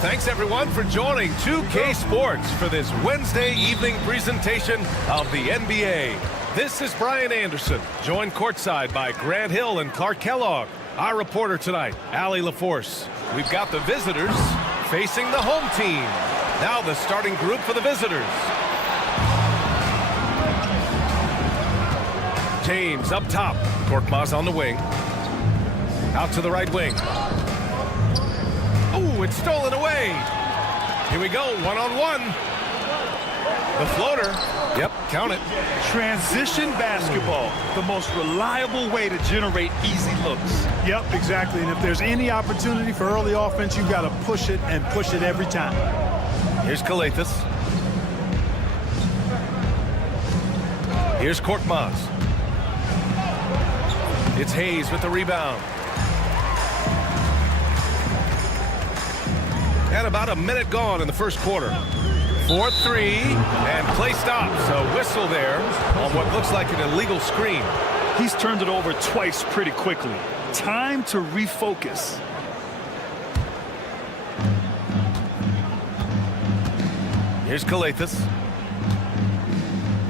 Thanks, everyone, for joining 2K Sports for this Wednesday evening presentation of the NBA. This is Brian Anderson, joined courtside by Grant Hill and Clark Kellogg. Our reporter tonight, Allie LaForce. We've got the visitors facing the home team. Now the starting group for the visitors. James up top. Korkmaz on the wing. Out to the right wing. Ooh, it's stolen away. Here we go, one-on-one. The floater. Yep, count it. Transition basketball, the most reliable way to generate easy looks. Yep, exactly. And if there's any opportunity for early offense, you've got to push it and push it every time. Here's Kalathis. Here's Korkmaz. It's Hayes with the rebound. And about a minute gone in the first quarter. 4-3, and play stops. A whistle there on what looks like an illegal screen. He's turned it over twice pretty quickly. Time to refocus. Here's Kalathis.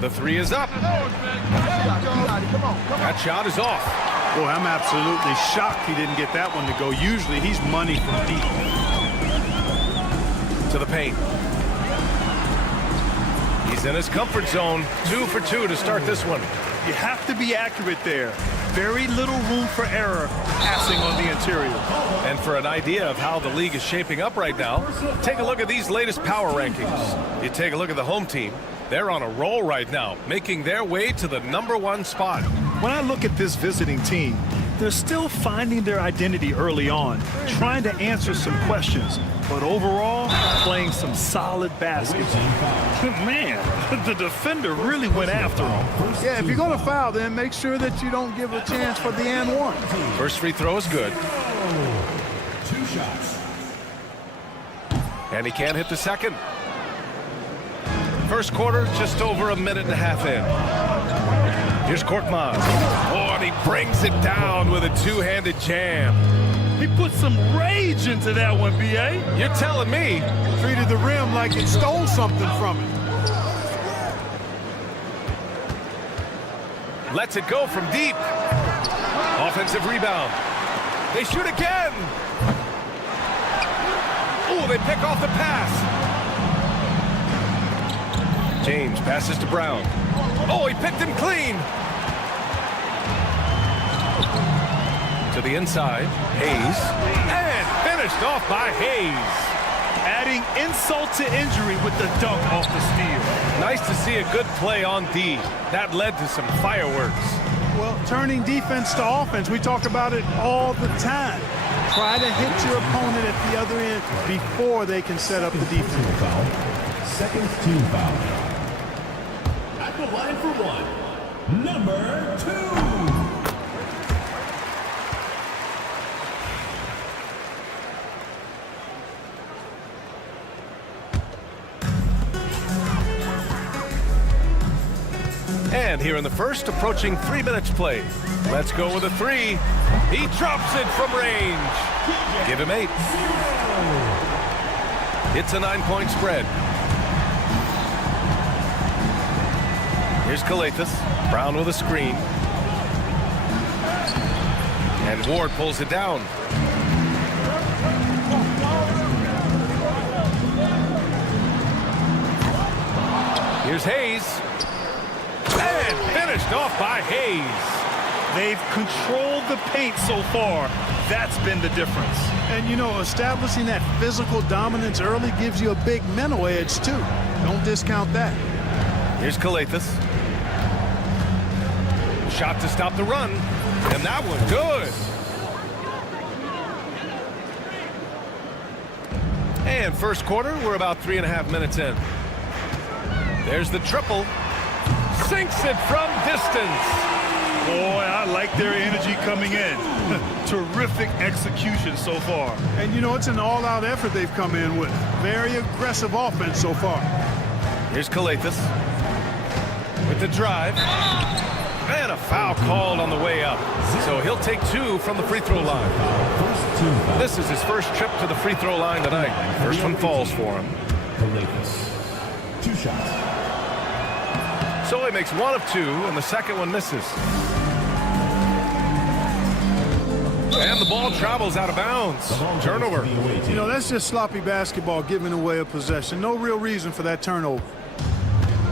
The three is up. That shot is off. Boy, I'm absolutely shocked he didn't get that one to go. Usually he's money from deep. To the paint. He's in his comfort zone. 2 for 2 to start this one. You have to be accurate there. Very little room for error passing on the interior. And for an idea of how the league is shaping up right now, take a look at these latest power rankings. You take a look at the home team. They're on a roll right now, making their way to the #1 spot. When I look at this visiting team, they're still finding their identity early on, trying to answer some questions, but overall, playing some solid basketball. Man, the defender really went after him. Yeah, if you're going to foul, then make sure that you don't give a chance for the and one. First free throw is good. 2 shots. And he can't hit the second. First quarter, just over a minute and a half in. Here's Korkmaz. Oh, and he brings it down with a two-handed jam. He put some rage into that one, B.A. You're telling me. Treated the rim like it stole something from him. Lets it go from deep. Offensive rebound. They shoot again. Oh, they pick off the pass. James passes to Brown. Oh, he picked him clean. To the inside, Hayes. And finished off by Hayes. Adding insult to injury with the dunk off the steal. Nice to see a good play on D. That led to some fireworks. Well, turning defense to offense, we talk about it all the time. Try to hit your opponent at the other end before they can set up the defense. Second team foul. At the line for one, number 2. And here in the first, approaching 3 minutes played. Let's go with a three. He drops it from range. Give him 8. It's a 9-point spread. Here's Kalathis. Brown with a screen. And Ward pulls it down. Here's Hayes. And finished off by Hayes. They've controlled the paint so far. That's been the difference. And, you know, establishing that physical dominance early gives you a big mental edge, too. Don't discount that. Here's Kalathis. Shot to stop the run. And that was good. And first quarter, we're about 3.5 minutes in. There's the triple. Sinks it from distance. Boy, I like their energy coming in. Terrific execution so far. And, you know, it's an all-out effort they've come in with. Very aggressive offense so far. Here's Kalathis with the drive. And a foul called on the way up. So he'll take 2 from the free throw line. This is his first trip to the free throw line tonight. First one falls for him. 2 shots. So he makes 1 of 2, and the second one misses. And the ball travels out of bounds. Turnover. You know, that's just sloppy basketball, giving away a possession. No real reason for that turnover.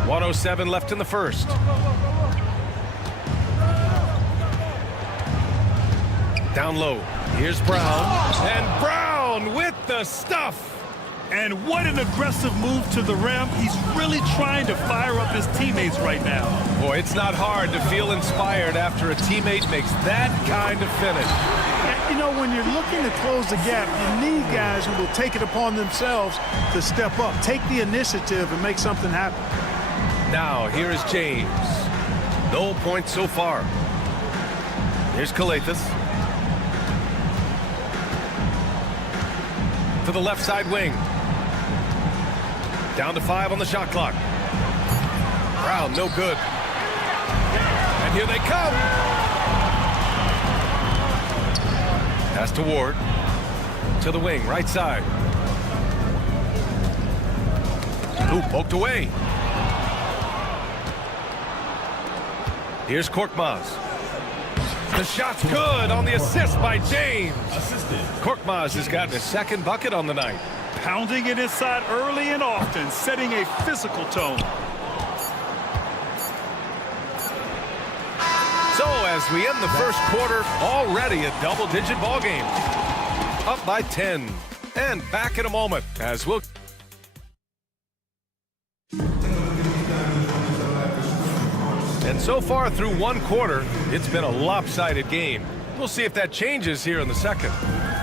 1:07 left in the first. Down low. Here's Brown. And Brown with the stuff. And what an aggressive move to the rim. He's really trying to fire up his teammates right now. Boy, it's not hard to feel inspired after a teammate makes that kind of finish. You know, when you're looking to close the gap, you need guys who will take it upon themselves to step up, take the initiative, and make something happen. Now, here is James. No points so far. Here's Calathes. To the left side wing. Down to 5 on the shot clock. Brown, no good. And here they come. Pass to Ward. To the wing, right side. Ooh, poked away. Here's Korkmaz. The shot's good on the assist by James. Korkmaz has gotten his second bucket on the night. Pounding it inside early and often, setting a physical tone. So as we end the first quarter, already a double-digit ball game. Up by 10. And back in a moment as we'll... And so far through one quarter, it's been a lopsided game. We'll see if that changes here in the second.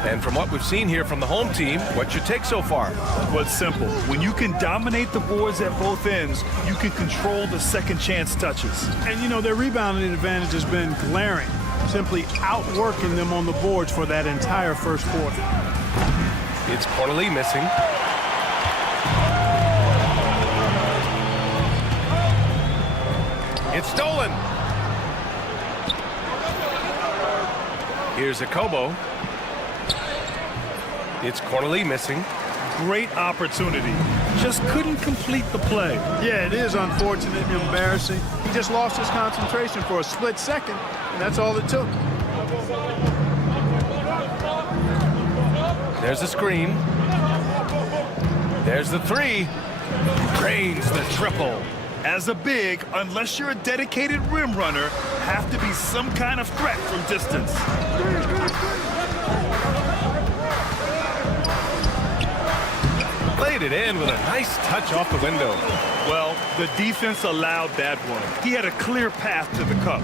And from what we've seen here from the home team, what's your take so far? Well, it's simple. When you can dominate the boards at both ends, you can control the second chance touches. And, you know, their rebounding advantage has been glaring, simply outworking them on the boards for that entire first quarter. It's Cornelie missing. It's stolen. Here's Akobo. It's Cornelie missing. Great opportunity. Just couldn't complete the play. Yeah, it is unfortunate and embarrassing. He just lost his concentration for a split second, and that's all it took. There's the screen. There's the 3. Drains the triple. As a big, unless you're a dedicated rim runner, have to be some kind of threat from distance. Played it in with a nice touch off the window. Well, the defense allowed that one. He had a clear path to the cup.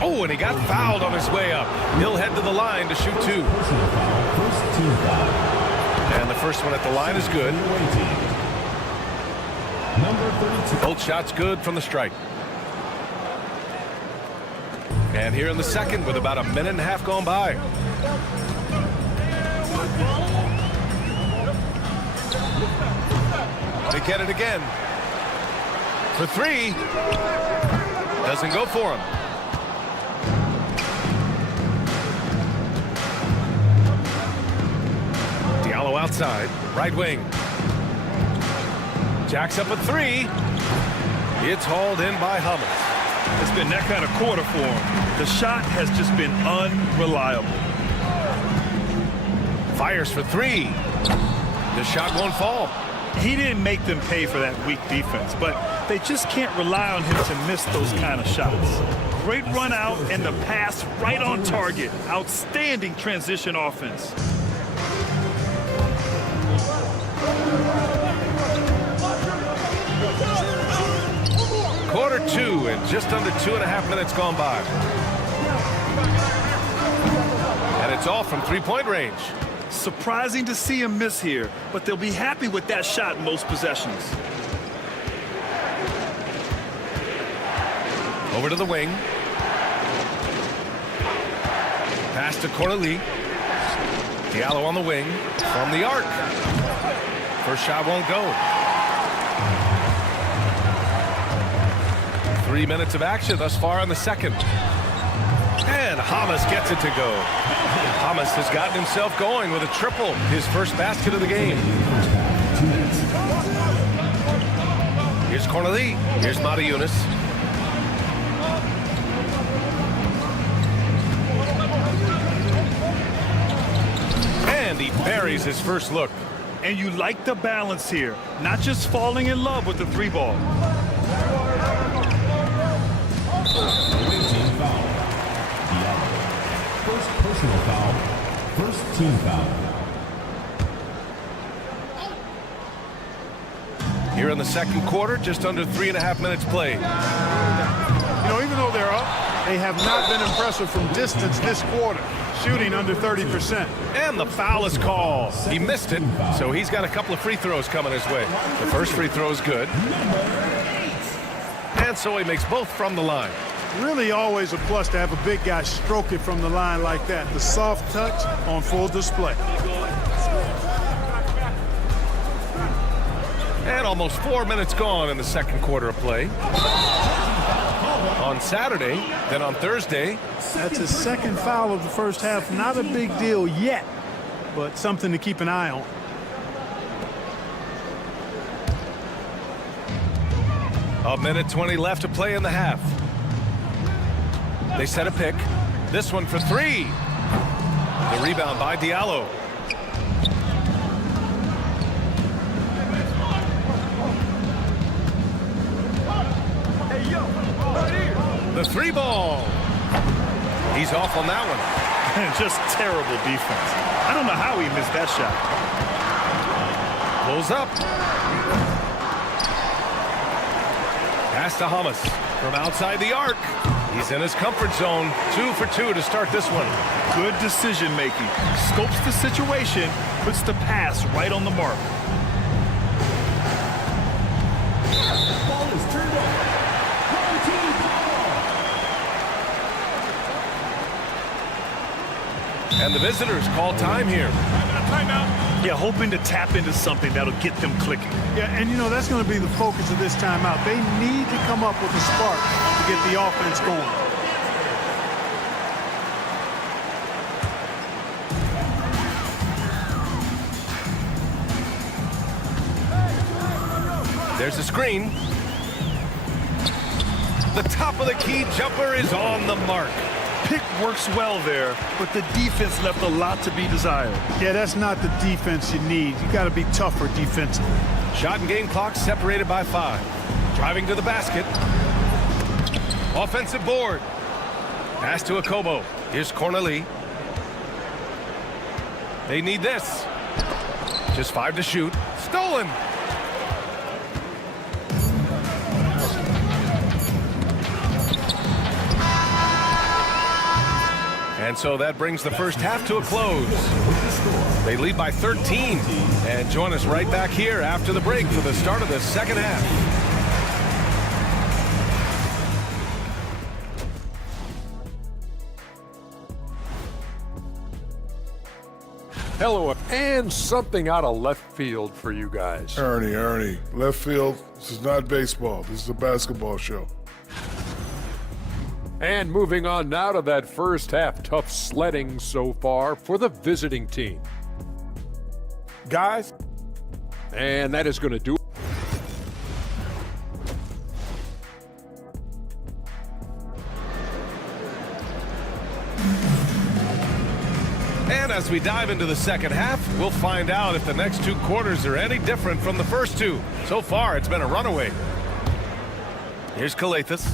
Oh, and he got fouled on his way up. He'll head to the line to shoot 2. And the first one at the line is good. Both shots good from the strike. And here in the second with about a minute and a half gone by. They get it again. For 3. Doesn't go for him. Diallo outside, right wing. Jacks up a 3. It's hauled in by Hummels. It's been that kind of quarter for him. The shot has just been unreliable. Fires for 3. The shot won't fall. He didn't make them pay for that weak defense, but they just can't rely on him to miss those kind of shots. Great run out and the pass right on target. Outstanding transition offense. Quarter 2 and just under 2.5 minutes gone by. And it's off from 3-point range. Surprising to see him miss here, but they'll be happy with that shot most possessions. Over to the wing. Pass to Corneli. Diallo on the wing from the arc. First shot won't go. 3 minutes of action thus far in the second. And Hamas gets it to go. Hamas has gotten himself going with a triple, his first basket of the game. Here's Corneli. Here's Mata-Yunus. And he buries his first look. And you like the balance here, not just falling in love with the three ball. Away team foul. Diallo. First personal foul. First team foul. Here in the second quarter, just under 3.5 minutes played. You know, even though they're up, they have not been impressive from distance this quarter, shooting under 30%. And the foul is called. He missed it, so he's got a couple of free throws coming his way. The first free throw is good. And so he makes both from the line. Really always a plus to have a big guy stroke it from the line like that. The soft touch on full display. And almost 4 minutes gone in the second quarter of play. On Saturday, then on Thursday. That's his second foul of the first half. Not a big deal yet, but something to keep an eye on. A minute 20 left to play in the half. They set a pick. This one for three. The rebound by Diallo. The three ball. He's off on that one. Just terrible defense. I don't know how he missed that shot. Pulls up. Pass to Hamas from outside the arc. He's in his comfort zone. 2 for 2 to start this one. Good decision making. Scopes the situation, puts the pass right on the mark. Ball is turned over. Home team foul. And the visitors call time here. Timeout. Yeah, hoping to tap into something that'll get them clicking. Yeah, and you know, that's going to be the focus of this timeout. They need to come up with a spark to get the offense going. There's a screen. The top of the key jumper is on the mark. Pick works well there, but the defense left a lot to be desired. Yeah, that's not the defense you need. You got to be tougher defensively. Shot and game clock separated by 5. Driving to the basket. Offensive board. Pass to Akobo. Here's Corneli. They need this. Just 5 to shoot. Stolen. And so that brings the first half to a close. They lead by 13. And join us right back here after the break for the start of the second half. Hello, and something out of left field for you guys. Ernie, left field, this is not baseball. This is a basketball show. And moving on now to that first half, tough sledding so far for the visiting team. Guys, and that is going to do it. And as we dive into the second half, we'll find out if the next 2 quarters are any different from the first 2. So far, it's been a runaway. Here's Kalathis.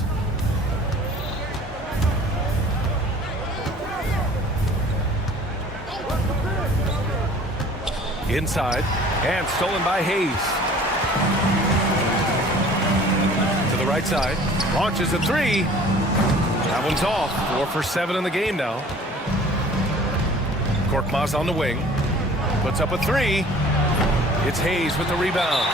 Inside, and stolen by Hayes. To the right side, launches a 3. That one's off. 4 for 7 in the game now. Korkmaz on the wing, puts up a 3. It's Hayes with the rebound.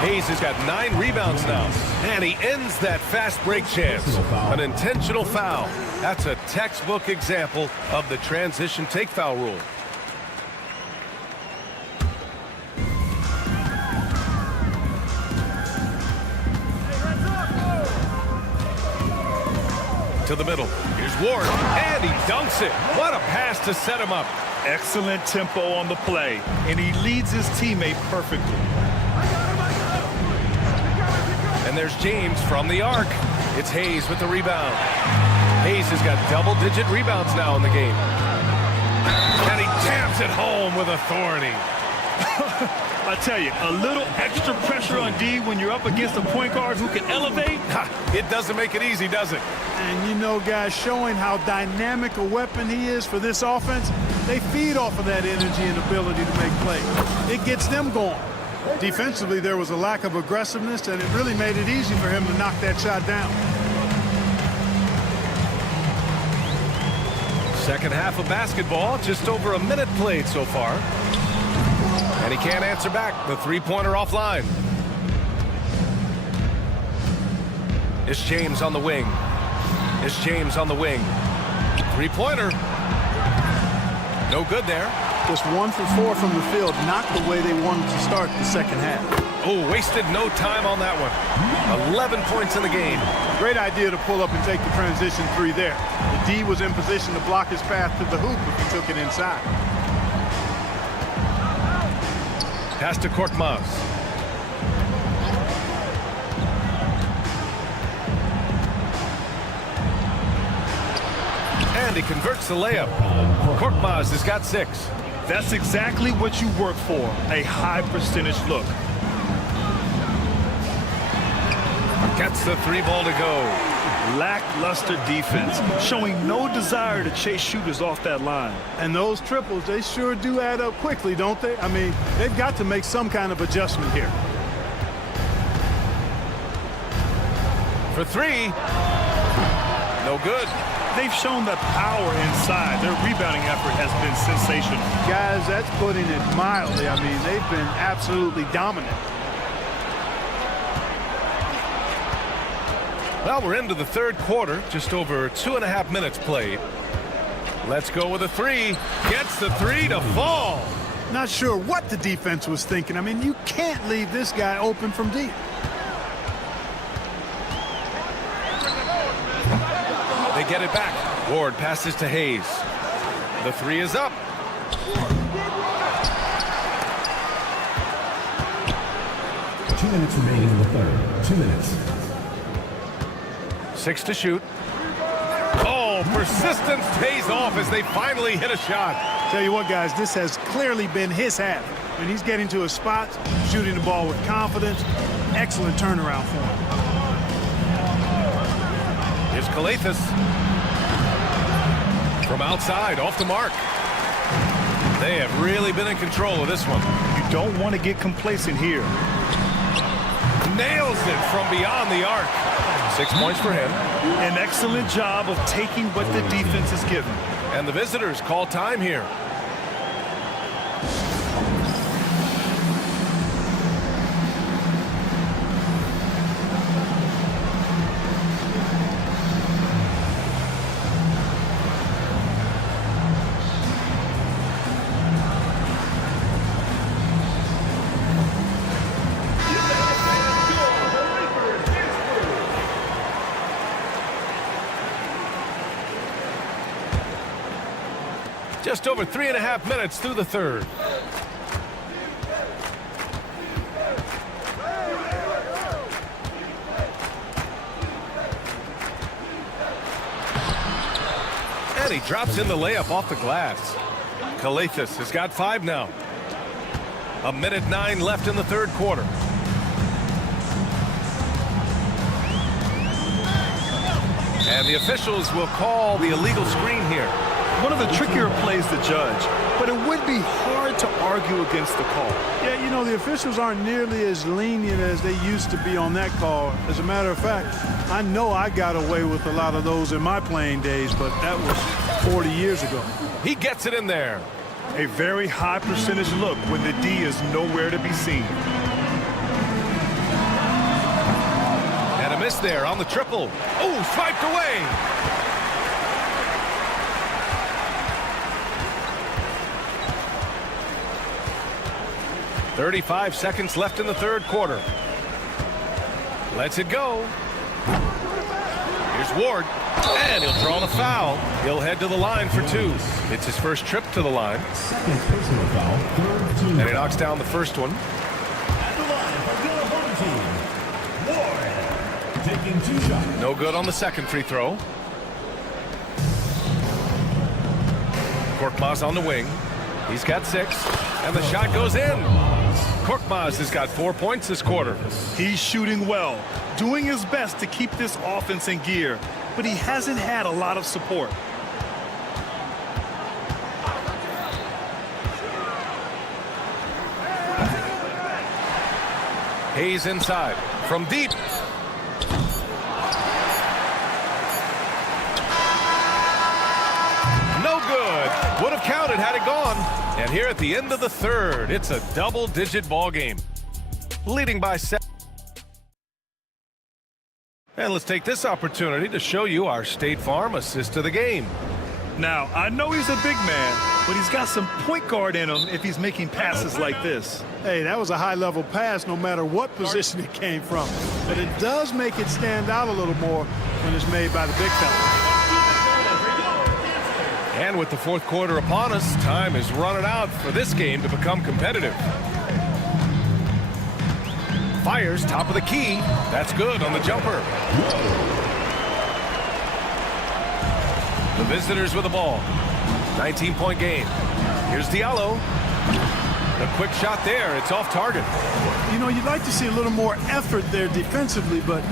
Hayes has got 9 rebounds now, and he ends that fast break chance. An intentional foul. That's a textbook example of the transition take foul rule. To the middle. Here's Ward, and he dunks it. What a pass to set him up. Excellent tempo on the play, and he leads his teammate perfectly. And there's James from the arc. It's Hayes with the rebound. Hayes has got double-digit rebounds now in the game. And he taps it home with authority. I tell you, a little extra pressure on D when you're up against a point guard who can elevate. It doesn't make it easy, does it? And you know, guys, showing how dynamic a weapon he is for this offense, they feed off of that energy and ability to make plays. It gets them going. Defensively, there was a lack of aggressiveness, and it really made it easy for him to knock that shot down. Second half of basketball, just over a minute played so far. And he can't answer back. The three-pointer offline. It's James on the wing. It's James on the wing. Three-pointer. No good there. Just 1 for 4 from the field, not the way they wanted to start the second half. Oh, wasted no time on that one. 11 points in the game. Great idea to pull up and take the transition three there. The D was in position to block his path to the hoop if he took it inside. Pass to Korkmaz. And he converts the layup. Korkmaz has got 6. That's exactly what you work for, a high percentage look. Gets the 3 ball to go. Lackluster defense, showing no desire to chase shooters off that line. And those triples, they sure do add up quickly, don't they? I mean, they've got to make some kind of adjustment here. For 3. No good. They've shown the power inside. Their rebounding effort has been sensational. Guys, that's putting it mildly. I mean, they've been absolutely dominant. Well, we're into the third quarter, just over 2.5 minutes played. Let's go with a 3. Gets the 3 to fall. Not sure what the defense was thinking. I mean, you can't leave this guy open from deep. They get it back. Ward passes to Hayes. The 3 is up. Two minutes remaining in the third. 2 minutes. 6 to shoot. Oh, persistence pays off as they finally hit a shot. Tell you what, guys, this has clearly been his half. When he's getting to his spots, shooting the ball with confidence, excellent turnaround for him. Here's Calathis. From outside, off the mark. They have really been in control of this one. You don't want to get complacent here. Nails it from beyond the arc. 6 points for him. An excellent job of taking what the defense is given. And the visitors call time here. Just over 3.5 minutes through the third. And he drops in the layup off the glass. Calathis has got 5 now. 1:09 left in the third quarter. And the officials will call the illegal screen here. One of the trickier plays to judge, but it would be hard to argue against the call. Yeah, you know, the officials aren't nearly as lenient as they used to be on that call. As a matter of fact, I know I got away with a lot of those in my playing days, but that was 40 years ago. He gets it in there. A very high percentage look when the D is nowhere to be seen. And a miss there on the triple. Oh, swiped away. 35 seconds left in the third quarter. Lets it go. Here's Ward, and he'll draw the foul. He'll head to the line for 2. It's his first trip to the line. Second personal foul, third team. And he knocks down the first one. At the line for the opposing team, Ward. Taking 2 shots. No good on the second free throw. Korkmaz on the wing. He's got 6, and the shot goes in. Korkmaz has got 4 points this quarter. He's shooting well, doing his best to keep this offense in gear, but he hasn't had a lot of support. Hayes inside from deep. No good. Would have counted had it gone. And here at the end of the third, it's a double-digit ball game. Leading by 7. And let's take this opportunity to show you our State Farm assist of the game. Now, I know he's a big man, but he's got some point guard in him if he's making passes like this. Hey, that was a high-level pass no matter what position it came from. But it does make it stand out a little more when it's made by the big fella. And with the fourth quarter upon us, time is running out for this game to become competitive. Fires top of the key. That's good on the jumper. The visitors with the ball. 19-point game. Here's Diallo. A quick shot there. It's off target. You know, you'd like to see a little more effort there defensively, but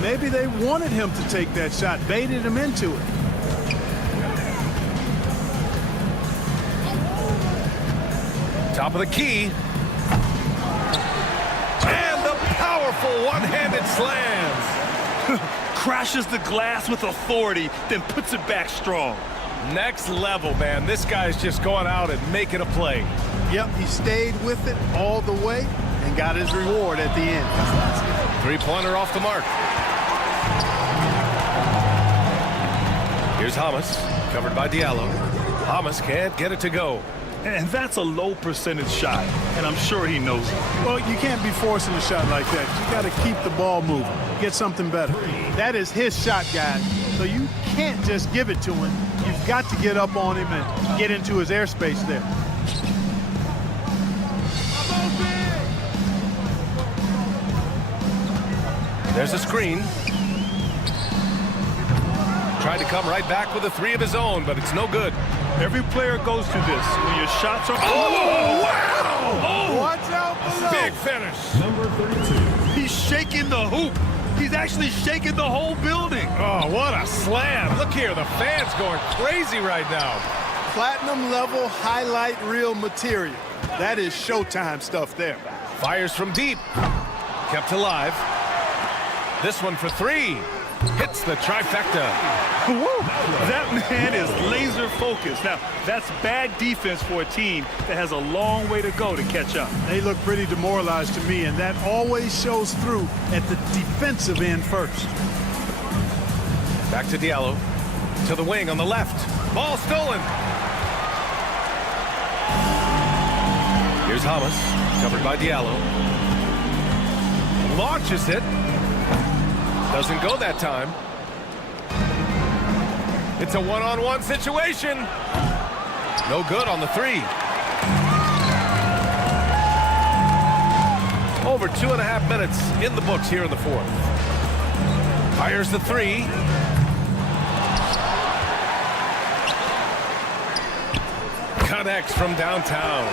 maybe they wanted him to take that shot, baited him into it. Top of the key. And the powerful one-handed slams. Crashes the glass with authority, then puts it back strong. Next level, man. This guy's just going out and making a play. Yep, he stayed with it all the way and got his reward at the end. Three-pointer off the mark. Here's Hamas, covered by Diallo. Hamas can't get it to go. And that's a low percentage shot, and I'm sure he knows it. Well, you can't be forcing a shot like that. You got to keep the ball moving, get something better. That is his shot, guys. So you can't just give it to him. You've got to get up on him and get into his airspace there. There's a screen. Tried to come right back with a 3 of his own, but it's no good. Every player goes through this when your shots are... Oh, wow! Oh, watch out below. Big finish. Number 32. He's shaking the hoop. He's actually shaking the whole building. Oh, what a slam. Look here, the fans going crazy right now. Platinum level highlight reel material. That is Showtime stuff there. Fires from deep. Kept alive. This one for 3. Hits the trifecta. Woo! That man is laser focused. Now, that's bad defense for a team that has a long way to go to catch up. They look pretty demoralized to me, and that always shows through at the defensive end first. Back to Diallo. To the wing on the left. Ball stolen. Here's Hamas, covered by Diallo. Launches it. Doesn't go that time. It's a one-on-one situation. No good on the 3. Over 2.5 minutes in the books here in the fourth. Fires the 3. Connects from downtown.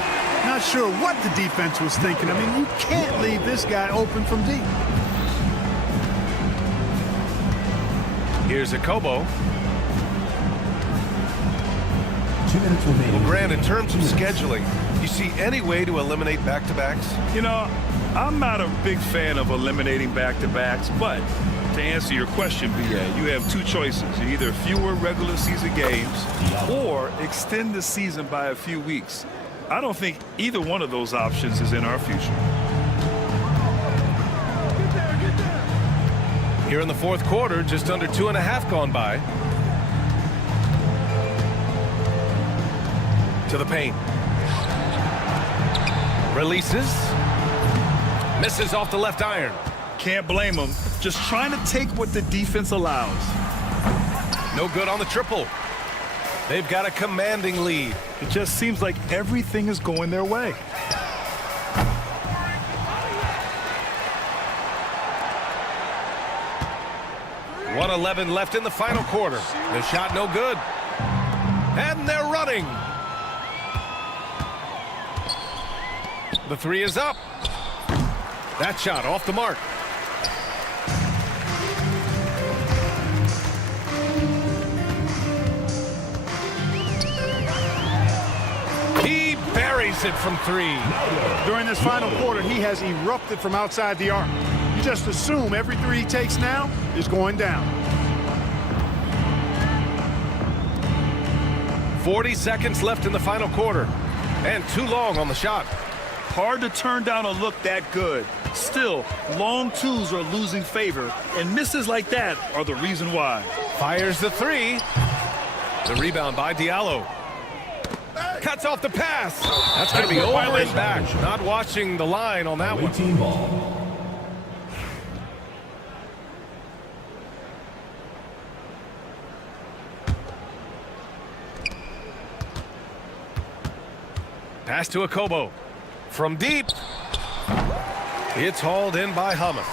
Not sure what the defense was thinking. I mean, you can't leave this guy open from deep. Here's a Kobo. 2 minutes remaining. Well, Grant, in terms of scheduling, you see any way to eliminate back-to-backs? You know, I'm not a big fan of eliminating back-to-backs, but to answer your question, BA, you have 2 choices. Either fewer regular season games or extend the season by a few weeks. I don't think either one of those options is in our future. Here in the fourth quarter, just under 2.5 gone by. To the paint. Releases. Misses off the left iron. Can't blame him. Just trying to take what the defense allows. No good on the triple. They've got a commanding lead. It just seems like everything is going their way. .111 left in the final quarter. The shot no good. And they're running. The three is up. That shot off the mark. He buries it from three. During this final quarter, he has erupted from outside the arc. You just assume every three he takes now is going down. 40 seconds left in the final quarter. And too long on the shot. Hard to turn down a look that good. Still, long twos are losing favor, and misses like that are the reason why. Fires the three. The rebound by Diallo. Cuts off the pass. That's going to be over and back. Not watching the line on that one. Team ball. Pass to Akobo. From deep. It's hauled in by Hummus.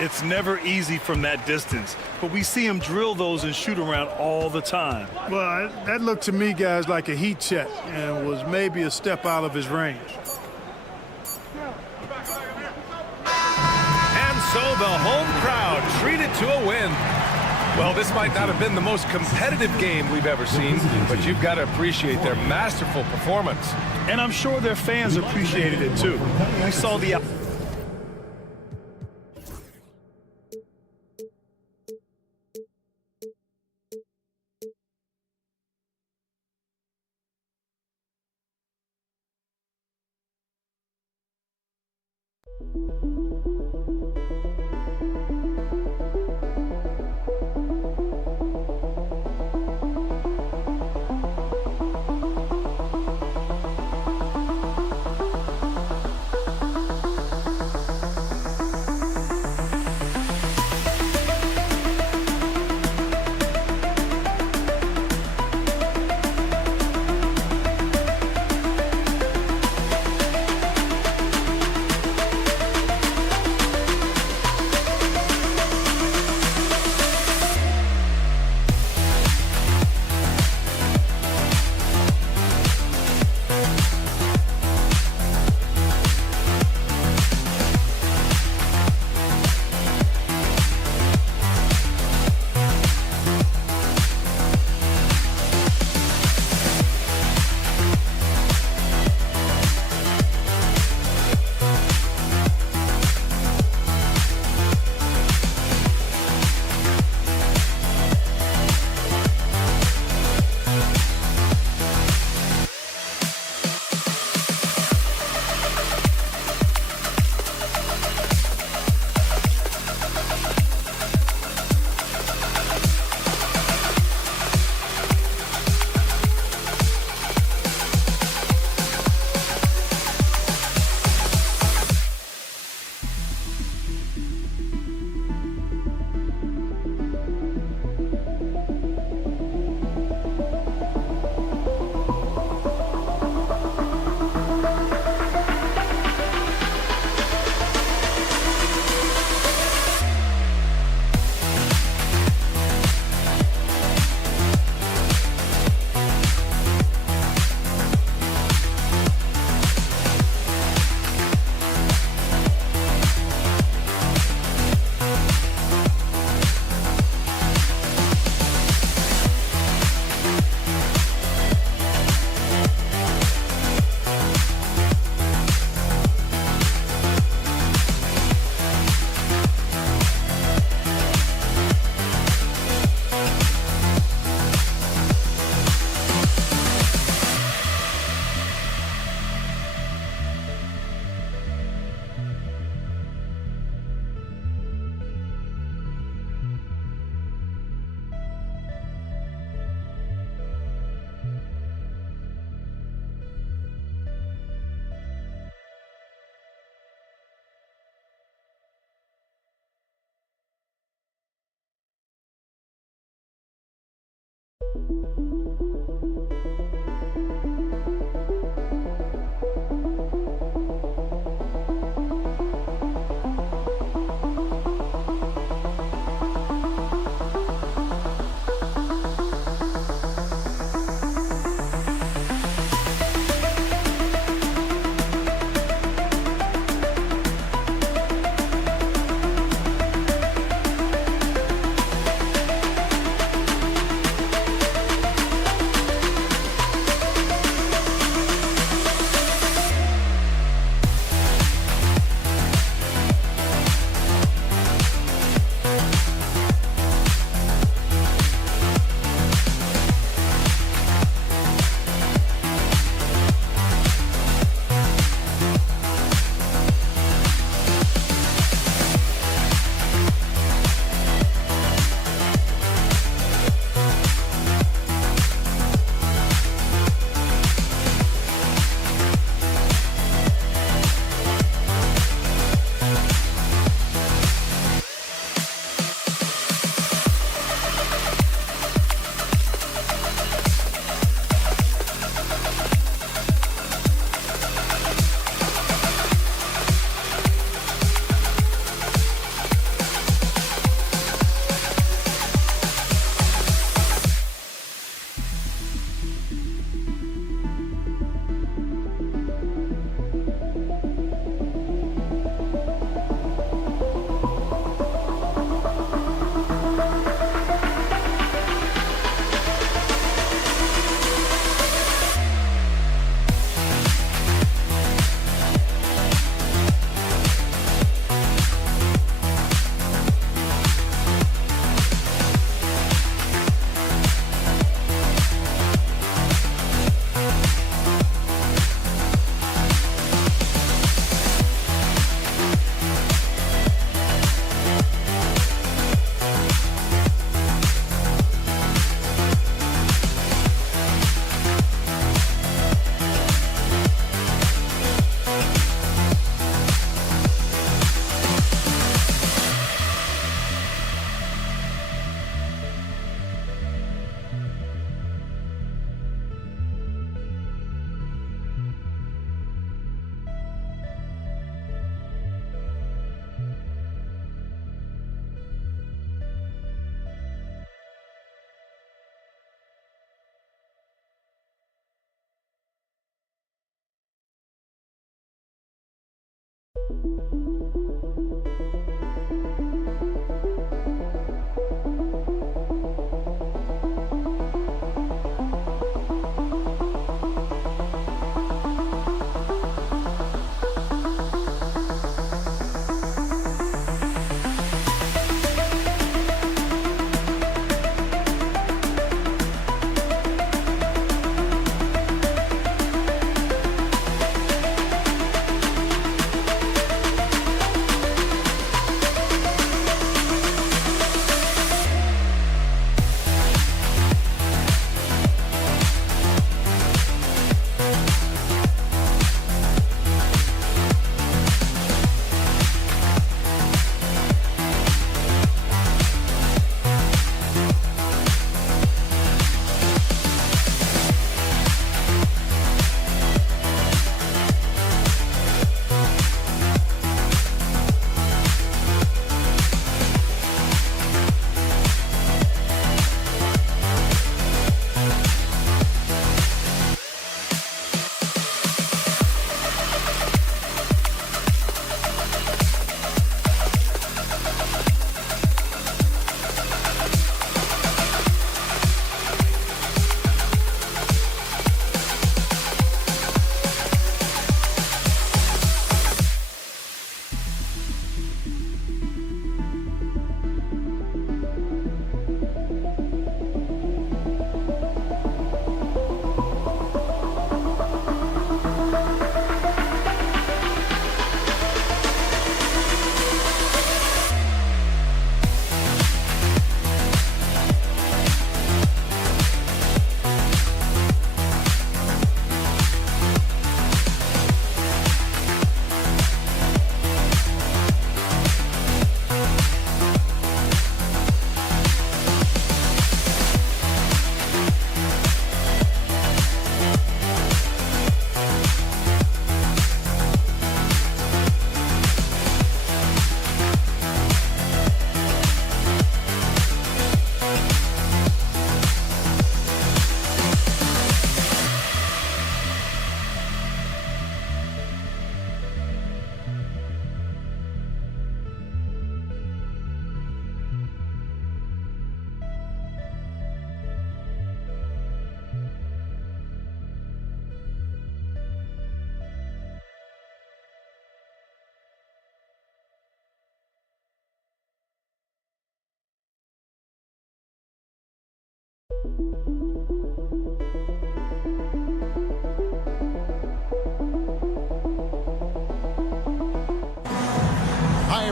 It's never easy from that distance, but we see him drill those and shoot around all the time. Well, that looked to me, guys, like a heat check and was maybe a step out of his range. And so the home crowd treated to a win. Well, this might not have been the most competitive game we've ever seen, but you've got to appreciate their masterful performance. And I'm sure their fans appreciated it too. We saw the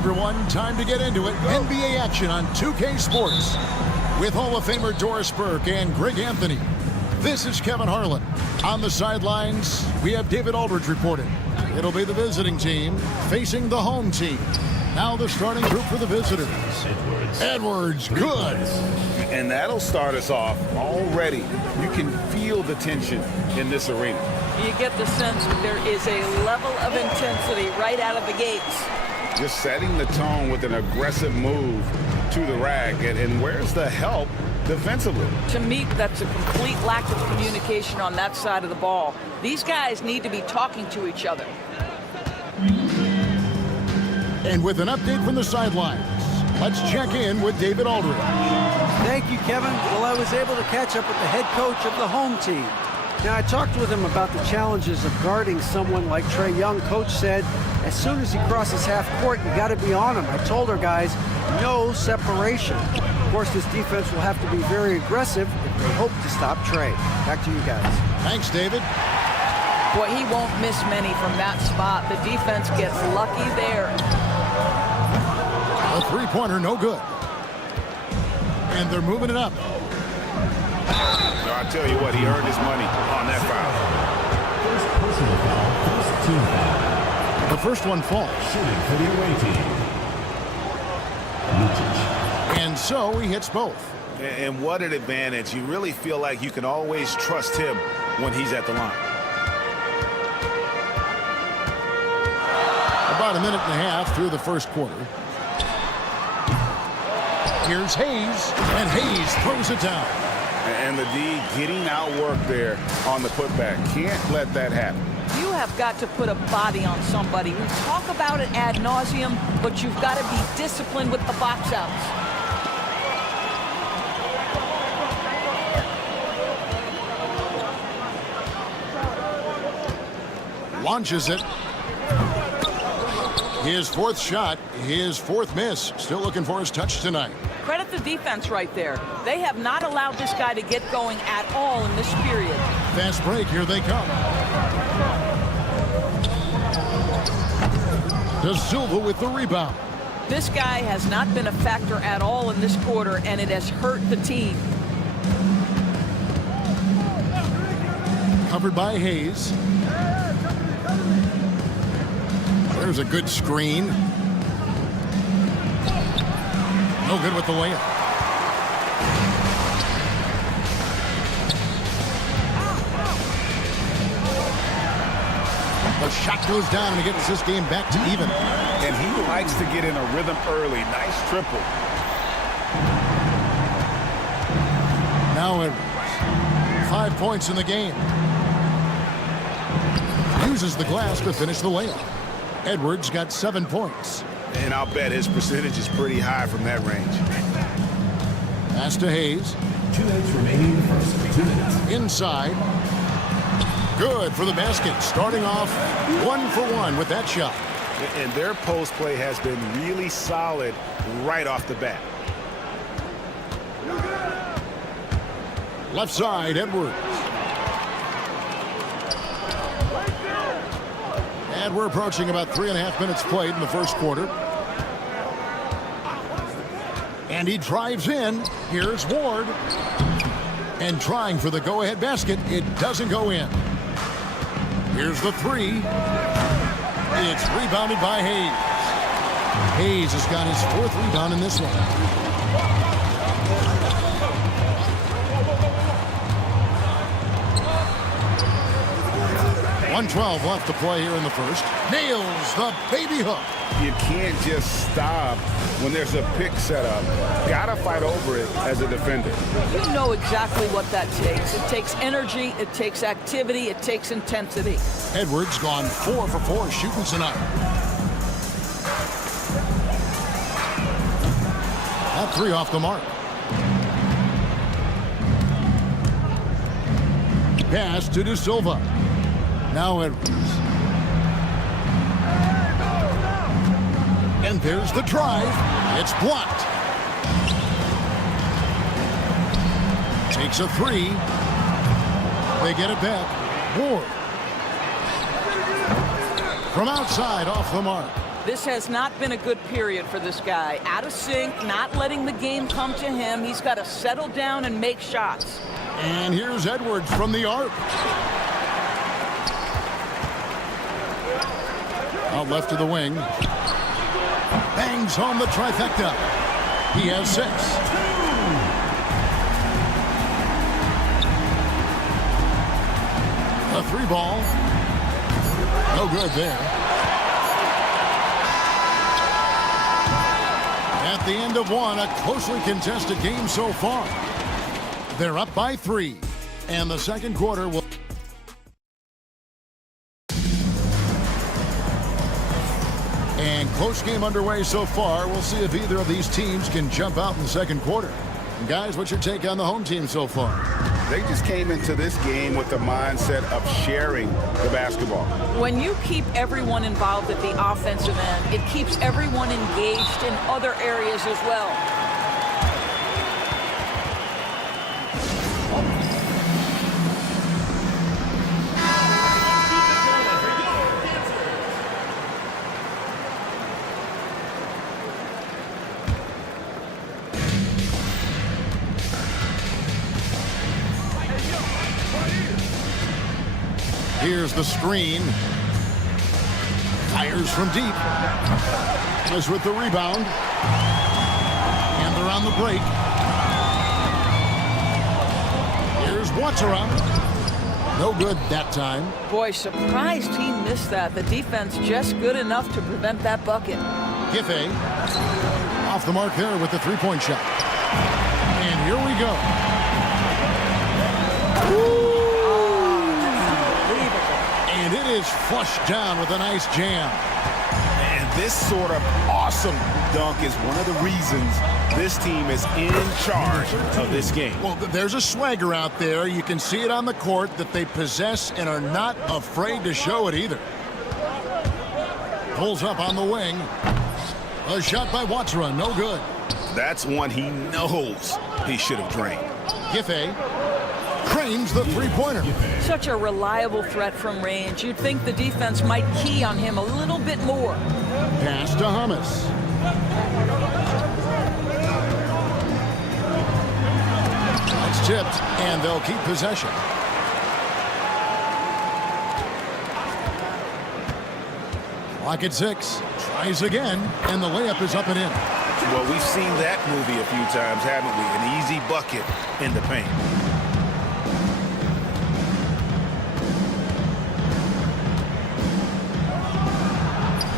everyone. Time to get into it. NBA action on 2K Sports with Hall of Famer Doris Burke and Greg Anthony. This is Kevin Harlan. On the sidelines, we have David Aldridge reporting. It'll be the visiting team facing the home team. Now the starting group for the visitors. Edwards, good. And that'll start us off already. You can feel the tension in this arena. You get the sense that there is a level of intensity right out of the gates. Just setting the tone with an aggressive move to the rack. And where's the help defensively? To me, that's a complete lack of communication on that side of the ball. These guys need to be talking to each other. And with an update from the sidelines, let's check in with David Aldridge. Thank you, Kevin. Well, I was able to catch up with the head coach of the home team. Now, I talked with him about the challenges of guarding someone like Trae Young. Coach said, as soon as he crosses half court, you got to be on him. I told our guys, no separation. Of course, this defense will have to be very aggressive if they hope to stop Trae. Back to you guys. Thanks, David. Boy, he won't miss many from that spot. The defense gets lucky there. A three-pointer, no good. And they're moving it up. I tell you what, he earned his money on that foul. First personal foul, first team foul. The first one falls. Shooting for the away team. And so he hits both. And what an advantage. You really feel like you can always trust him when he's at the line. About a minute and a half through the first quarter. Here's Hayes, and Hayes throws it down. And the D getting outworked there on the putback. Can't let that happen. You have got to put a body on somebody. We talk about it ad nauseum, but you've got to be disciplined with the box outs. Launches it. His fourth shot, his fourth miss. Still looking for his touch tonight. Credit the defense right there. They have not allowed this guy to get going at all in this period. Fast break, here they come. De Silva with the rebound. This guy has not been a factor at all in this quarter, and it has hurt the team. Covered by Hayes. There's a good screen. No good with the layup. The shot goes down and it gets this game back to even. And he likes to get in a rhythm early. Nice triple. Now Edwards. 5 points in the game. Uses the glass to finish the layup. Edwards got 7 points. And I'll bet his percentage is pretty high from that range. Pass to Hayes. 2 minutes remaining in the first. 2 minutes. Inside. Good for the basket. Starting off 1 for 1 with that shot. And their post play has been really solid right off the bat. Left side, Edwards. And we're approaching about 3.5 minutes played in the first quarter. And he drives in. Here's Ward. And trying for the go-ahead basket. It doesn't go in. Here's the three. It's rebounded by Hayes. Hayes has got his 4th rebound in this one. .112 left to play here in the first. Nails the baby hook. You can't just stop when there's a pick set up. Gotta fight over it as a defender. You know exactly what that takes. It takes energy, it takes activity, it takes intensity. Edwards gone 4 for 4 shooting tonight. That 3 off the mark. Pass to De Silva. Now Edwards. And there's the drive. It's blocked. Takes a 3. They get it back. Ward. From outside, off the mark. This has not been a good period for this guy. Out of sync, not letting the game come to him. He's got to settle down and make shots. And here's Edwards from the arc. Out left to the wing. Bangs home the trifecta. He has 6. A 3 ball. No good there. At the end of one, a closely contested game so far. They're up by 3. And the second quarter will... And close game underway so far. We'll see if either of these teams can jump out in the second quarter. And guys, what's your take on the home team so far? They just came into this game with the mindset of sharing the basketball. When you keep everyone involved at the offensive end, it keeps everyone engaged in other areas as well. Here's the screen. Fires from deep. Was with the rebound. And they're on the break. Here's Watson. No good that time. Boy, surprised he missed that. The defense just good enough to prevent that bucket. Giffey off the mark there with the three-point shot. And here we go. And it is flushed down with a nice jam. And this sort of awesome dunk is one of the reasons this team is in charge of this game. Well, there's a swagger out there. You can see it on the court that they possess and are not afraid to show it either. Pulls up on the wing. A shot by Watson, no good. That's one he knows he should have drained. Giffey cranes the three-pointer. Such a reliable threat from range. You'd think the defense might key on him a little bit more. Pass to Hummus. It's tipped, and they'll keep possession. Clock at 6. Tries again, and the layup is up and in. Well, we've seen that movie a few times, haven't we? An easy bucket in the paint.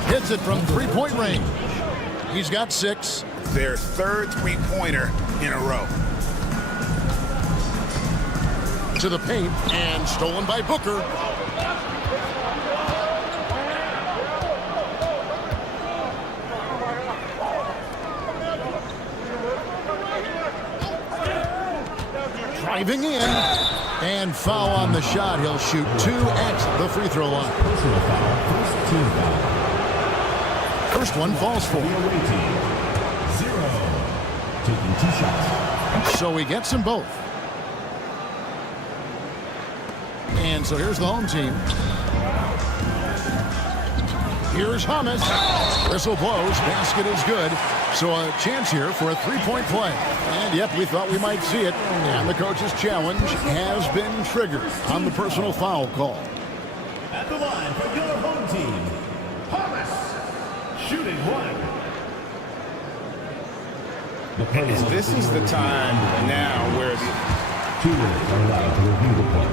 Hits it from three-point range. He's got 6. Their third three-pointer in a row. To the paint, and stolen by Booker. Driving in, and foul on the shot. He'll shoot 2 at the free throw line. First one falls for. Taking 2 shots. So he gets them both. And so here's the home team. Here's Hummus. Whistle blows. Basket is good. So a chance here for a three-point play. And yep, we thought we might see it. And the coach's challenge has been triggered on the personal foul call. At the line for your home team, Hummus, shooting 1. And this is the time now where the 2 minutes are allowed to review the play.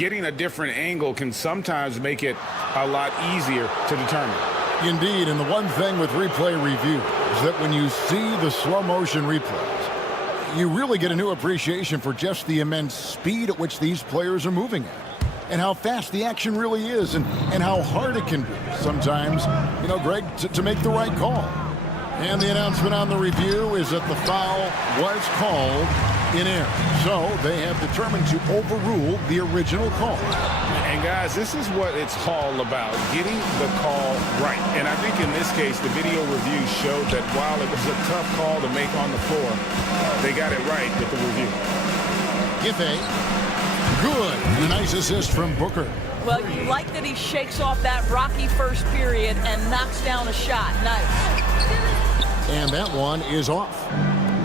getting a different angle can sometimes make it a lot easier to determine. Indeed, and the one thing with replay review is that when you see the slow motion replays, you really get a new appreciation for just the immense speed at which these players are moving at. And how fast the action really is, and how hard it can be sometimes, you know, Greg, to make the right call. And the announcement on the review is that the foul was called in error. So they have determined to overrule the original call. And guys, this is what it's all about, getting the call right. And I think in this case, the video review showed that while it was a tough call to make on the floor, they got it right with the review. Giffey Good. And a nice assist from Booker. Well, you like that he shakes off that rocky first period and knocks down a shot. Nice. And that one is off.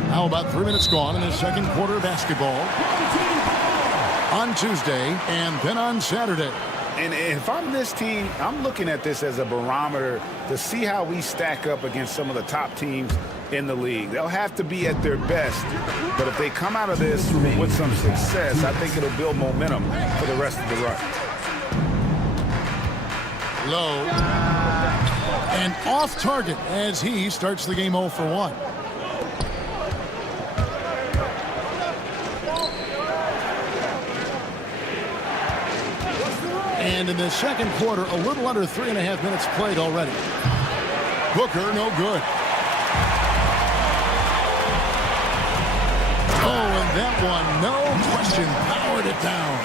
Now about 3 minutes gone in the second quarter of basketball. On Tuesday and then on Saturday. And if I'm this team, I'm looking at this as a barometer to see how we stack up against some of the top teams in the league. They'll have to be at their best, but if they come out of this with some success, I think it'll build momentum for the rest of the run. Low. And off target as he starts the game 0 for 1. And in the second quarter, a little under 3.5 minutes played already. Booker, no good. Oh, and that one, no question, powered it down.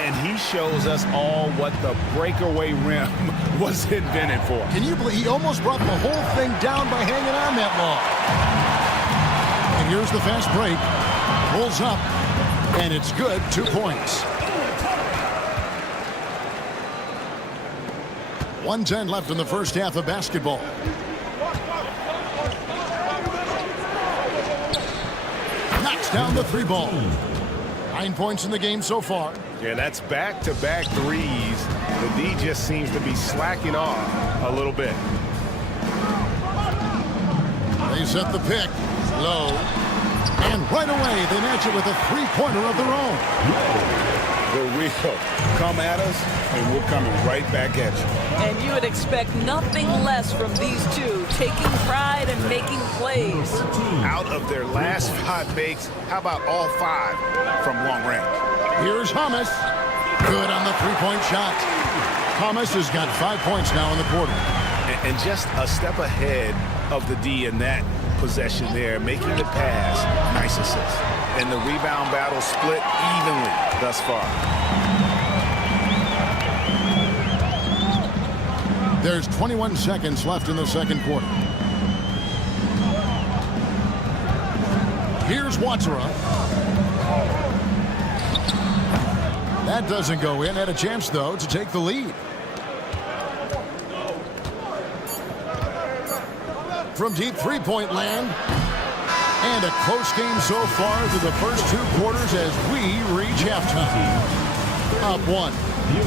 And he shows us all what the breakaway rim was invented for. Can you believe he almost brought the whole thing down by hanging on that long? And here's the fast break. Pulls up, and it's good, 2 points. 1:10 left in the first half of basketball. Knocks down the 3 ball. 9 points in the game so far. Yeah, that's back-to-back threes. The D just seems to be slacking off a little bit. They set the pick. Low. And right away, they match it with a 3-pointer of their own. The wheel. Come at us, and we're coming right back at you. And you would expect nothing less from these two, taking pride and making plays. Out of their last 5 makes, how about all 5 from long range? Here's Thomas. Good on the 3-point shot. Thomas has got 5 points now in the quarter. And just a step ahead of the D in that possession there, making the pass. Nice assist. And the rebound battle split evenly thus far. There's 21 seconds left in the second quarter. Here's Watsara. That doesn't go in. Had a chance, though, to take the lead. From deep 3-point land. And a close game so far through the first 2 quarters as we reach halftime. Up 1.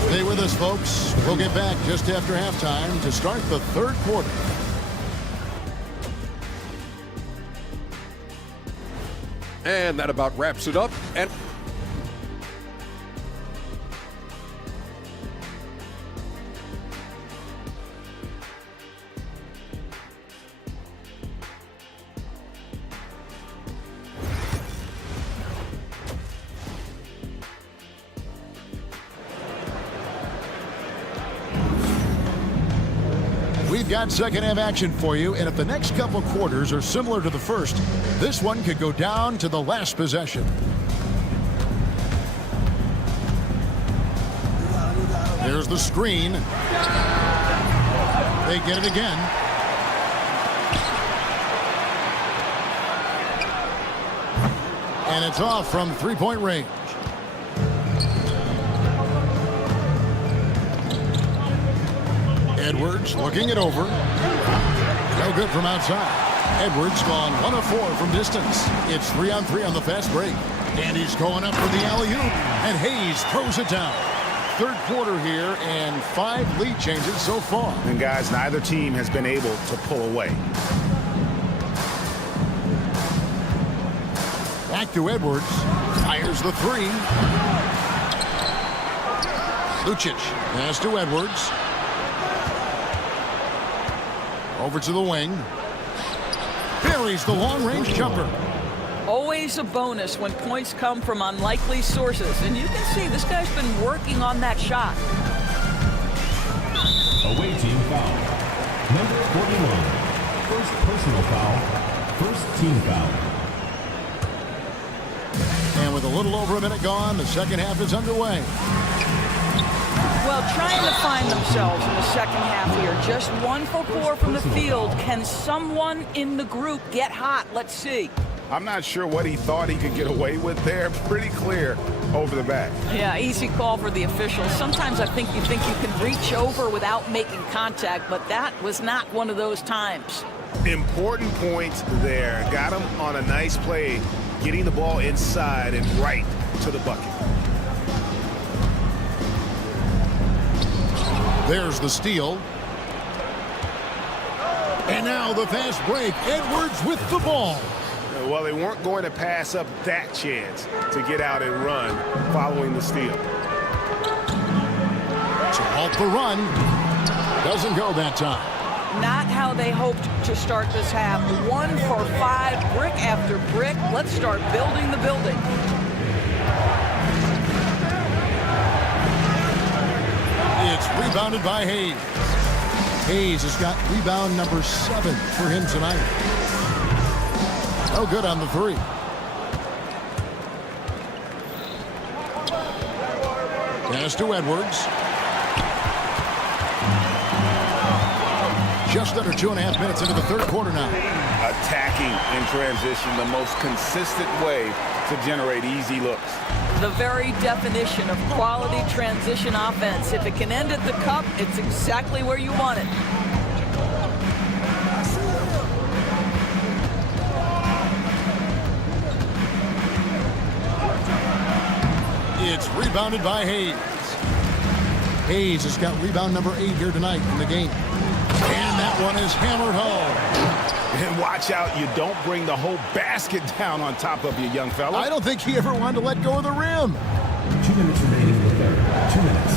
Stay with us, folks. We'll get back just after halftime to start the third quarter. And that about wraps it up. And we've got second half action for you, and if the next couple quarters are similar to the first, this one could go down to the last possession. There's the screen. They get it again. And it's off from 3-point range. Edwards looking it over. No good from outside. Edwards gone 1 of 4 from distance. It's 3-on-3 on the fast break. And he's going up for the alley-oop. And Hayes throws it down. Third quarter here and 5 lead changes so far. And guys, neither team has been able to pull away. Back to Edwards. Fires the 3. Lucic pass to Edwards. Over to the wing. Buries the long-range jumper. Always a bonus when points come from unlikely sources. And you can see this guy's been working on that shot. Away team foul. Number 41. First personal foul. First team foul. And with a little over a minute gone, the second half is underway. Well, trying to find themselves in the second half here. Just 1 for 4 from the field. Can someone in the group get hot? Let's see. I'm not sure what he thought he could get away with there. Pretty clear over the back. Yeah, easy call for the officials. Sometimes I think you can reach over without making contact, but that was not one of those times. Important points there. Got him on a nice play, getting the ball inside and right to the bucket. There's the steal. And now the fast break. Edwards with the ball. Well, they weren't going to pass up that chance to get out and run following the steal. To halt the run. Doesn't go that time. Not how they hoped to start this half. 1 for 5, brick after brick. Let's start building the building. It's rebounded by Hayes. Hayes has got rebound number 7 for him tonight. Oh, good on the 3. Pass to Edwards. Just under 2.5 minutes into the third quarter now. Attacking in transition, the most consistent way to generate easy looks. The very definition of quality transition offense. If it can end at the cup, it's exactly where you want it. It's rebounded by Hayes. Hayes has got rebound number 8 here tonight in the game. And that one is hammered home. And watch out, you don't bring the whole basket down on top of you, young fella. I don't think he ever wanted to let go of the rim. 2 minutes remaining in the third. 2 minutes.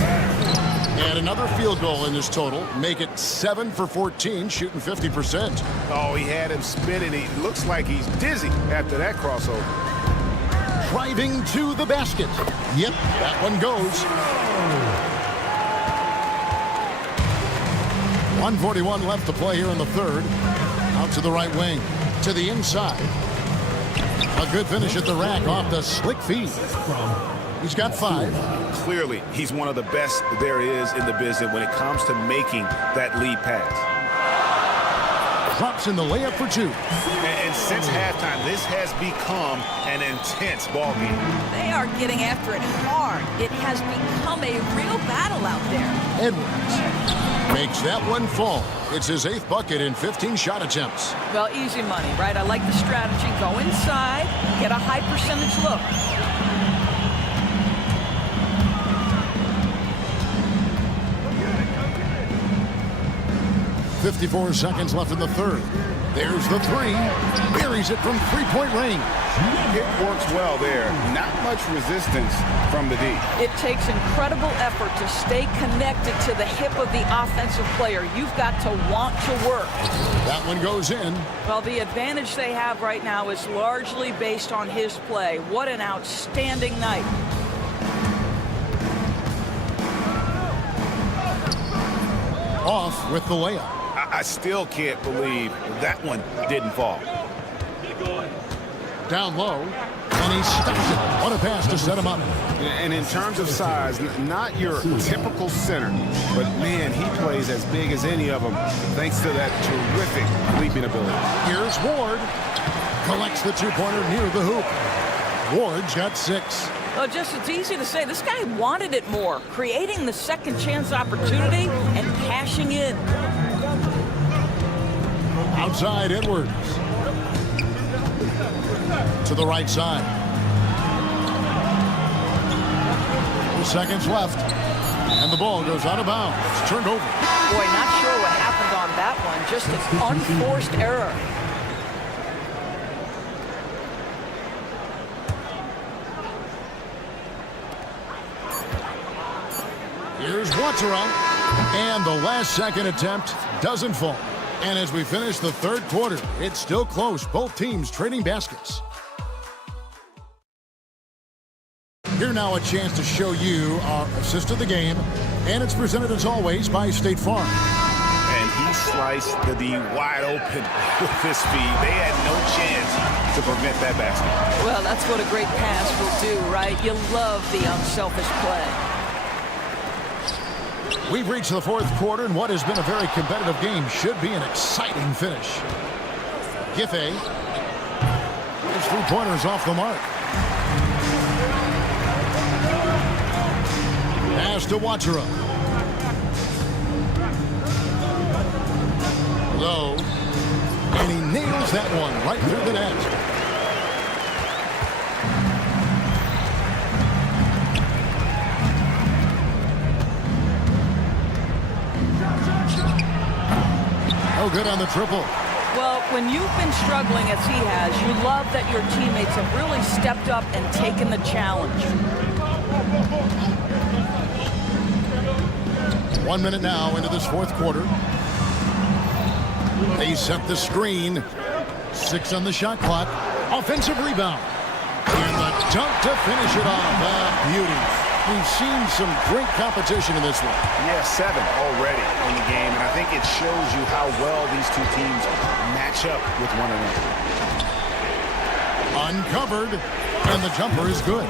And another field goal in this total. Make it 7 for 14, shooting 50%. Oh, he had him spinning. He looks like he's dizzy after that crossover. Driving to the basket. Yep, that one goes. 1:41 left to play here in the third. Out to the right wing. To the inside. A good finish at the rack off the slick feed. He's got 5. Clearly, he's one of the best there is in the business when it comes to making that lead pass. Drops in the layup for 2. And since halftime, this has become an intense ball game. They are getting after it hard. It has become a real battle out there. Edwards makes that one fall. It's his 8th bucket in 15 shot attempts. Well, easy money, right? I like the strategy. Go inside, get a high percentage look. 54 seconds left in the third. There's the 3. Buries it from 3-point range. It works well there. Not much resistance from the D. It takes incredible effort to stay connected to the hip of the offensive player. You've got to want to work. That one goes in. Well, the advantage they have right now is largely based on his play. What an outstanding night. Off with the layup. I still can't believe that one didn't fall. Down low, and he stops it. What a pass to set him up. And in terms of size, not your typical center, but man, he plays as big as any of them thanks to that terrific leaping ability. Here's Ward. Collects the 2-pointer near the hoop. Ward's got 6. Well, it's easy to say. This guy wanted it more, creating the second chance opportunity and cashing in. Outside Edwards. To the right side. 2 seconds left. And the ball goes out of bounds. It's turned over. Boy, not sure what happened on that one. Just an unforced error. Here's Watera. And the last second attempt doesn't fall. And as we finish the third quarter, it's still close. Both teams trading baskets. Here now a chance to show you our assist of the game. And it's presented as always by State Farm. And he sliced the D wide open with his speed. They had no chance to prevent that basket. Well, that's what a great pass will do, right? You love the unselfish play. We've reached the fourth quarter, and what has been a very competitive game should be an exciting finish. Giffey. His 3-pointers off the mark. Pass to Watera. Low. And he nails that one right through the net. No good on the triple. Well, when you've been struggling as he has, you love that your teammates have really stepped up and taken the challenge. 1 minute now into this fourth quarter. They set the screen. 6 on the shot clock. Offensive rebound. And the dunk to finish it off. Beauty. We've seen some great competition in this one. Yeah, 7 already in the game, and I think it shows you how well these two teams match up with one another. Uncovered, and the jumper is good.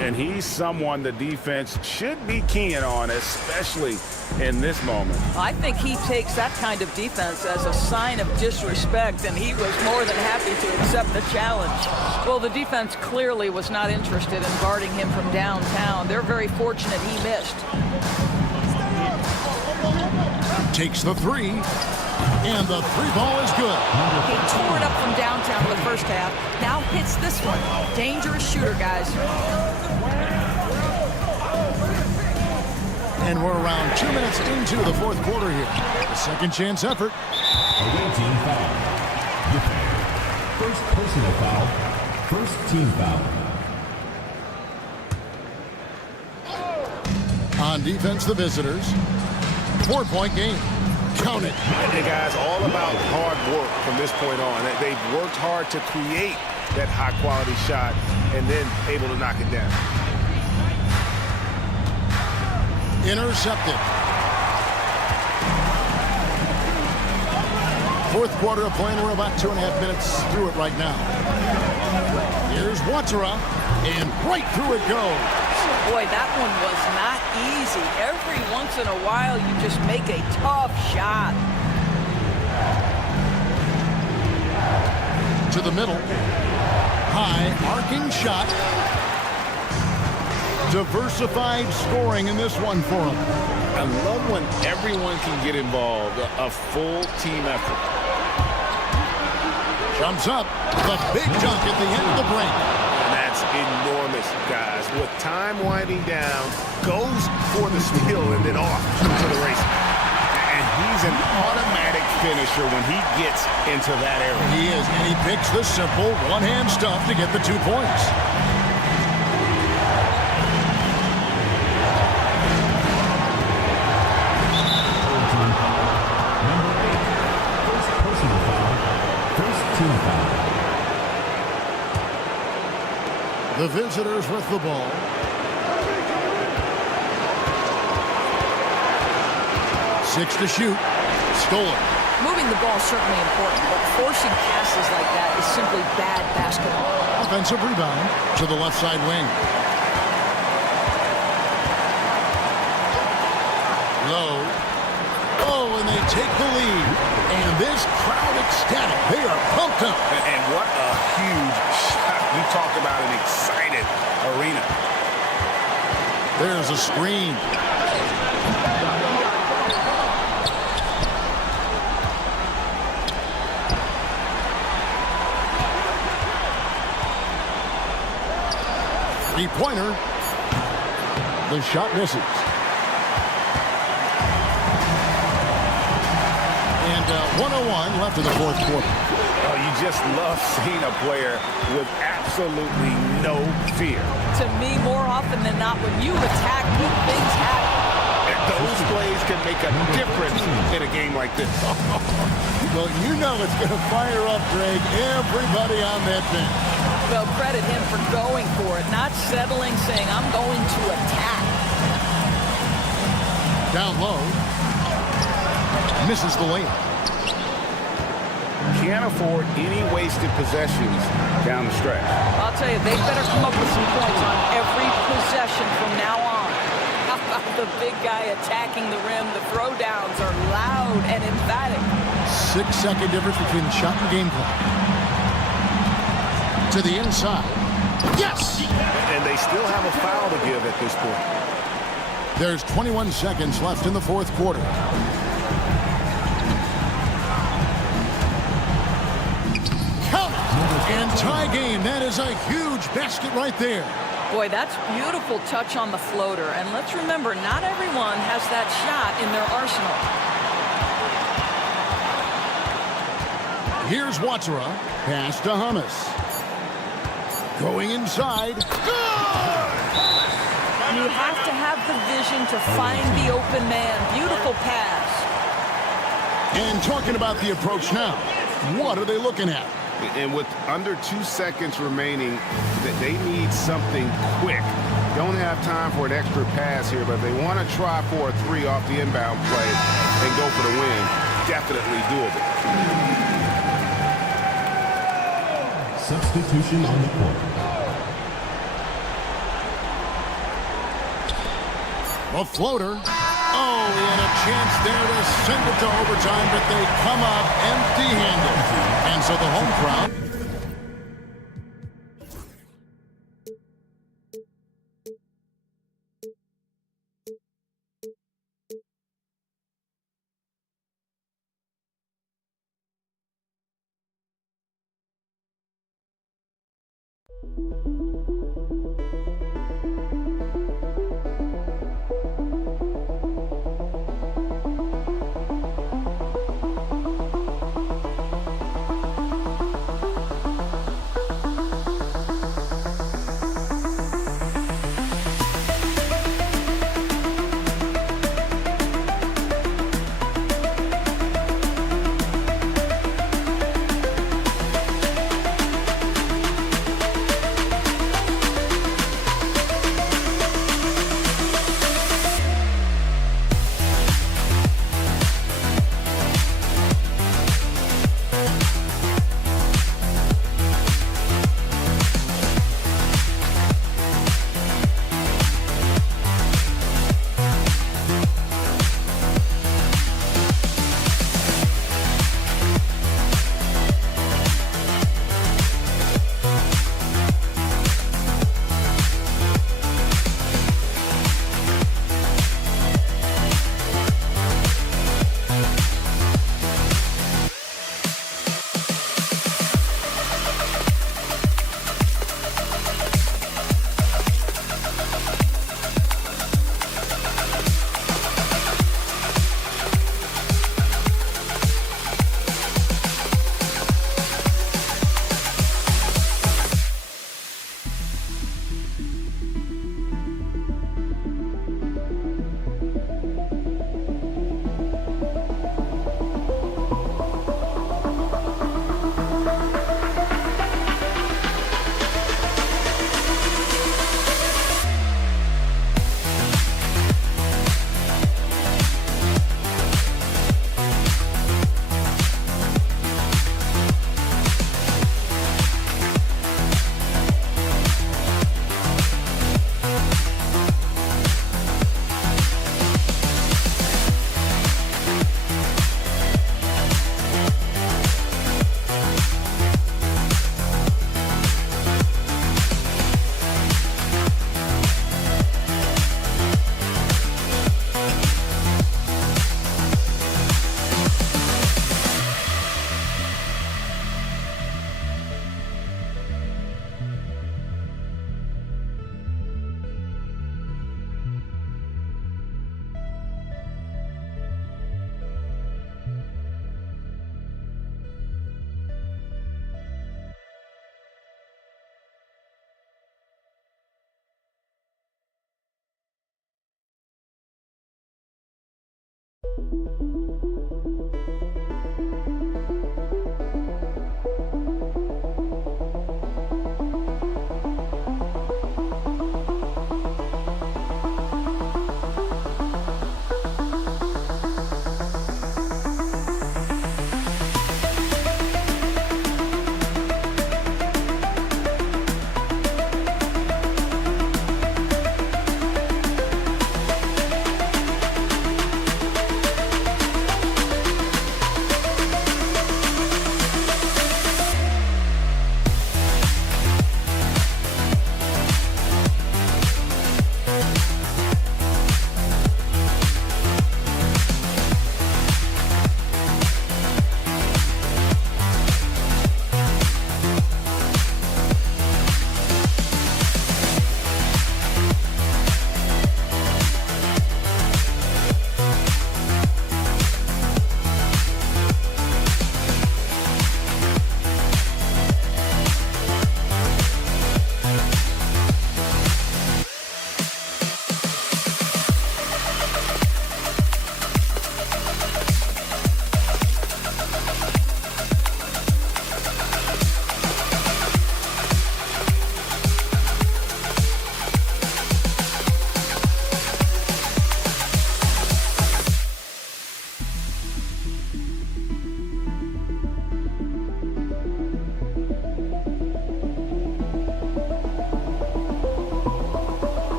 And he's someone the defense should be keying on, especially in this moment. I think he takes that kind of defense as a sign of disrespect, and he was more than happy to accept the challenge. Well, the defense clearly was not interested in guarding him from downtown. They're very fortunate he missed. Takes the 3, and the 3-ball is good. He tore it up from downtown in the first half. Now hits this one. Dangerous shooter, guys. And we're around 2 minutes into the fourth quarter here. A second chance effort. Away team foul. Defense. First personal foul. First team foul. On defense, the visitors. 4-point game. Count it. And guys, all about hard work from this point on. They've worked hard to create that high-quality shot and then able to knock it down. Intercepted. Fourth quarter of play, and we're about 2.5 minutes through it right now. Here's Watera, and right through it goes. Boy, that one was not easy. Every once in a while, you just make a tough shot. To the middle. High, arcing shot. Diversified scoring in this one for him. I love when everyone can get involved, a full team effort. Jumps up, the big dunk at the end of the break. And that's enormous, guys. With time winding down, goes for the steal and then off to the race. And he's an automatic finisher when he gets into that area. He is, and he picks the simple one-hand stuff to get the 2 points. The visitors with the ball. Six to shoot. Stolen. Moving the ball is certainly important, but forcing passes like that is simply bad basketball. Offensive rebound to the left side wing. Low. Oh, and they take the lead. And this crowd ecstatic. They are pumped up. And what a huge shot. You talk about an excited arena. There's a screen. Three-pointer. The shot misses. And 1:01 left in the fourth quarter. Oh, you just love seeing a player with absolutely no fear. To me, more often than not, when you attack, good things happen. And those plays can make a difference in a game like this. Well, you know it's going to fire up, Greg, everybody on that bench. Well, credit him for going for it, not settling, saying, I'm going to attack. Down low. Misses the layup. Can't afford any wasted possessions down the stretch. I'll tell you, they better come up with some points on every possession from now on. How about the big guy attacking the rim? The throwdowns are loud and emphatic. 6-second difference between the shot and game clock. To the inside. Yes! And they still have a foul to give at this point. There's 21 seconds left in the fourth quarter. Count it! And tie game. That is a huge basket right there. Boy, that's beautiful touch on the floater. And let's remember, not everyone has that shot in their arsenal. Here's Watsara. Pass to Hummus. Going inside. Good! You have to have the vision to find the open man. Beautiful pass. And talking about the approach now, what are they looking at? And with under 2 seconds remaining, they need something quick. Don't have time for an extra pass here, but they want to try for a three off the inbound play and go for the win. Definitely doable. Substitution on the court. A floater. Oh, he had a chance there to send it to overtime, but they come up empty-handed. And so the home crowd.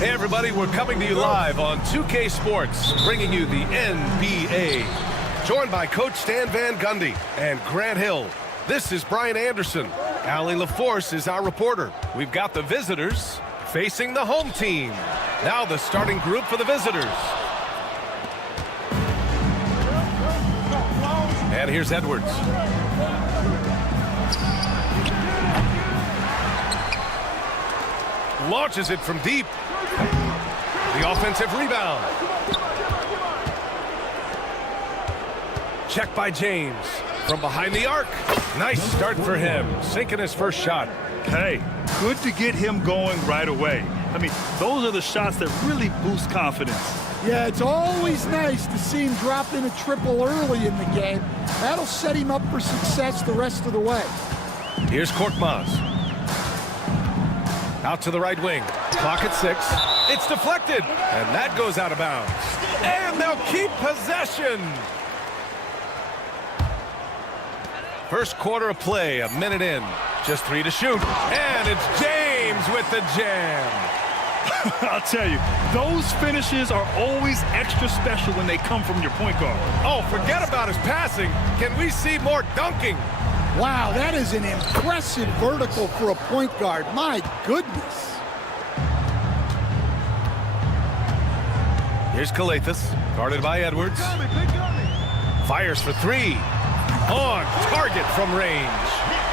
Hey everybody, we're coming to you live on 2K Sports, bringing you the NBA. Joined by Coach Stan Van Gundy and Grant Hill. This is Brian Anderson. Allie LaForce is our reporter. We've got the visitors facing the home team. Now the starting group for the visitors. And here's Edwards. Launches it from deep. The offensive rebound. Check by James. From behind the arc. Nice start for him. Sinking his first shot. Hey, good to get him going right away. I mean, those are the shots that really boost confidence. Yeah, it's always nice to see him drop in a triple early in the game. That'll set him up for success the rest of the way. Here's Korkmaz. Out to the right wing. Clock at 6. It's deflected, and that goes out of bounds. And they'll keep possession. First quarter of play, a minute in. Just 3 to shoot. And it's James with the jam. I'll tell you, those finishes are always extra special when they come from your point guard. Oh, forget about his passing. Can we see more dunking? Wow, that is an impressive vertical for a point guard. My goodness. Here's Calathis, guarded by Edwards. Fires for 3. On target from range.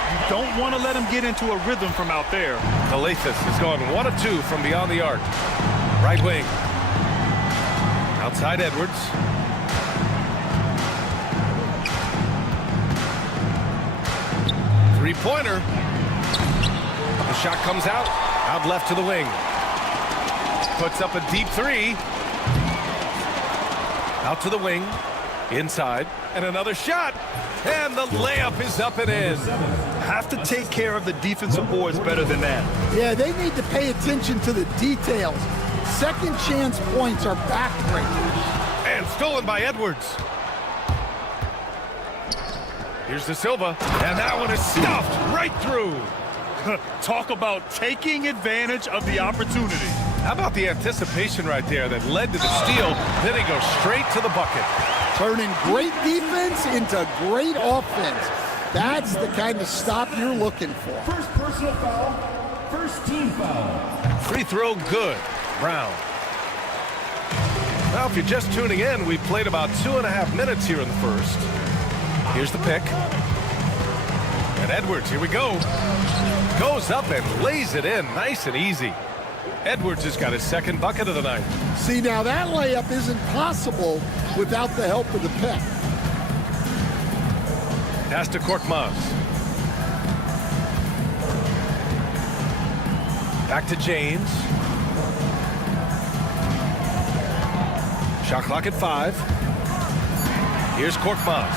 You don't want to let him get into a rhythm from out there. Calathis has gone 1 of 2 from beyond the arc. Right wing. Outside Edwards. Three-pointer. The shot comes out. Out left to the wing. Puts up a deep 3. Out to the wing. Inside. And another shot. And the layup is up and in. Have to take care of the defensive boards better than that. Yeah, they need to pay attention to the details. Second chance points are backbreakers. And stolen by Edwards. Here's De Silva. And that one is stuffed right through. Talk about taking advantage of the opportunity. How about the anticipation right there that led to the steal? Then he goes straight to the bucket. Turning great defense into great offense. That's the kind of stop you're looking for. First personal foul, first team foul. Free throw good. Brown. Now, if you're just tuning in, we played about 2.5 minutes here in the first. Here's the pick. And Edwards, here we go. Goes up and lays it in nice and easy. Edwards has got his second bucket of the night. See, now that layup isn't possible without the help of the pick. Pass to Korkmaz. Back to James. Shot clock at 5. Here's Korkmaz.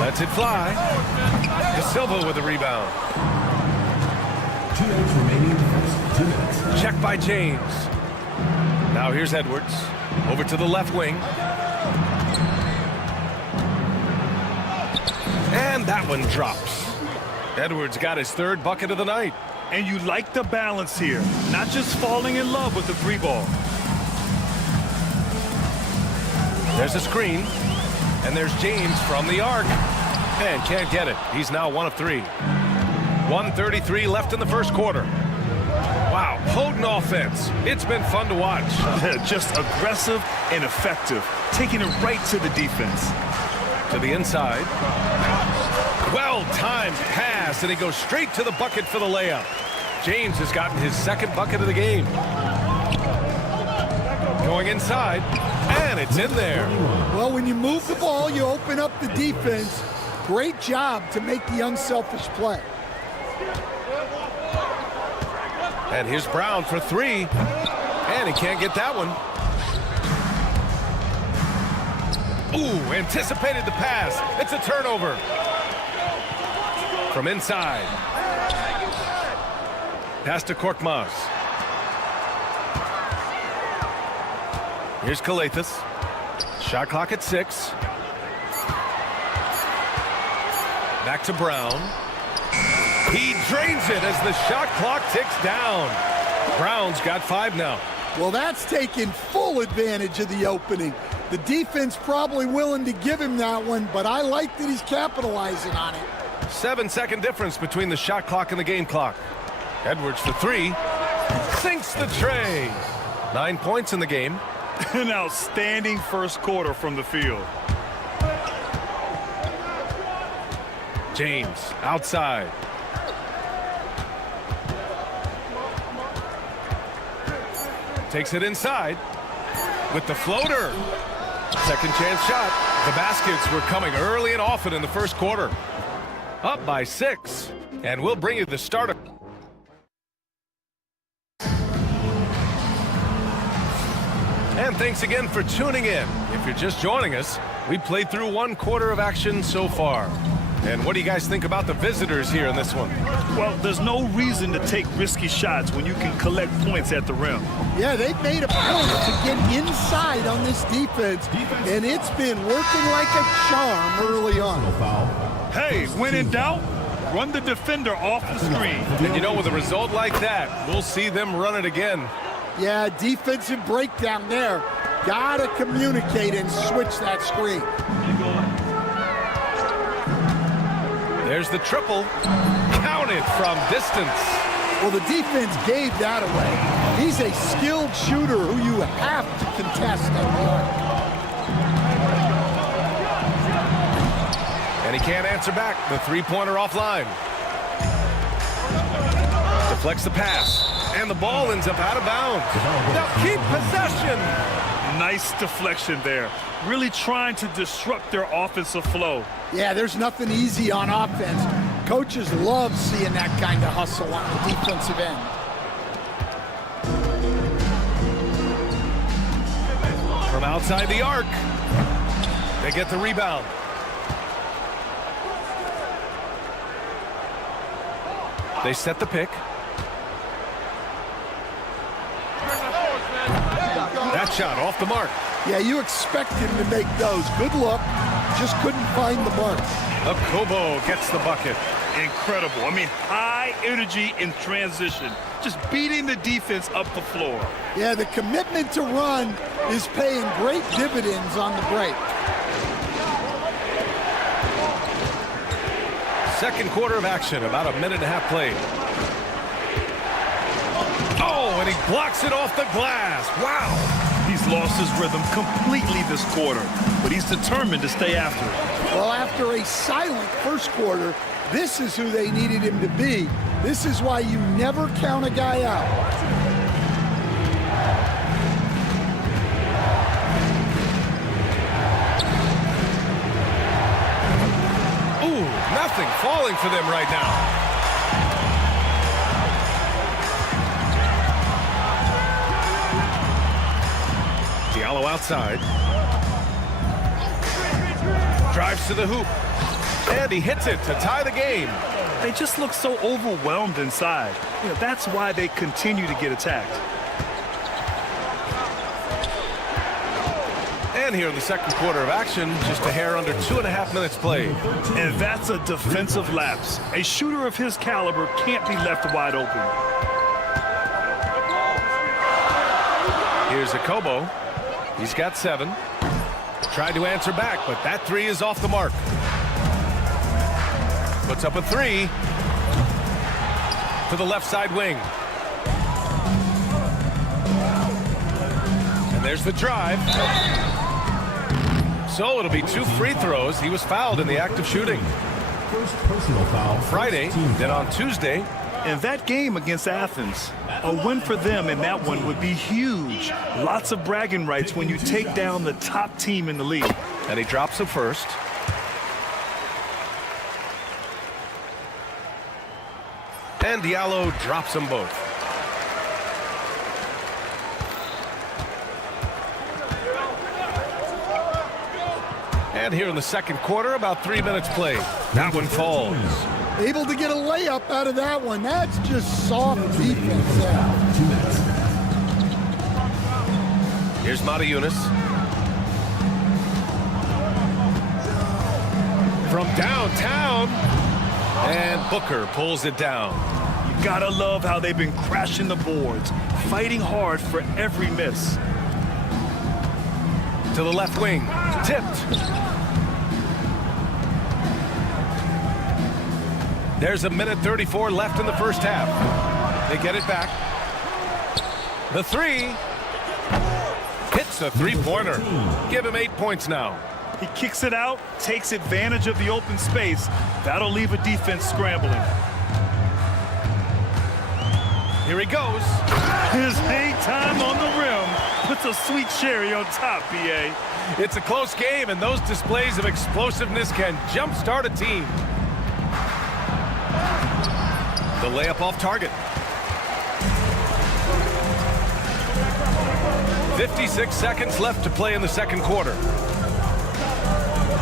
Lets it fly. De Silva with the rebound. 2 minutes remaining. 2 minutes. Check by James. Now here's Edwards. Over to the left wing. And that one drops. Edwards got his third bucket of the night. And you like the balance here. Not just falling in love with the 3 ball. There's a screen. And there's James from the arc. And can't get it. He's now 1 of 3. 1:33 left in the first quarter. Wow, potent offense. It's been fun to watch. Just aggressive and effective. Taking it right to the defense. To the inside. Well-timed pass, and he goes straight to the bucket for the layup. James has gotten his second bucket of the game. Going inside, and it's in there. Well, when you move the ball, you open up the defense. Great job to make the unselfish play. And here's Brown for 3. And he can't get that one. Ooh, anticipated the pass. It's a turnover. From inside. Pass to Korkmaz. Here's Calathis. Shot clock at 6. Back to Brown. He drains it as the shot clock ticks down. Brown's got 5 now. Well, that's taking full advantage of the opening. The defense probably willing to give him that one, but I like that he's capitalizing on it. 7-second difference between the shot clock and the game clock. Edwards for 3. Sinks the tray. 9 points in the game. An outstanding first quarter from the field. James outside. Takes it inside with the floater. Second chance shot. The baskets were coming early and often in the first quarter. Up by 6. And we'll bring you the starter. And thanks again for tuning in. If you're just joining us, we played through 1 quarter of action so far. And what do you guys think about the visitors here in this one? Well, there's no reason to take risky shots when you can collect points at the rim. Yeah, they've made a point to get inside on this defense, and it's been working like a charm early on. Hey, when in doubt, run the defender off the screen. And you know, with a result like that, we'll see them run it again. Yeah, defensive breakdown there. Gotta communicate and switch that screen. There's the triple. Counted from distance. Well, the defense gave that away. He's a skilled shooter who you have to contest at the arc. And he can't answer back. The three-pointer offline. Deflects the pass. And the ball ends up out of bounds. They'll keep possession. Nice deflection there. Really trying to disrupt their offensive flow. Yeah, there's nothing easy on offense. Coaches love seeing that kind of hustle on the defensive end. From outside the arc. They get the rebound. They set the pick. That shot off the mark. Yeah, you expect him to make those. Good look. Just couldn't find the mark. Kobo gets the bucket. Incredible. I mean, high energy in transition. Just beating the defense up the floor. Yeah, the commitment to run is paying great dividends on the break. Second quarter of action, about a minute and a half played. Oh, and he blocks it off the glass. Wow. He's lost his rhythm completely this quarter, but he's determined to stay after it. Well, after a silent first quarter, this is who they needed him to be. This is why you never count a guy out. Ooh, nothing falling for them right now. Diallo outside. Drives to the hoop. And he hits it to tie the game. They just look so overwhelmed inside. You know, that's why they continue to get attacked. And here in the second quarter of action, just a hair under 2.5 minutes played. And that's a defensive lapse. A shooter of his caliber can't be left wide open. Here's Kobo. He's got 7. Tried to answer back, but that 3 is off the mark. Puts up a 3 to the left side wing. And there's the drive. So it'll be 2 free throws. He was fouled in the act of shooting. First personal foul. Friday, then on Tuesday. In that game against Athens, a win for them in that one would be huge. Lots of bragging rights when you take down the top team in the league. And he drops the first. And Diallo drops them both. And here in the second quarter, about 3 minutes played. That one falls. Able to get a layup out of that one. That's just soft defense there. Here's Mata-Yunus. From downtown. And Booker pulls it down. You gotta love how they've been crashing the boards, fighting hard for every miss. To the left wing. Tipped. There's a minute 34 left in the first half. They get it back. The 3 hits a three-pointer. Give him 8 points now. He kicks it out, takes advantage of the open space. That'll leave a defense scrambling. Here he goes. His hang time on the rim puts a sweet cherry on top, BA. It's a close game, and those displays of explosiveness can jumpstart a team. The layup off target. 56 seconds left to play in the second quarter.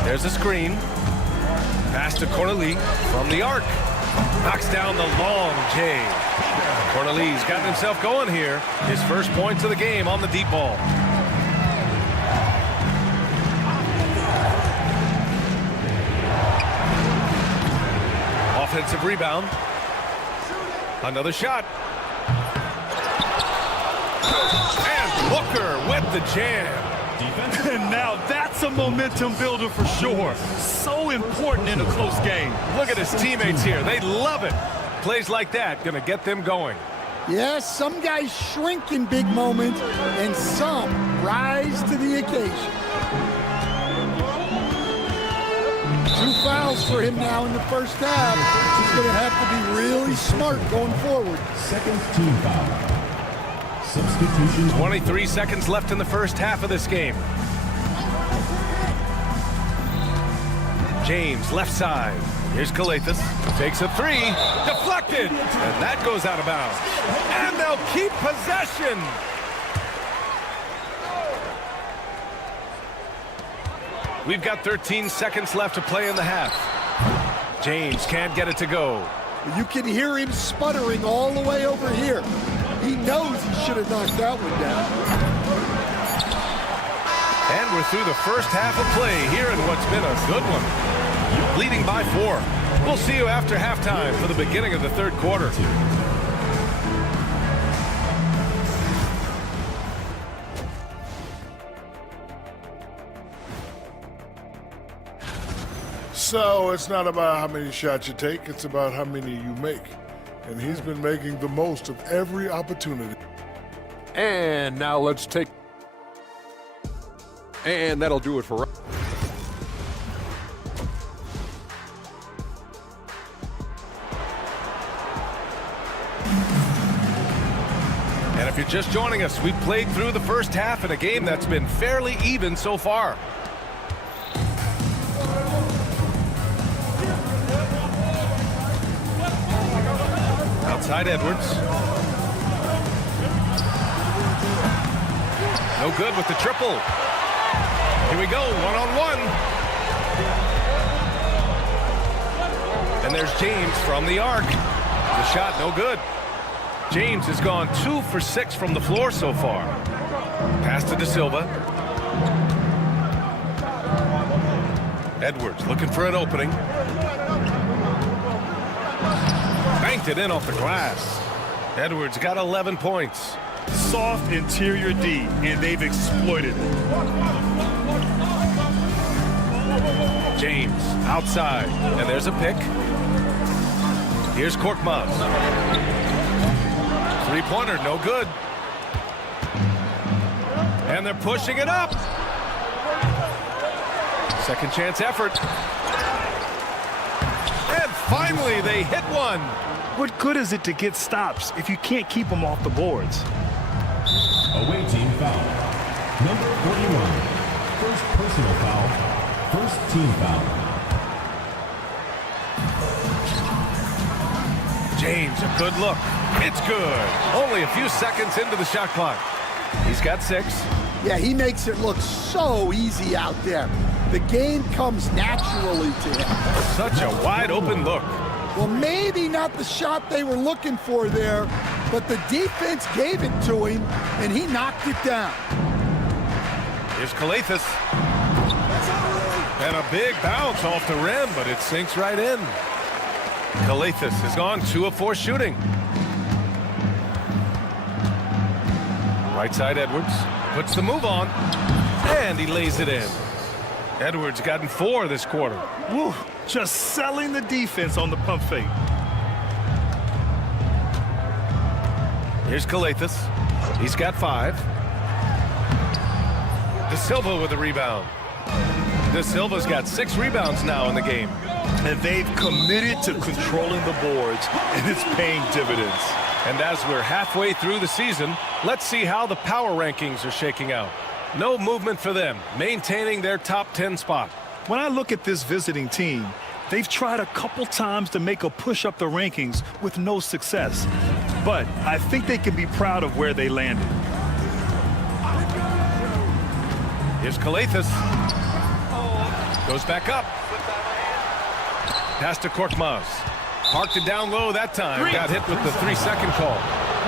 There's a screen. Pass to Corneli from the arc. Knocks down the long J. Corneli's gotten himself going here. His first points of the game on the deep ball. Offensive rebound. Another shot. And Booker with the jam. And now that's a momentum builder for sure. So important in a close game. Look at his teammates here. They love it. Plays like that going to get them going. Yes, some guys shrink in big moments, and some rise to the occasion. 2 fouls for him now in the first half. He's going to have to be really smart going forward. Second team foul. Substitution. 23 seconds left in the first half of this game. James, left side. Here's Calathes. Takes a three. Deflected. And that goes out of bounds. And they'll keep possession. We've got 13 seconds left to play in the half. James can't get it to go. You can hear him sputtering all the way over here. He knows he should have knocked that one down. And we're through the first half of play here in what's been a good one. Leading by 4. We'll see you after halftime for the beginning of the third quarter. So it's not about how many shots you take, it's about how many you make. And he's been making the most of every opportunity. And now let's take... And that'll do it for... And if you're just joining us, we've played through the first half in a game that's been fairly even so far. Outside Edwards. No good with the triple. Here we go, one-on-one. And there's James from the arc. The shot, no good. James has gone 2 for 6 from the floor so far. Pass to De Silva. Edwards looking for an opening. Banked it in off the glass. Edwards got 11 points. Soft interior D, and they've exploited it. James outside, and there's a pick. Here's Korkmaz. Three-pointer, no good. And they're pushing it up. Second chance effort. And finally, they hit one. What good is it to get stops if you can't keep them off the boards? Away team foul. Number 41. First personal foul. First team foul. James, a good look. It's good. Only a few seconds into the shot clock. He's got 6. Yeah, he makes it look so easy out there. The game comes naturally to him. Such a wide open look. Well, maybe not the shot they were looking for there, but the defense gave it to him, and he knocked it down. Here's Calathes. And a big bounce off the rim, but it sinks right in. Calathes has gone 2 of 4 shooting. Right side Edwards puts the move on, and he lays it in. Edwards gotten 4 this quarter. Woo, just selling the defense on the pump fake. Here's Calathes. He's got 5. De Silva with the rebound. De Silva's got 6 rebounds now in the game. And they've committed to controlling the boards, and it's paying dividends. And as we're halfway through the season, let's see how the power rankings are shaking out. No movement for them, maintaining their top 10 spot. When I look at this visiting team, they've tried a couple times to make a push up the rankings with no success. But I think they can be proud of where they landed. Here's Calathes. Goes back up. Pass to Korkmaz. Parked it down low that time. Got hit with the 3-second call.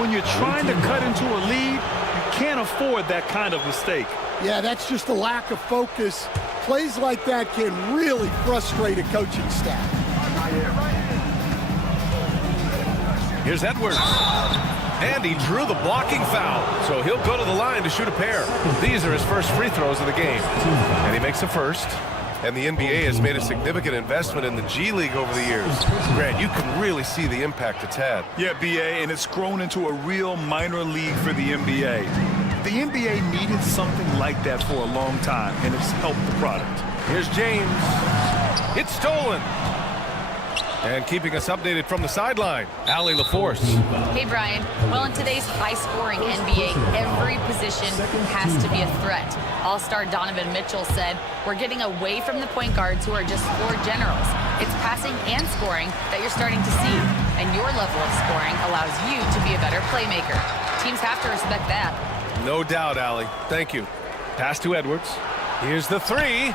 When you're trying to cut into a lead, you can't afford that kind of mistake. Yeah, that's just a lack of focus. Plays like that can really frustrate a coaching staff. Here's Edwards. And he drew the blocking foul, so he'll go to the line to shoot a pair. These are his first free throws of the game. And he makes a first. And the NBA has made a significant investment in the G League over the years. Grant, you can really see the impact it's had. Yeah, BA, and it's grown into a real minor league for the NBA. The NBA needed something like that for a long time, and it's helped the product. Here's James. It's stolen. And keeping us updated from the sideline, Allie LaForce. Hey, Brian. Well, in today's high-scoring NBA, every position has to be a threat. All-star Donovan Mitchell said, "We're getting away from the point guards who are just floor generals. It's passing and scoring that you're starting to see, and your level of scoring allows you to be a better playmaker. Teams have to respect that." No doubt, Allie. Thank you. Pass to Edwards. Here's the three.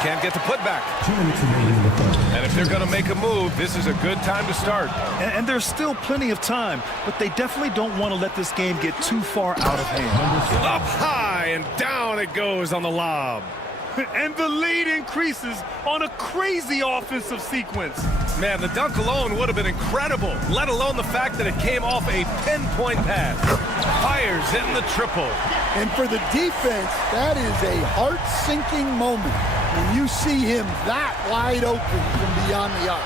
Can't get the putback. 2 minutes remaining in the first. And if they're going to make a move, this is a good time to start. And there's still plenty of time, but they definitely don't want to let this game get too far out of hand. Up high and down it goes on the lob. And the lead increases on a crazy offensive sequence. Man, the dunk alone would have been incredible, let alone the fact that it came off a pinpoint pass. Fires in the triple. And for the defense, that is a heart-sinking moment when you see him that wide open from beyond the arc.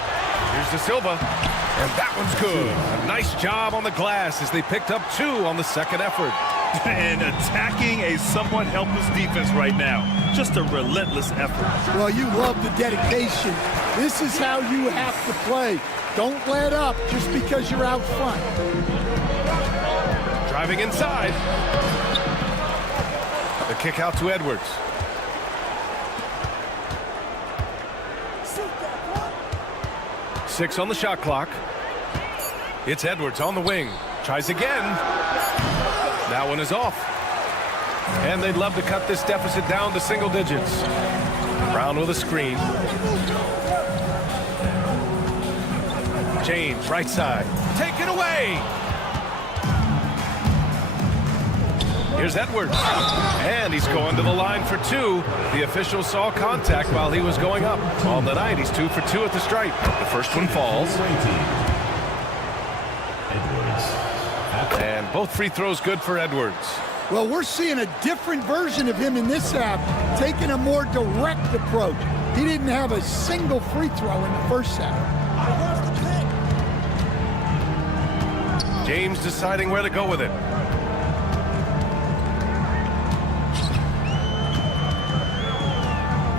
Here's De Silva, and that one's good. A nice job on the glass as they picked up 2 on the second effort. And attacking a somewhat helpless defense right now. Just a relentless effort. Well, you love the dedication. This is how you have to play. Don't let up just because you're out front. Driving inside. The kick out to Edwards. Six on the shot clock. It's Edwards on the wing. Tries again. That one is off. And they'd love to cut this deficit down to single digits. Brown with a screen. James, right side. Take it away. Here's Edwards. And he's going to the line for 2. The official saw contact while he was going up. On the night, he's 2 for 2 at the stripe. The first one falls. And both free throws good for Edwards. Well, we're seeing a different version of him in this half, taking a more direct approach. He didn't have a single free throw in the first half. James deciding where to go with it.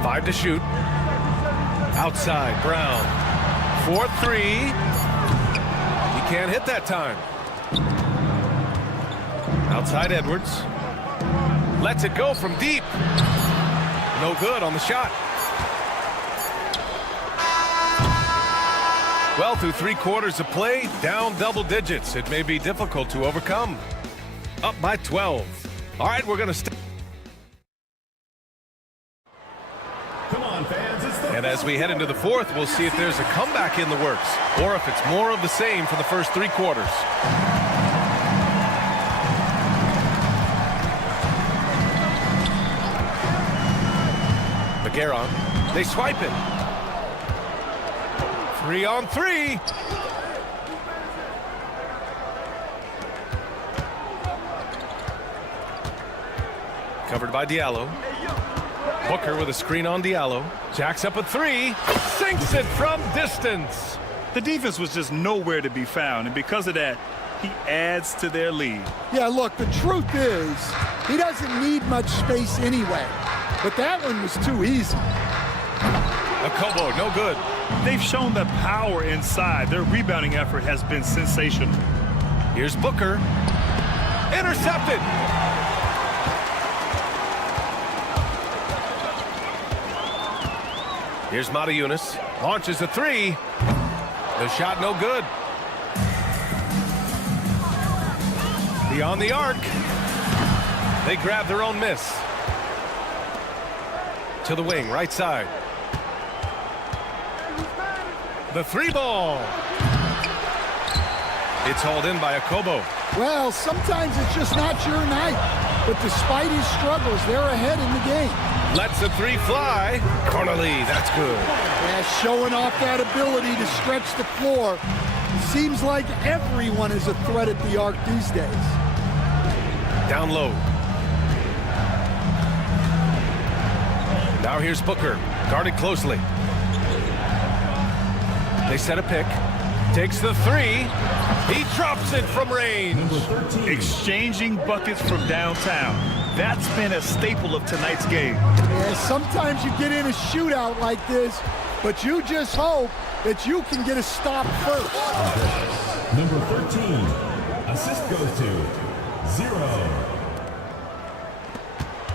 Five to shoot. Outside, Brown. 4-3. He can't hit that time. Outside Edwards. Lets it go from deep. No good on the shot. Well, through 3 quarters of play, down double digits. It may be difficult to overcome. Up by 12. All right, we're going to Come on, fans. And as we head into the fourth, we'll see if there's a comeback in the works or if it's more of the same for the first 3 quarters. McGarron, they swipe it. 3-on-3. Covered by Diallo. Booker with a screen on Diallo. Jacks up a 3. Sinks it from distance. The defense was just nowhere to be found, and because of that, he adds to their lead. Yeah, look, the truth is, he doesn't need much space anyway. But that one was too easy. A Kobo, no good. They've shown the power inside. Their rebounding effort has been sensational. Here's Booker. Intercepted. Here's Matajunas. Launches a 3. The shot no good. Beyond the arc. They grab their own miss. To the wing, right side. The three ball. It's hauled in by Okobo. Well, sometimes it's just not your night. But despite his struggles, they're ahead in the game. Lets the three fly. Cornerly, that's good. Yeah, showing off that ability to stretch the floor. Seems like everyone is a threat at the arc these days. Down low. Now here's Booker, guarded closely. They set a pick. Takes the three. He drops it from range. Exchanging buckets from downtown. That's been a staple of tonight's game. Yeah, sometimes you get in a shootout like this, but you just hope that you can get a stop first. Number 13. Assist goes to 0.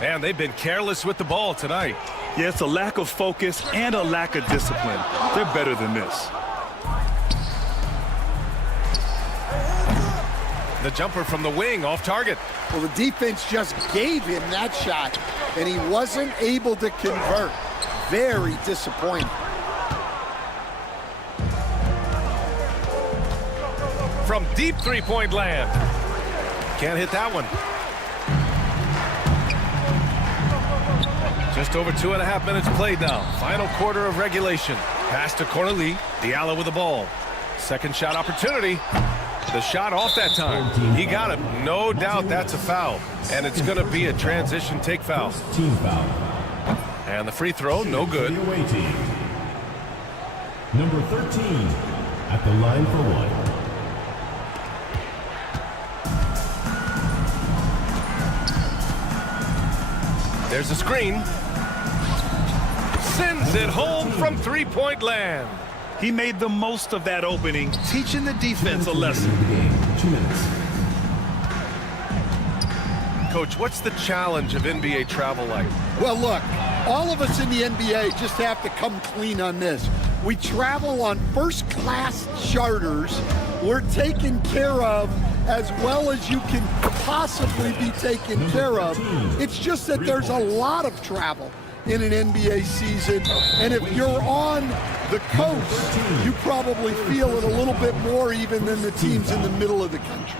And they've been careless with the ball tonight. Yeah, it's a lack of focus and a lack of discipline. They're better than this. The jumper from the wing off target. Well, the defense just gave him that shot, and he wasn't able to convert. Very disappointing. From deep three-point land. Can't hit that one. Just over 2.5 minutes played now. Final quarter of regulation. Pass to Cornerly. Diallo with the ball. Second shot opportunity. The shot off that time. He got it. No doubt that's a foul. And it's going to be a transition take foul. Team foul. And the free throw, no good. The away team. Number 13 at the line for one. There's a screen. Sends it home from three-point land. He made the most of that opening, teaching the defense a lesson. 2 minutes. Coach, what's the challenge of NBA travel like? Well, look, all of us in the NBA just have to come clean on this. We travel on first-class charters. We're taken care of as well as you can possibly be taken care of. It's just that there's a lot of travel in an NBA season, and if you're on the coast, you probably feel it a little bit more even than the teams in the middle of the country.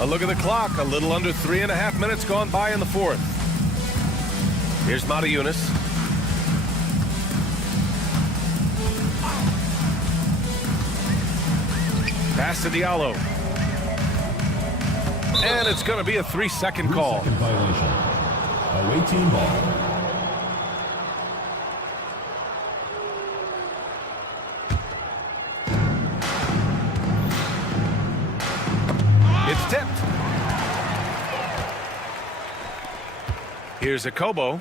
A look at the clock. A little under 3.5 minutes gone by in the fourth. Here's Matajunas. Pass to Diallo. And it's going to be a 3-second call. 3-second violation. Away team ball. It's tipped. Here's Okobo.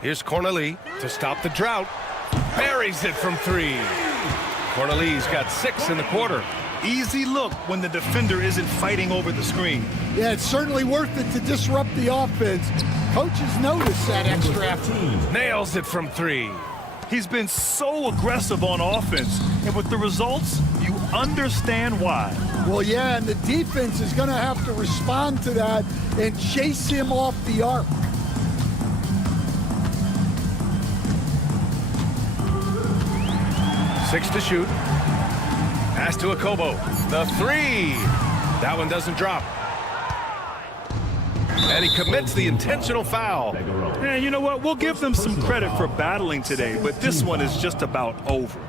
Here's Cornerly to stop the drought. Buries it from three. Cornerly's got 6 in the quarter. Easy look when the defender isn't fighting over the screen. Yeah, it's certainly worth it to disrupt the offense. Coaches notice that extra effort. Nails it from 3. He's been so aggressive on offense, and with the results, you understand why. Well, yeah, and the defense is going to have to respond to that and chase him off the arc. Six to shoot. Pass to Okobo. The 3. That one doesn't drop. And he commits the intentional foul. Yeah, you know what? We'll give them some credit for battling today, but this one is just about over.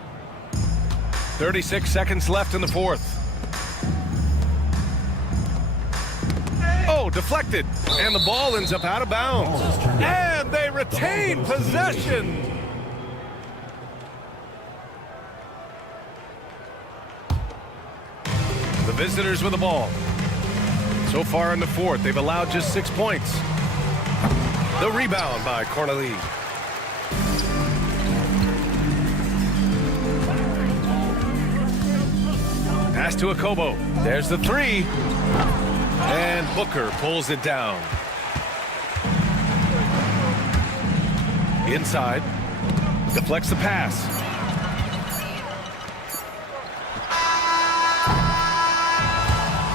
36 seconds left in the fourth. Oh, deflected. And the ball ends up out of bounds. And they retain possession. The visitors with the ball. So far in the fourth, they've allowed just 6 points. The rebound by Cornerly. Pass to Okobo. There's the 3. And Booker pulls it down. Inside. Deflects the pass.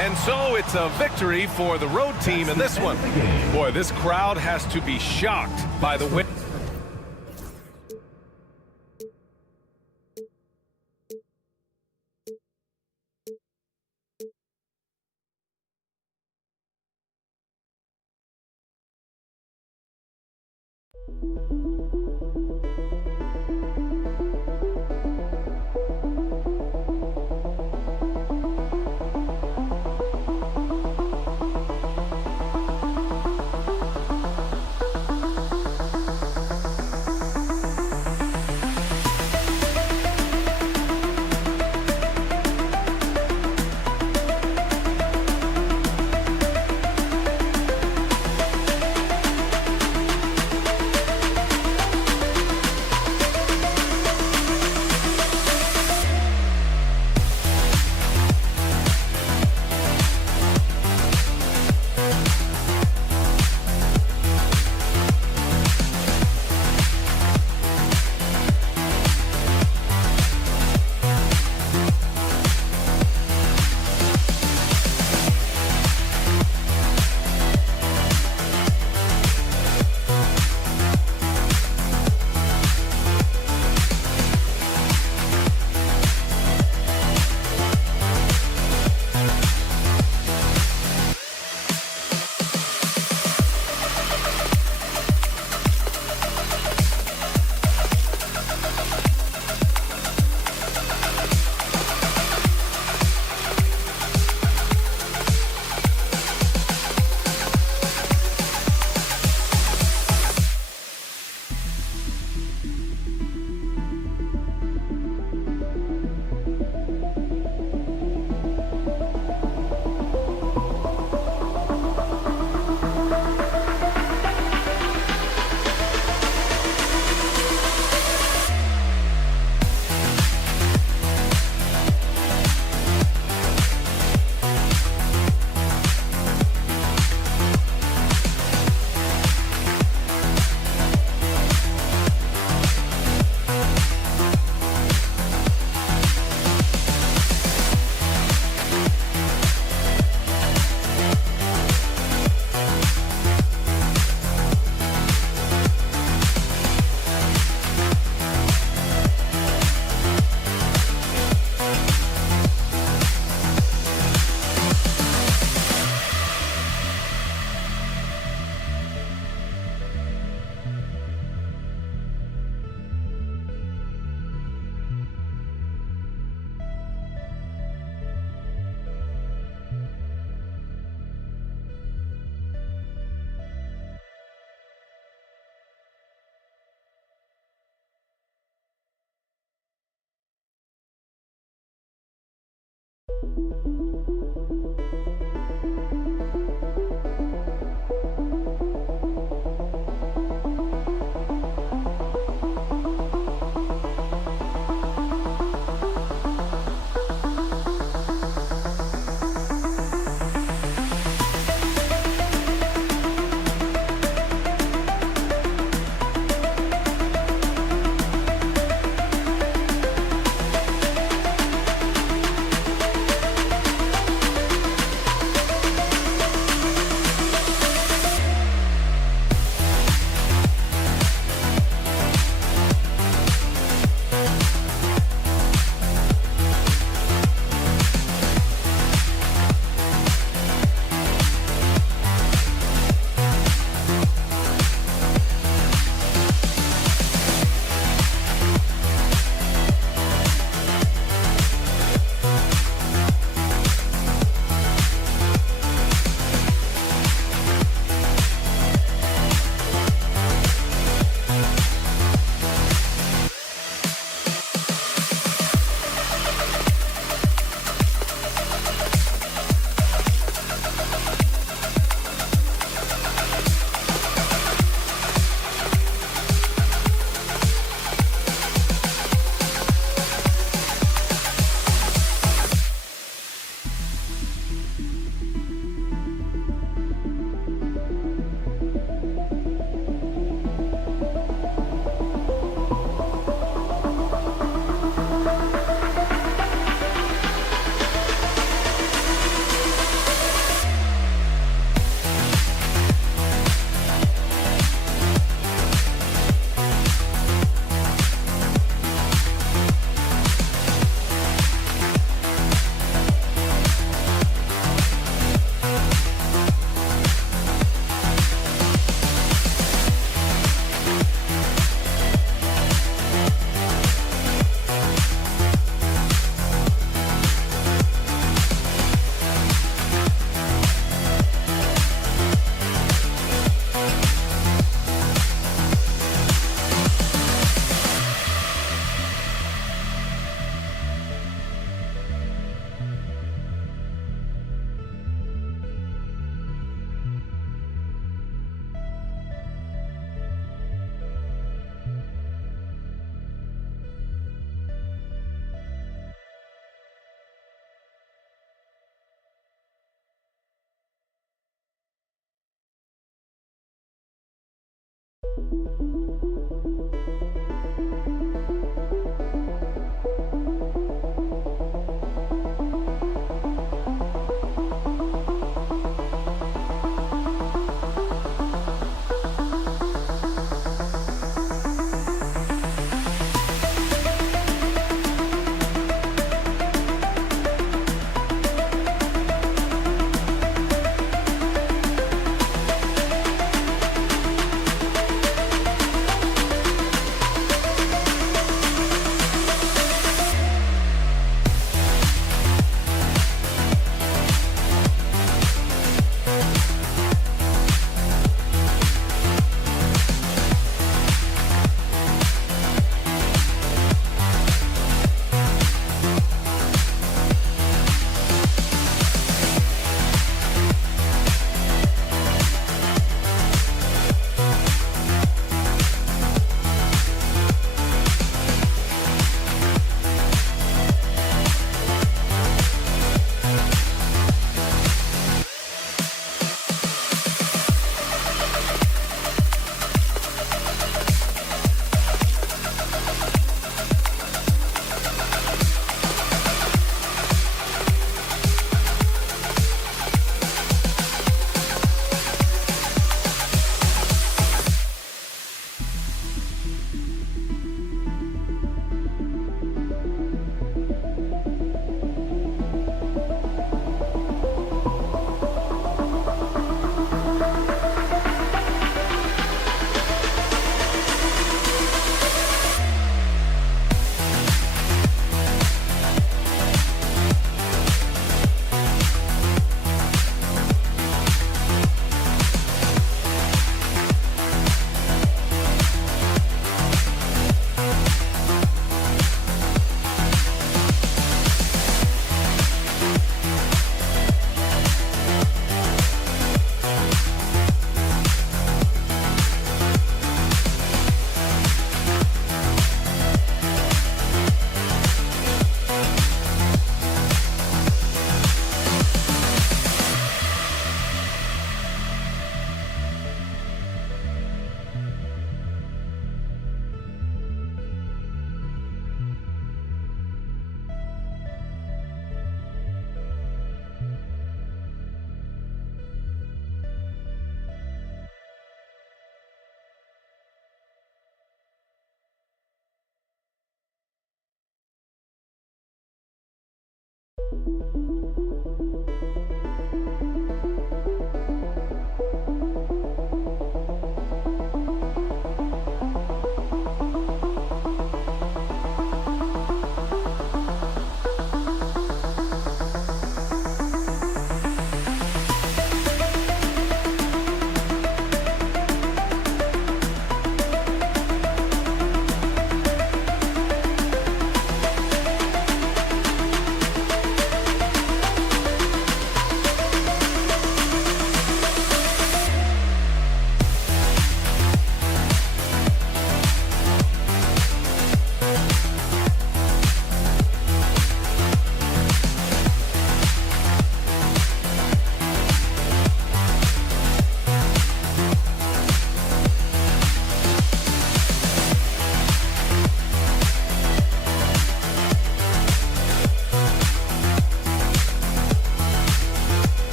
And so it's a victory for the road team in this one. Boy, this crowd has to be shocked by the win.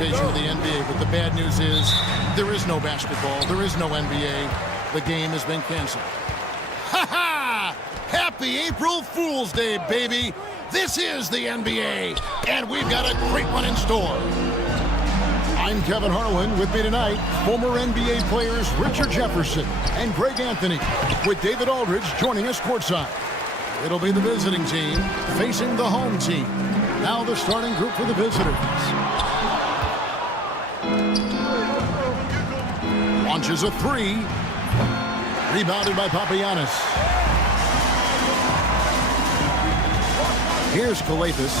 Of the NBA, but the bad news is there is no basketball, there is no NBA. The game has been canceled. Ha ha! Happy April Fool's Day, baby! This is the NBA, and we've got a great one in store. I'm Kevin Harlan. With me tonight, former NBA players Richard Jefferson and Greg Anthony, with David Aldridge joining us courtside. It'll be the visiting team facing the home team. Now the starting group for the visitors. Launches a three. Rebounded by Papagiannis. Here's Kalathis.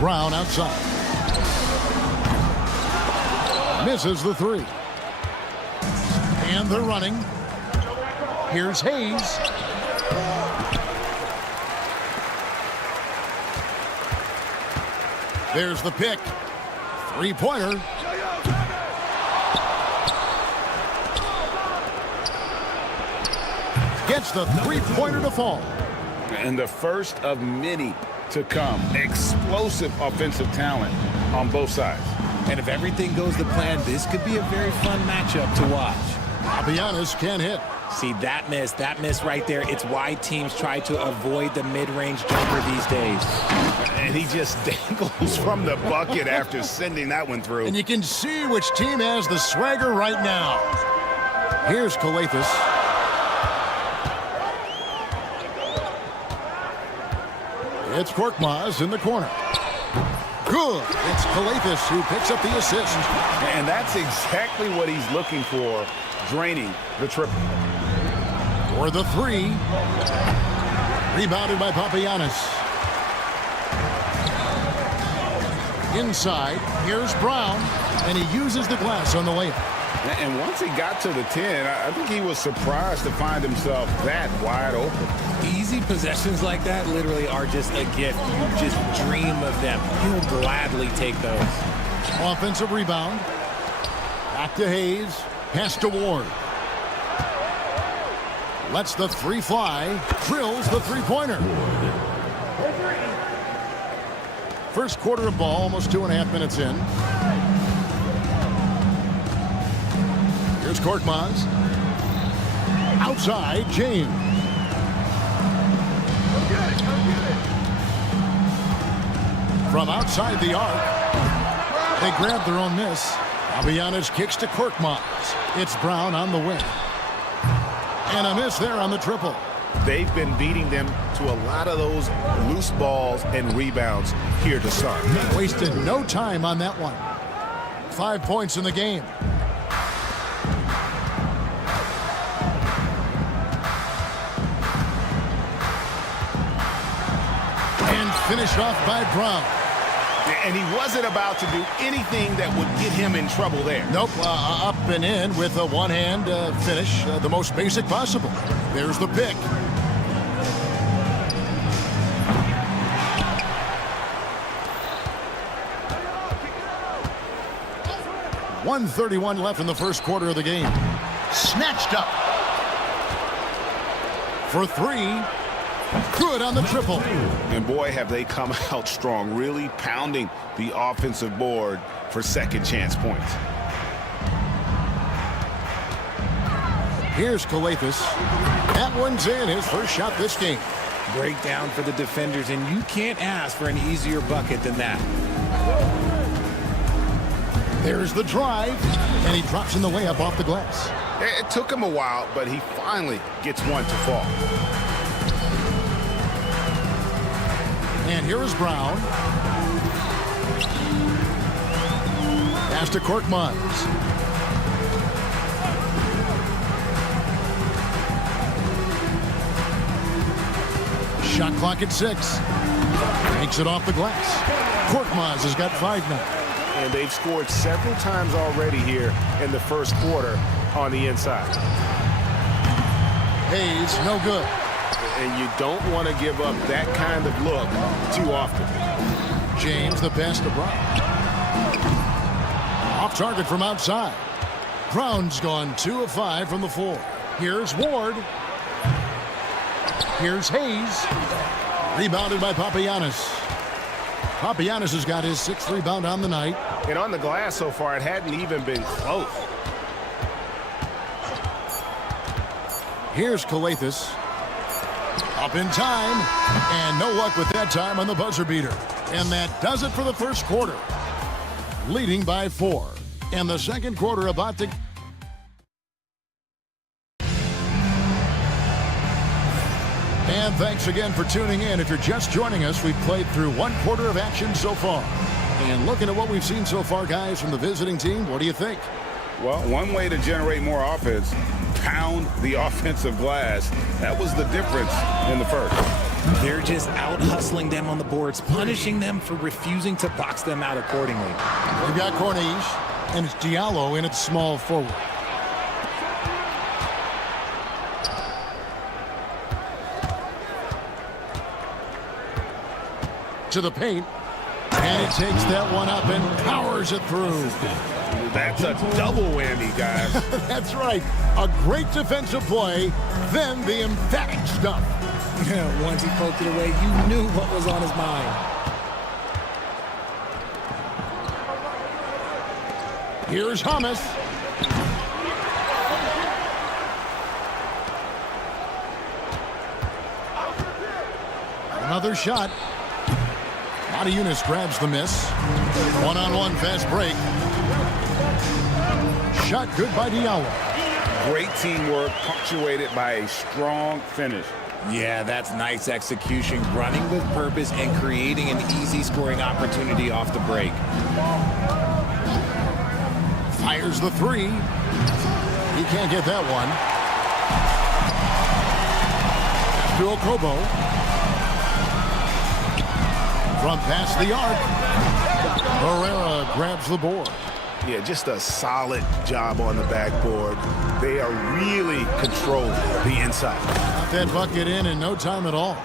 Brown outside. Misses the three. And they're running. Here's Hayes. There's the pick. Three-pointer. Gets the three-pointer to fall. And the first of many to come. Explosive offensive talent on both sides. And if everything goes to plan, this could be a very fun matchup to watch. Papagiannis can't hit. See, that miss right there. It's why teams try to avoid the mid-range jumper these days. And he just dangles from the bucket after sending that one through. And you can see which team has the swagger right now. Here's Kalathis. It's Korkmaz in the corner. Good. It's Kalathis who picks up the assist. And that's exactly what he's looking for, draining the triple. For the three. Rebounded by Papagiannis. Inside, here's Brown, and he uses the glass on the layup. And once he got to the 10, I think he was surprised to find himself that wide open. Easy possessions like that literally are just a gift. You just dream of them. You'll gladly take those. Offensive rebound. Back to Hayes. Pass to Ward. Lets the three fly. Drills the three-pointer. First quarter of ball, almost 2.5 minutes in. Here's Korkmaz. Outside, James. From outside the arc, they grab their own miss. Papagiannis kicks to Korkmaz. It's Brown on the wing. And a miss there on the triple. They've been beating them to a lot of those loose balls and rebounds here to start. Wasted no time on that one. 5 points in the game. And finished off by Brown. And he wasn't about to do anything that would get him in trouble there. Nope, up and in with a one-hand finish, the most basic possible. There's the pick. .131 left in the first quarter of the game. Snatched up. For three. Good on the triple. And boy, have they come out strong, really pounding the offensive board for second chance points. Here's Kalathis. That one's in, his first shot this game. Breakdown for the defenders, and you can't ask for an easier bucket than that. There's the drive, and he drops in the layup off the glass. It took him a while, but he finally gets one to fall. And here is Brown. Pass to Korkmaz. Shot clock at 6. Takes it off the glass. Korkmaz has got 5 now. And they've scored several times already here in the first quarter on the inside. Hayes, no good. And you don't want to give up that kind of look too often. James, the pass to Brown. Off target from outside. Brown's gone 2 of 5 from the floor. Here's Ward. Here's Hayes. Rebounded by Papagiannis. Papagiannis has got his 6th rebound on the night. And on the glass so far, it hadn't even been close. Here's Kalathis. Up in time. And no luck with that time on the buzzer beater. And that does it for the first quarter. Leading by 4. And the second quarter about to... And thanks again for tuning in. If you're just joining us, we've played through 1 quarter of action so far. And looking at what we've seen so far, guys, from the visiting team, what do you think? Well, one way to generate more offense, pound the offensive glass. That was the difference in the first. They're just out hustling them on the boards, punishing them for refusing to box them out accordingly. We've got Corniche, and it's Diallo in at small forward. To the paint. And he takes that one up and powers it through. That's a double whammy, guys. That's right. A great defensive play, then the emphatic stuff. Once he poked it away, you knew what was on his mind. Here's Thomas. Another shot. Yunus grabs the miss. One-on-one fast break. Shot good by Diallo. Great teamwork punctuated by a strong finish. Yeah, that's nice execution, running with purpose and creating an easy scoring opportunity off the break. Fires the three. He can't get that one. To Okobo. From past the arc. Herrera grabs the board. Yeah, just a solid job on the backboard. They are really controlling the inside. Got that bucket in no time at all.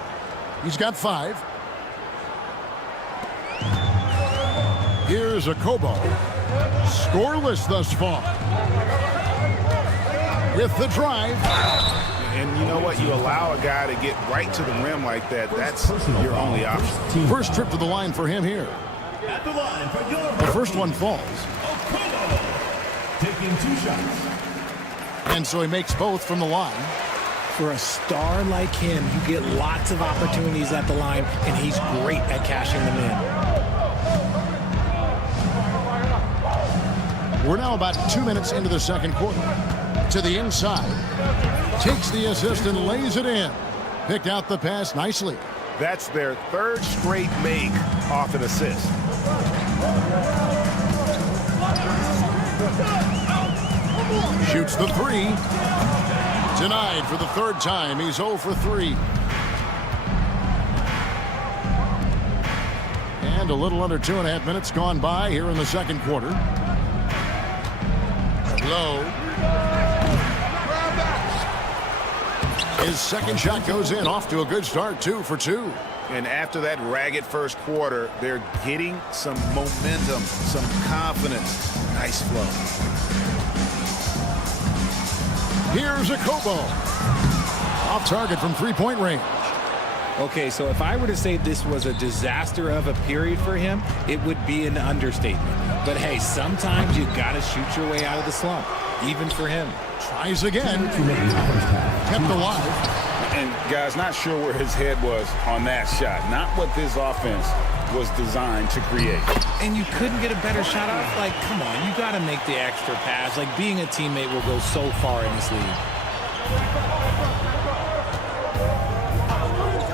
He's got 5. Here's Okobo. Scoreless thus far. With the drive. And you know what? You allow a guy to get right to the rim like that. That's your only option. First trip to the line for him here. At the line for your The first one falls. taking 2 shots. And so he makes both from the line. For a star like him, you get lots of opportunities at the line, and he's great at cashing them in. We're now about 2 minutes into the second quarter. To the inside. Takes the assist and lays it in. Picked out the pass nicely. That's their 3rd straight make off an assist. Shoots the 3. Denied for the 3rd time. He's 0 for 3. And a little under 2.5 minutes gone by here in the second quarter. Low. His second shot goes in, off to a good start, 2 for 2. And after that ragged first quarter, they're getting some momentum, some confidence. Nice flow. Here's Okobo. Off target from 3-point range. Okay, so if I were to say this was a disaster of a period for him, it would be an understatement. But hey, sometimes you gotta shoot your way out of the slump, even for him. Tries again. Kept alive. And guys, not sure where his head was on that shot. Not what this offense was designed to create. And you couldn't get a better shot off? Like, come on, you got to make the extra pass. Like, being a teammate will go so far in this league.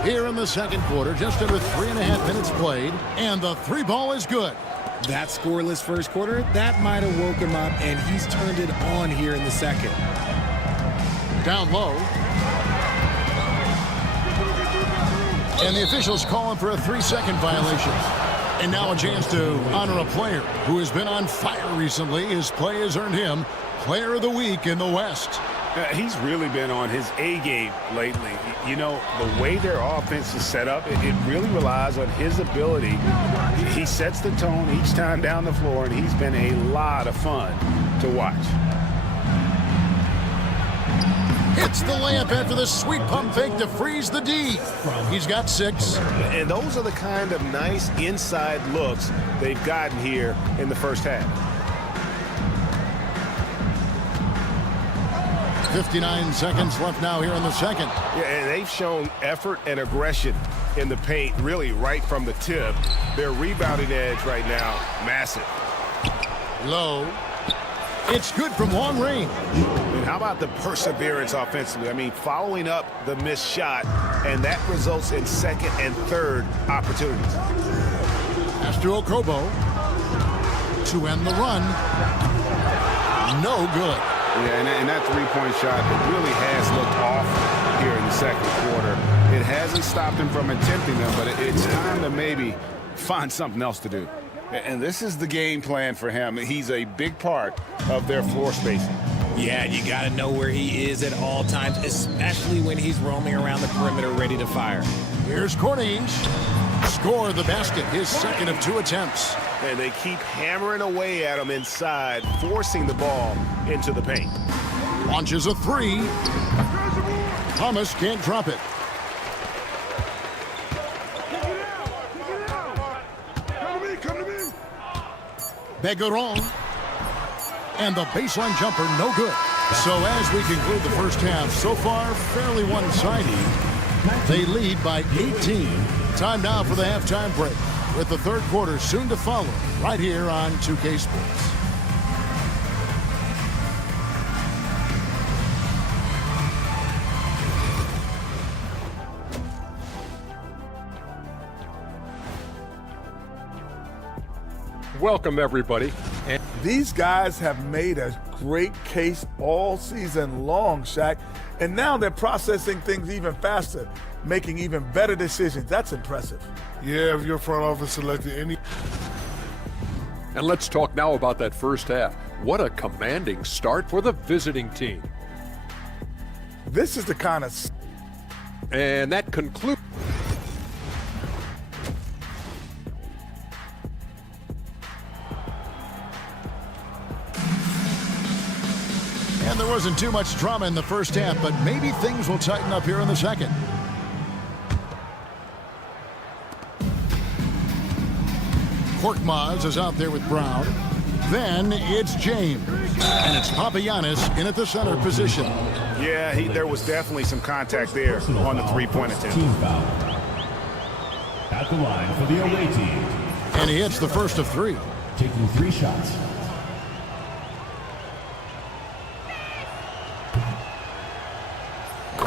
Here in the second quarter, just under 3.5 minutes played, and the 3 ball is good. That scoreless first quarter, that might have woke him up, and he's turned it on here in the second. Down low. And the officials calling for a 3-second violation. And now a chance to honor a player who has been on fire recently. His play has earned him Player of the Week in the West. He's really been on his A game lately. You know, the way their offense is set up, it really relies on his ability. He sets the tone each time down the floor, and he's been a lot of fun to watch. Hits the layup after the sweet pump fake to freeze the D. He's got 6. And those are the kind of nice inside looks they've gotten here in the first half. 59 seconds left now here in the second. Yeah, and they've shown effort and aggression in the paint, really right from the tip. Their rebounding edge right now, massive. Low. It's good from long range. And how about the perseverance offensively? I mean, following up the missed shot, and that results in second and third opportunities. Pass to Okobo to end the run. No good. Yeah, and that three-point shot, it really has looked off here in the second quarter. It hasn't stopped him from attempting them, but it's time to maybe find something else to do. And this is the game plan for him. He's a big part of their floor spacing. Yeah, you got to know where he is at all times, especially when he's roaming around the perimeter ready to fire. Here's Corniche. score the basket, his second of 2 attempts. And they keep hammering away at him inside, forcing the ball into the paint. Launches a 3. Thomas can't drop it. Begueron. And the baseline jumper, no good. So as we conclude the first half, so far fairly one-sided. They lead by 18. Time now for the halftime break, with the third quarter soon to follow, right here on 2K Sports. Welcome, everybody. And these guys have made a great case all season long, Shaq, and now they're processing things even faster, making even better decisions. That's impressive. Yeah, if your front office selected any. And let's talk now about that first half. What a commanding start for the visiting team. This is the kind of. And that concludes. And there wasn't too much drama in the first half, but maybe things will tighten up here in the second. Korkmaz is out there with Brown. Then it's James. And it's Papagiannis in at the center position. Yeah, there was definitely some contact there on the three-point attempt. Team foul. At the line for the away team. And he hits the first of 3. Taking 3 shots.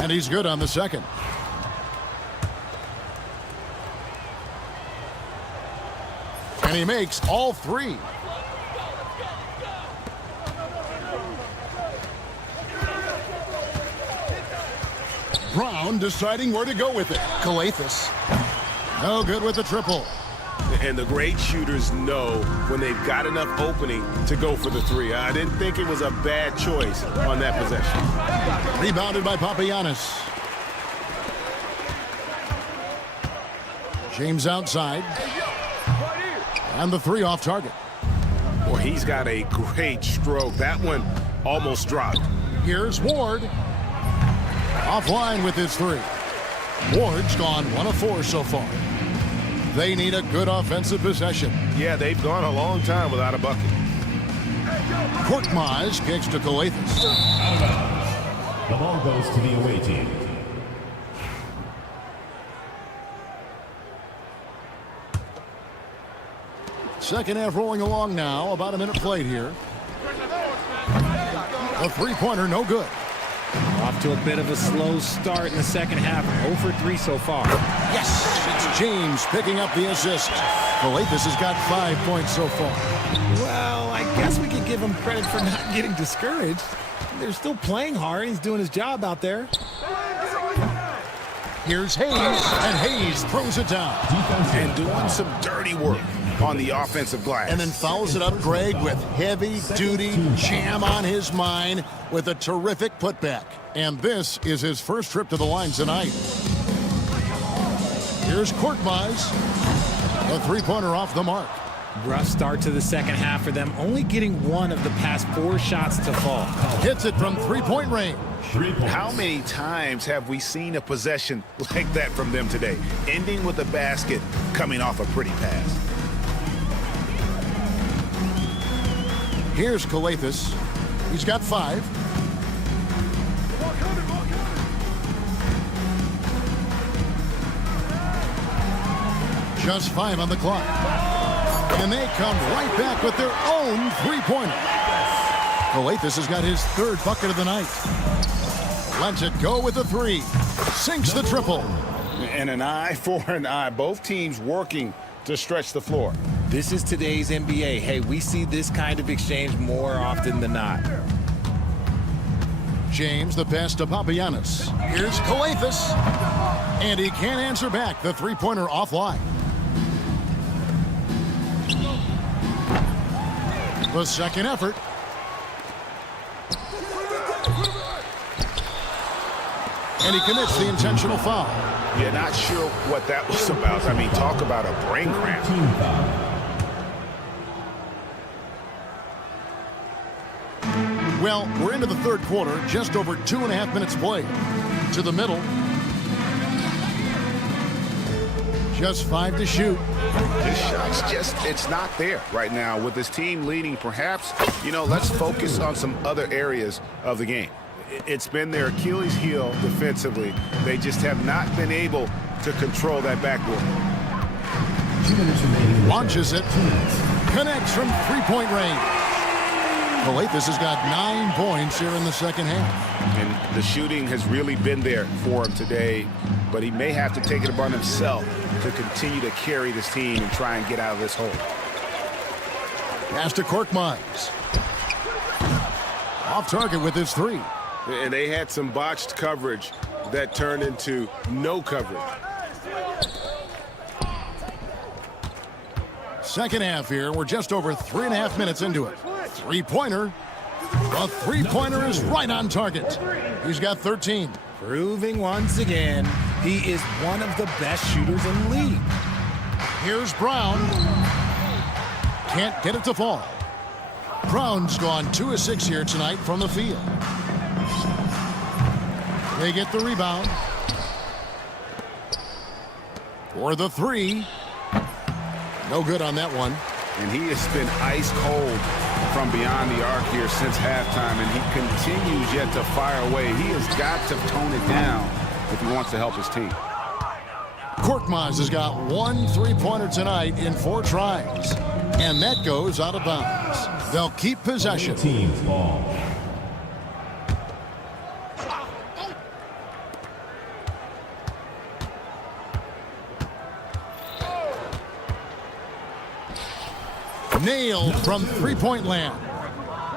And he's good on the second. And he makes all 3. Brown deciding where to go with it. Calathes. No good with the triple. And the great shooters know when they've got enough opening to go for the 3. I didn't think it was a bad choice on that possession. Rebounded by Papagiannis. James outside. And the 3 off target. Well, he's got a great stroke. That one almost dropped. Here's Ward. Offline with his 3. Ward's gone 1 of 4 so far. They need a good offensive possession. Yeah, they've gone a long time without a bucket. Korkmaz kicks to Calathes. The ball goes to the away team. Second half rolling along now. About a minute played here. A 3-pointer, no good. Off to a bit of a slow start in the second half. 0 for 3 so far. Yes, it's James picking up the assist. Calathes has got 5 points so far. Well, I guess we could give him credit for not getting discouraged. They're still playing hard. He's doing his job out there. Here's Hayes, and Hayes throws it down. And doing some dirty work on the offensive glass. And then fouls it up, Greg, with heavy-duty jam on his mind with a terrific putback. And this is his first trip to the line tonight. Here's Korkmaz. A 3-pointer off the mark. Rough start to the second half for them, only getting 1 of the past 4 shots to fall. Hits it from 3-point range. How many times have we seen a possession like that from them today? Ending with a basket, coming off a pretty pass. Here's Calathes. He's got 5. Just 5 on the clock. And they come right back with their own 3-pointer. Calathes has got his 3rd bucket of the night. Lets it go with the 3. Sinks the triple. And an eye for an eye. Both teams working to stretch the floor. This is today's NBA. Hey, we see this kind of exchange more often than not. James, the pass to Papagiannis. Here's Calathes. And he can't answer back. The 3-pointer offline. The second effort. And he commits the intentional foul. Yeah, not sure what that was about. I mean, talk about a brain cramp. Team foul. Well, we're into the third quarter, just over 2.5 minutes played. To the middle. Just 5 to shoot. His shot's just, it's not there right now. With his team leading, perhaps, let's focus on some other areas of the game. It's been their Achilles heel defensively. They just have not been able to control that backboard. 2 minutes remaining. Launches it. Connects from three-point range. Calathes has got 9 points here in the second half. And the shooting has really been there for him today, but he may have to take it upon himself to continue to carry this team and try and get out of this hole. Pass to Korkmaz. Off target with his 3. And they had some botched coverage that turned into no coverage. Second half here. We're just over 3.5 minutes into it. Three-pointer. The three-pointer is right on target. He's got 13. Proving once again he is one of the best shooters in the league. Here's Brown. Can't get it to fall. Brown's gone 2 of 6 here tonight from the field. They get the rebound. For the 3. No good on that one. And he has been ice cold from beyond the arc here since halftime, and he continues yet to fire away. He has got to tone it down if he wants to help his team. Korkmaz has got 1 three-pointer tonight in 4 tries, and that goes out of bounds. They'll keep possession. Team's ball. Nailed from three-point land.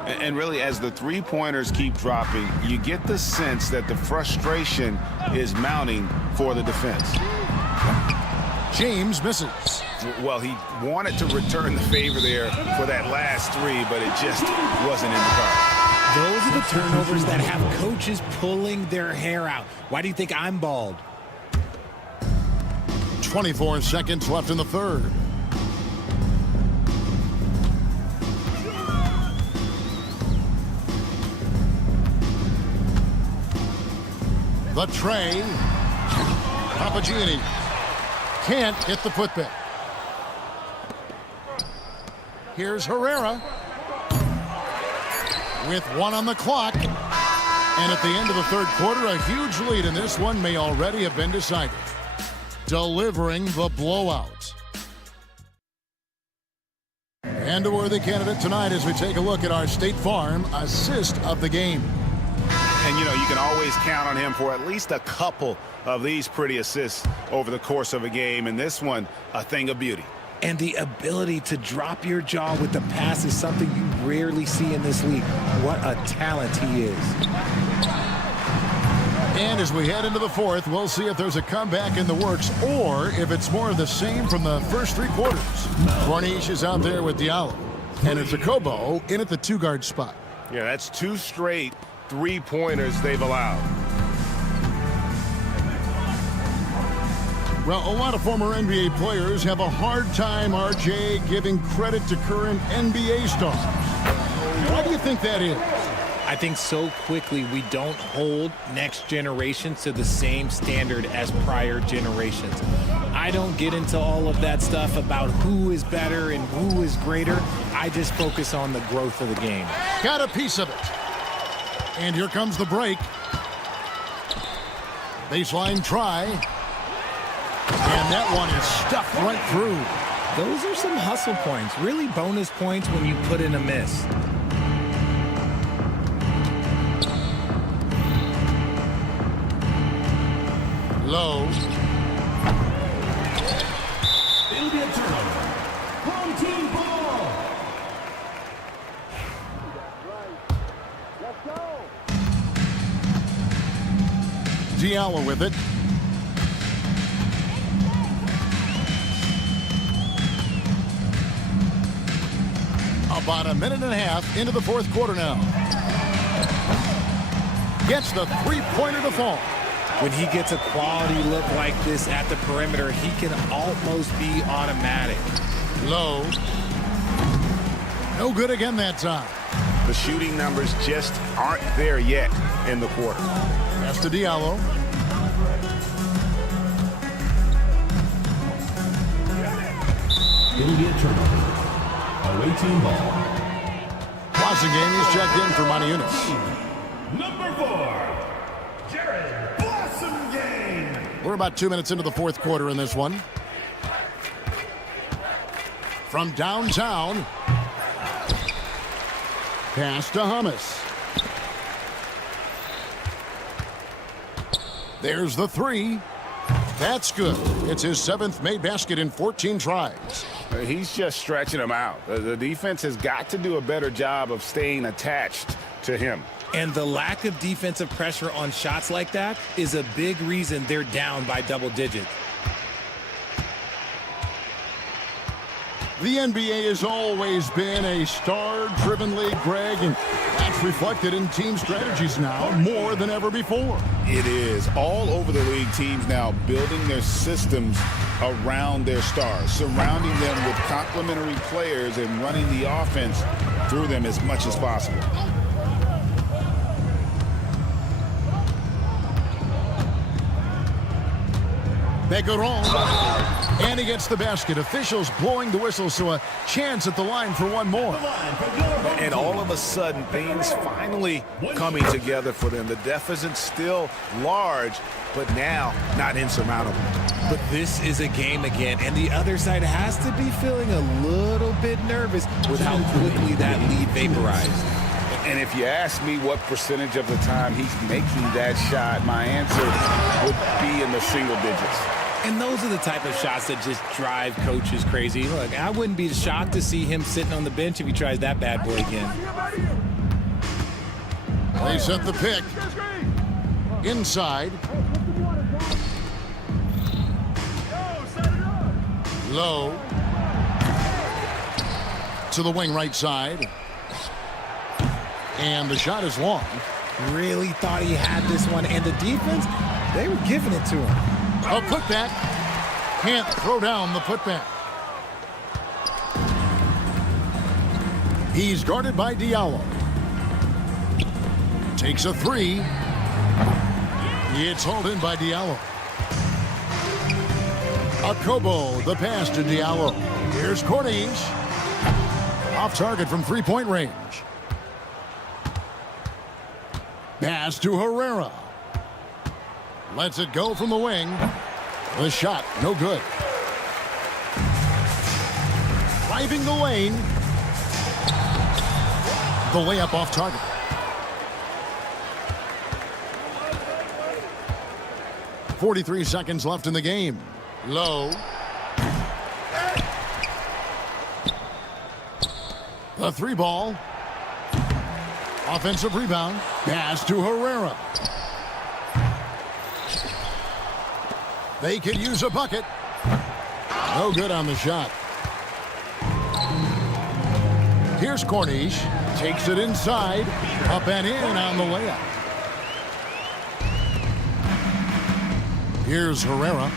And really, as the three-pointers keep dropping, you get the sense that the frustration is mounting for the defense. James misses. Well, he wanted to return the favor there for that last 3, but it just wasn't in the cards. Those are the turnovers that have coaches pulling their hair out. Why do you think I'm bald? 24 seconds left in the third. The tray. Papagianni can't hit the putback. Here's Herrera with 1 on the clock. And at the end of the third quarter, a huge lead in this one may already have been decided. Delivering the blowout. And a worthy candidate tonight as we take a look at our State Farm assist of the game. And, you can always count on him for at least a couple of these pretty assists over the course of a game. And this one, a thing of beauty. And the ability to drop your jaw with the pass is something you rarely see in this league. What a talent he is. And as we head into the fourth, we'll see if there's a comeback in the works or if it's more of the same from the first 3 quarters. Corniche is out there with Diallo. And it's Jacobo in at the 2-guard spot. Yeah, that's 2 straight 3-pointers they've allowed. Well, a lot of former NBA players have a hard time, RJ, giving credit to current NBA stars. Why do you think that is? I think so quickly we don't hold next generation to the same standard as prior generations. I don't get into all of that stuff about who is better and who is greater. I just focus on the growth of the game. Got a piece of it. And here comes the break. Baseline try. And that one is stuffed right through. Those are some hustle points. Really bonus points when you put in a miss. Low. It'll be a turnover. Home team ball. Diallo with it. About 1.5 minutes into the fourth quarter now. Gets the 3-pointer to fall. When he gets a quality look like this at the perimeter, he can almost be automatic. Low. No good again that time. The shooting numbers just aren't there yet in the quarter. Pass to Diallo. It'll be a turnover. Away team ball. Crossing game, he's checked in for Monty Eunice. Number 4, Jared Blossom Game. We're about 2 minutes into the fourth quarter in this one. From downtown, pass to Hummus. There's the three. That's good. It's his 7th made basket in 14 tries. He's just stretching them out. The defense has got to do a better job of staying attached to him. And the lack of defensive pressure on shots like that is a big reason they're down by double digits. The NBA has always been a star-driven league, Greg, and that's reflected in team strategies now more than ever before. It is. All over the league, teams now building their systems around their stars, surrounding them with complementary players and running the offense through them as much as possible. Begaron, and he gets the basket. Officials blowing the whistle, so a chance at the line for one more. And all of a sudden, things finally coming together for them. The deficit's still large, but now not insurmountable. But this is a game again, and the other side has to be feeling a little bit nervous with how quickly that lead vaporized. And if you ask me what percentage of the time he's making that shot, my answer would be in the single digits. And those are the type of shots that just drive coaches crazy. Look, I wouldn't be shocked to see him sitting on the bench if he tries that bad boy again. They set the pick. Inside. Low. To the wing right side. And the shot is long. Really thought he had this one. And the defense, they were giving it to him. A putback. Can't throw down the putback. He's guarded by Diallo. Takes a three. It's hauled in by Diallo. Akobo, the pass to Diallo. Here's Corniche. Off target from three-point range. Pass to Herrera. Lets it go from the wing. The shot, no good. Driving the lane. The layup off target. .43 seconds left in the game. Low. The three ball. Offensive rebound. Pass to Herrera. They could use a bucket. No good on the shot. Here's Corniche. Takes it inside. Up and in on the layup. Here's Herrera.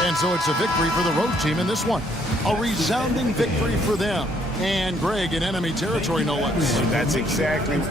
And so it's a victory for the road team in this one. A resounding victory for them. And Greg in enemy territory, no less. That's exactly.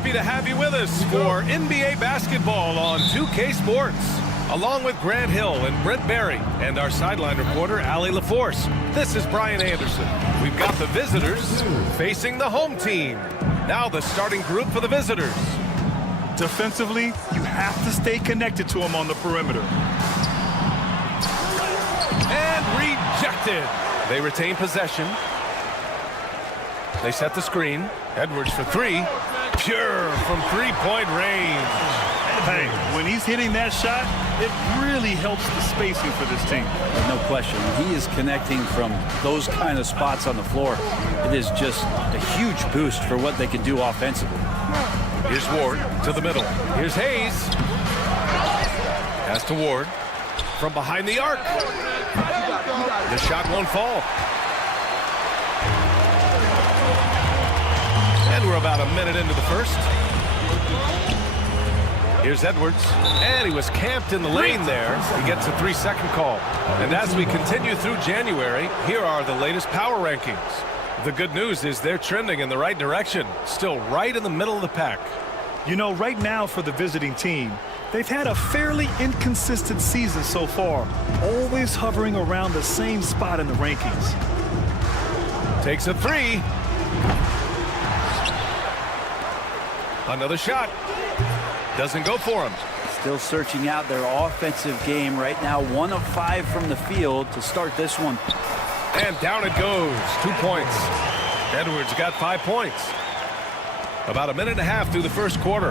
Happy to have you with us for NBA basketball on 2K Sports. Along with Grant Hill and Brent Barry and our sideline reporter, Allie LaForce, this is Brian Anderson. We've got the visitors facing the home team. Now the starting group for the visitors. Defensively, you have to stay connected to him on the perimeter. And rejected. They retain possession. They set the screen. Edwards for three. Pure from three-point range. Hey, when he's hitting that shot, it really helps the spacing for this team. No question. When he is connecting from those kind of spots on the floor, it is just a huge boost for what they can do offensively. Here's Ward to the middle. Here's Hayes. Pass to Ward. From behind the arc. The shot won't fall. And we're about a minute into the first. Here's Edwards. And he was camped in the lane there. He gets a 3-second call. And as we continue through January, here are the latest power rankings. The good news is they're trending in the right direction. Still right in the middle of the pack. You know, right now for the visiting team, they've had a fairly inconsistent season so far, always hovering around the same spot in the rankings. Takes a three. Another shot. Doesn't go for him. Still searching out their offensive game right now. 1 of 5 from the field to start this one. And down it goes. 2 points. Edwards got 5 points. About a minute and a half through the first quarter.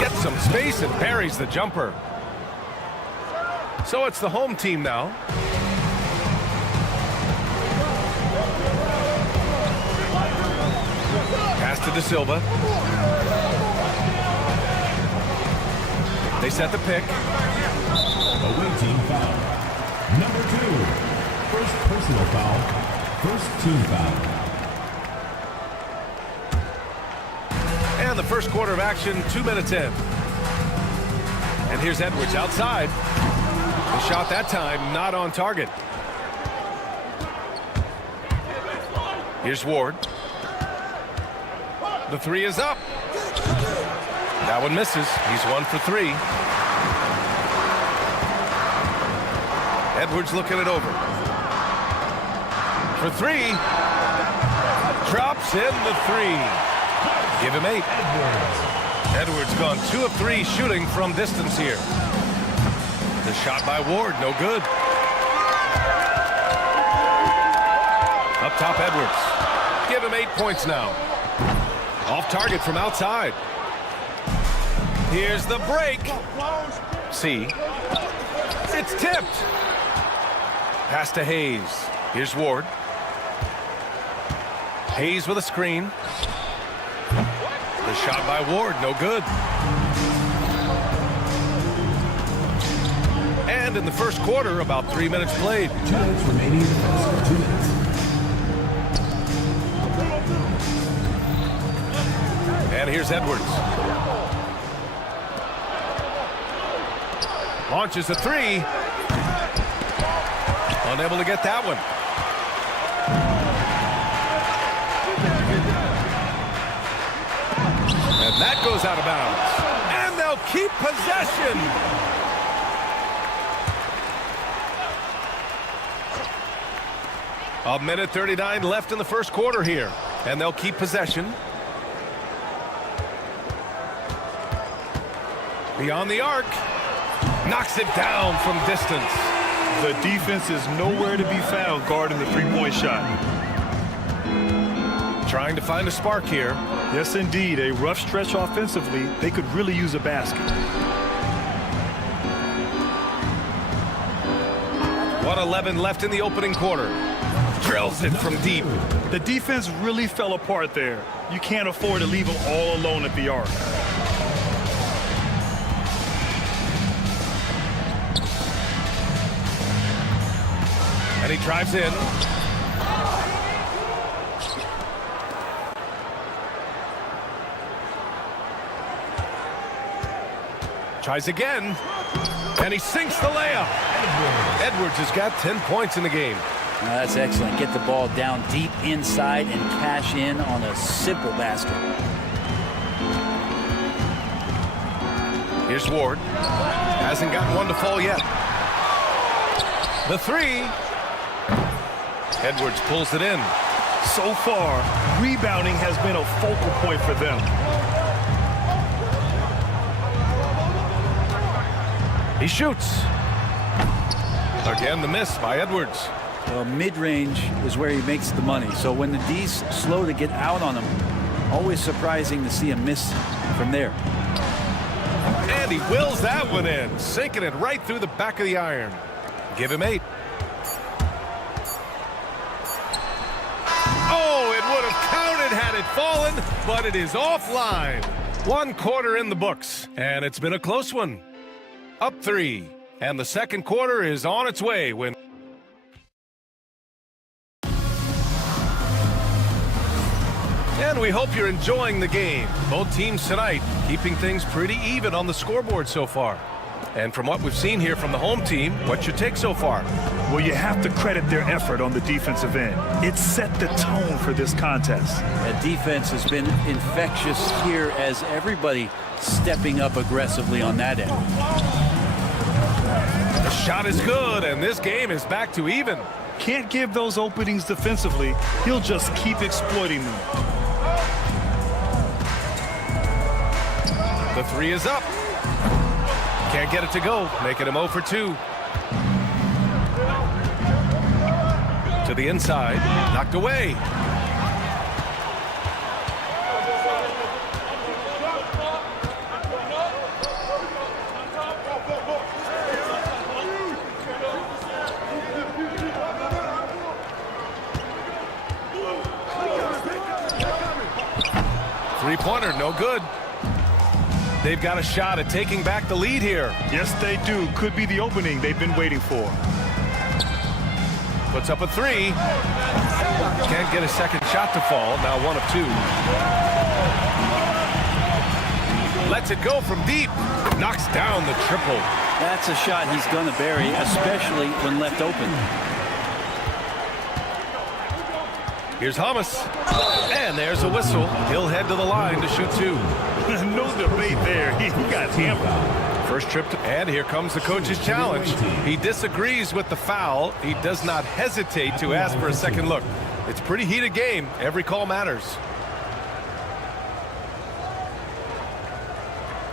Gets some space and buries the jumper. So it's the home team now. Pass to De Silva. They set the pick. Away team foul. Number 2. First personal foul. First team foul. And the first quarter of action, 2 minutes in. And here's Edwards outside. The shot that time not on target. Here's Ward. The three is up. That one misses. He's 1 for 3. Edwards looking it over. For 3. Drops in the 3. Give him 8. Edwards gone 2 of 3 shooting from distance here. The shot by Ward, no good. Up top, Edwards. Give him 8 points now. Off target from outside. Here's the break. See. It's tipped. Pass to Hayes. Here's Ward. Hayes with a screen. The shot by Ward, no good. And in the first quarter, about 3 minutes played. 2 minutes remaining in the first 2 minutes. And here's Edwards. Launches a 3. Unable to get that one. And that goes out of bounds. And they'll keep possession. A minute 39 left in the first quarter here. And they'll keep possession. Beyond the arc. Knocks it down from distance. The defense is nowhere to be found guarding the three-point shot. Trying to find a spark here. Yes, indeed. A rough stretch offensively. They could really use a basket. 1:11 left in the opening quarter. Drills it from deep. The defense really fell apart there. You can't afford to leave them all alone at the arc. And he drives in. Tries again. And he sinks the layup. Edwards has got 10 points in the game. That's excellent. Get the ball down deep inside and cash in on a simple basket. Here's Ward. Hasn't gotten one to fall yet. The three. Edwards pulls it in. So far, rebounding has been a focal point for them. He shoots. Again, the miss by Edwards. Well, mid-range is where he makes the money. So when the D's slow to get out on him, always surprising to see him miss from there. And he wills that one in, sinking it right through the back of the iron. Give him 8. Oh, it would have counted had it fallen, but it is offline. 1 quarter in the books, and it's been a close one. Up 3, and the second quarter is on its way when... And we hope you're enjoying the game. Both teams tonight keeping things pretty even on the scoreboard so far. And from what we've seen here from the home team, what's your take so far? Well, you have to credit their effort on the defensive end. It set the tone for this contest. That defense has been infectious here as everybody stepping up aggressively on that end. The shot is good, and this game is back to even. Can't give those openings defensively. He'll just keep exploiting them. The three is up. Can't get it to go, making him 0 for 2. To the inside, knocked away. Three-pointer, no good. They've got a shot at taking back the lead here. Yes, they do. Could be the opening they've been waiting for. Puts up a 3. Can't get a second shot to fall. Now 1 of 2. Lets it go from deep. Knocks down the triple. That's a shot he's going to bury, especially when left open. Here's Hamas. And there's a whistle. He'll head to the line to shoot 2. No debate there. He got hammered. First trip to... And here comes the coach's challenge. He disagrees with the foul. He does not hesitate to ask for a second look. It's a pretty heated game. Every call matters.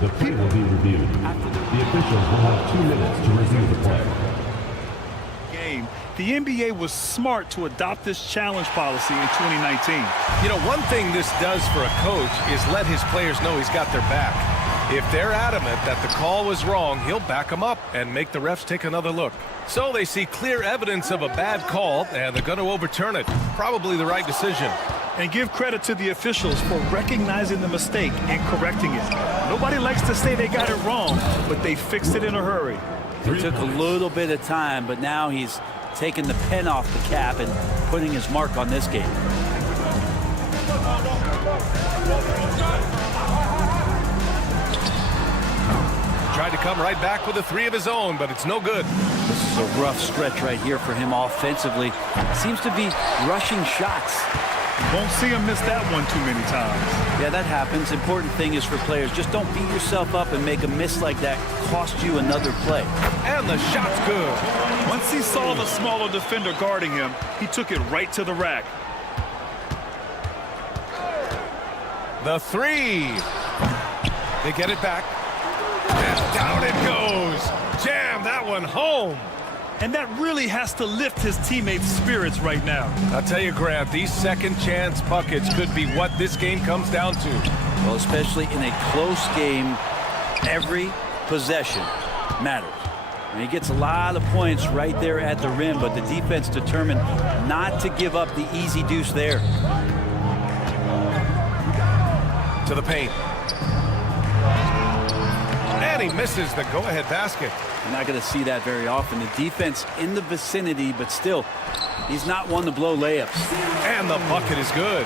The play will be reviewed. The officials will have 2 minutes to review the play. Game. The NBA was smart to adopt this challenge policy in 2019. You know, one thing this does for a coach is let his players know he's got their back. If they're adamant that the call was wrong, he'll back them up and make the refs take another look. So they see clear evidence of a bad call, and they're going to overturn it. Probably the right decision. And give credit to the officials for recognizing the mistake and correcting it. Nobody likes to say they got it wrong, but they fixed it in a hurry. It took a little bit of time, but now he's taking the pen off the cap and putting his mark on this game. Tried to come right back with a 3 of his own, but it's no good. This is a rough stretch right here for him offensively. Seems to be rushing shots. Won't see him miss that one too many times. Yeah, that happens. Important thing is for players, just don't beat yourself up and make a miss like that cost you another play. And the shot's good. Once he saw the smaller defender guarding him, he took it right to the rack. The 3. They get it back. And down it goes. Jam that one home. And that really has to lift his teammates' spirits right now. I'll tell you, Grant, these second chance buckets could be what this game comes down to. Well, especially in a close game, every possession matters. And he gets a lot of points right there at the rim, but the defense determined not to give up the easy deuce there. To the paint. And he misses the go-ahead basket. You're not going to see that very often. The defense in the vicinity, but still, he's not one to blow layups. And the bucket is good.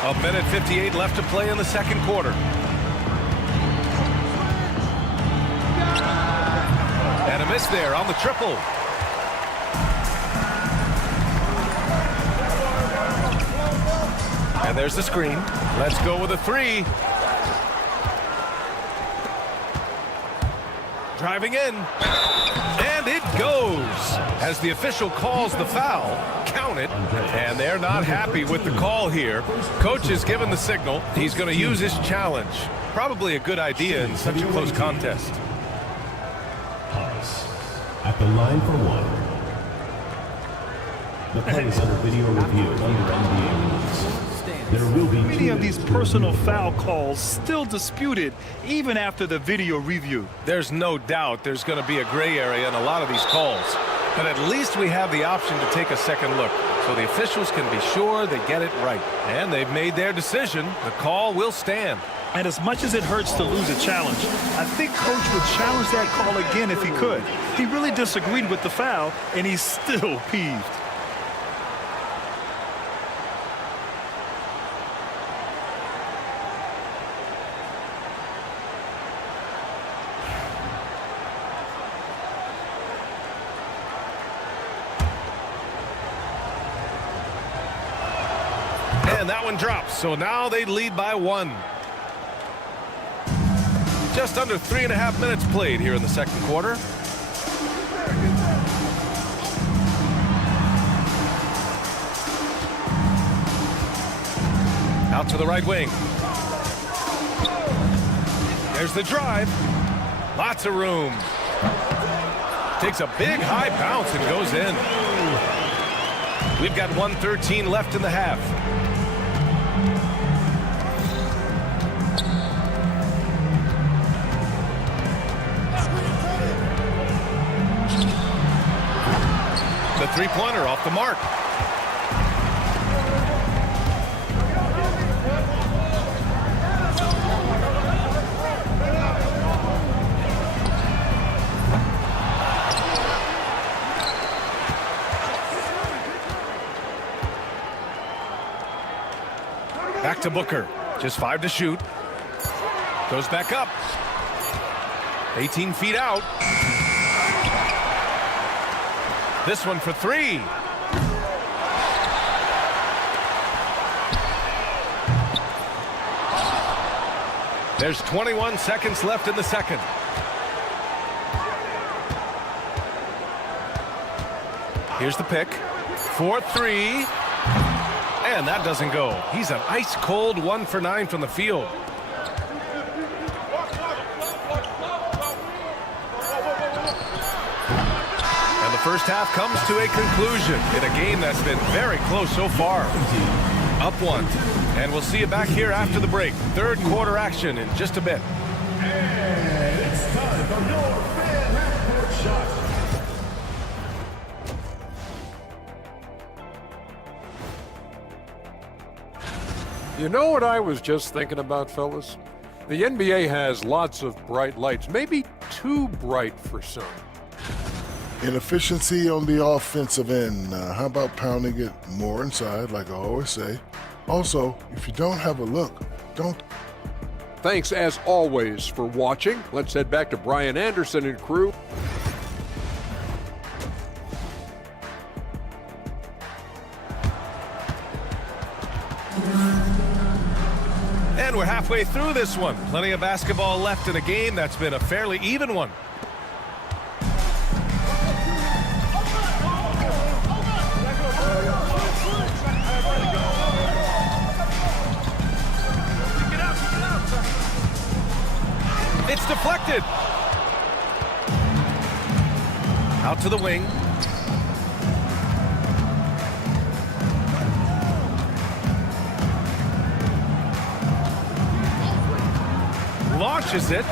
1:58 left to play in the second quarter. And a miss there on the triple. And there's the screen. Let's go with a three. Driving in. And it goes. As the official calls the foul, count it. And they're not happy with the call here. Coach has given the signal. He's going to use his challenge. Probably a good idea in such a close contest. At the line for one. The play is under video review under NBA rules. There will be many of these personal foul calls still disputed even after the video review. There's no doubt there's going to be a gray area in a lot of these calls. But at least we have the option to take a second look, so the officials can be sure they get it right. And they've made their decision. The call will stand. And as much as it hurts to lose a challenge, I think Coach would challenge that call again if he could. He really disagreed with the foul, and he's still peeved. And that one drops, so now they lead by one. Just under 3.5 minutes played here in the second quarter. Out to the right wing. There's the drive. Lots of room. Takes a big high bounce and goes in. We've got 1:13 left in the half. The three-pointer off the mark. Back to Booker. Just 5 to shoot. Goes back up. 18 feet out. This one for three. There's 21 seconds left in the second. Here's the pick. 4-3. And that doesn't go. He's an ice-cold 1 for 9 from the field. First half comes to a conclusion in a game that's been very close so far. Up one. And we'll see you back here after the break. Third quarter action in just a bit. And it's time for your fan half-court shot. You know what I was just thinking about, fellas? The NBA has lots of bright lights, maybe too bright for some. Inefficiency on the offensive end. How about pounding it more inside, like I always say? Also, if you don't have a look, don't. Thanks, as always, for watching. Let's head back to Brian Anderson and crew. And we're halfway through this one. Plenty of basketball left in a game that's been a fairly even one. It's deflected. Out to the wing. Launches it.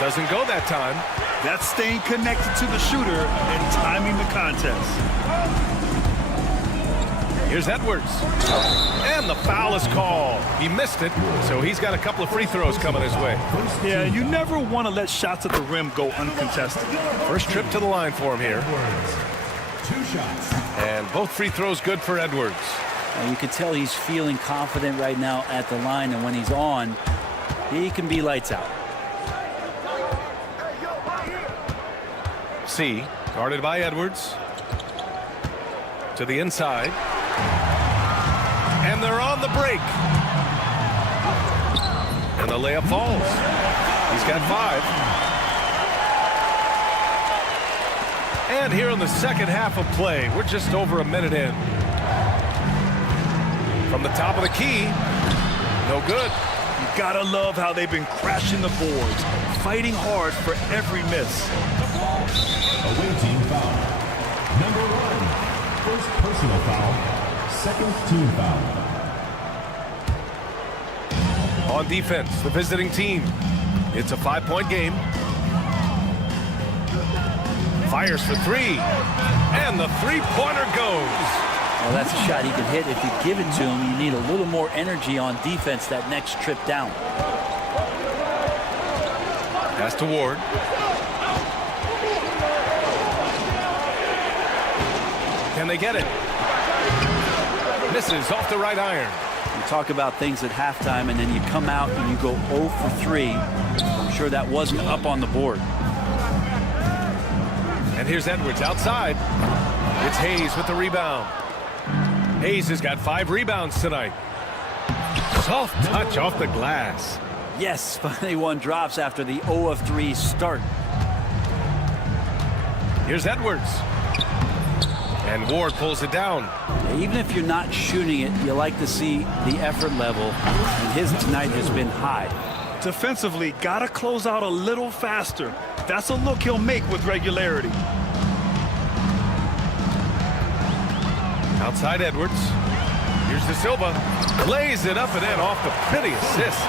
Doesn't go that time. That's staying connected to the shooter and timing the contest. Here's Edwards. And the foul is called. He missed it, so he's got a couple of free throws coming his way. Yeah, you never want to let shots at the rim go uncontested. First trip to the line for him here. 2 shots. And both free throws good for Edwards. You can tell he's feeling confident right now at the line, and when he's on, he can be lights out. C, guarded by Edwards. To the inside. And they're on the break. And the layup falls. He's got 5. And here in the second half of play, we're just over a minute in. From the top of the key, no good. You gotta love how they've been crashing the boards, fighting hard for every miss. Away team foul. Number 1. First personal foul. Second team foul. On defense, the visiting team. It's a 5-point game. Fires for 3. And the three-pointer goes. Well, that's a shot he can hit. If you give it to him, you need a little more energy on defense that next trip down. Pass to Ward. Can they get it? Misses off the right iron. You talk about things at halftime, and then you come out and you go 0 for 3. I'm sure that wasn't up on the board. And here's Edwards outside. It's Hayes with the rebound. Hayes has got 5 rebounds tonight. Soft touch off the glass. Yes, finally one drops after the 0 of 3 start. Here's Edwards. And Ward pulls it down. Even if you're not shooting it, you like to see the effort level. And his tonight has been high. Defensively, gotta close out a little faster. That's a look he'll make with regularity. Outside Edwards. Here's De Silva. Lays it up and in off the pretty assist.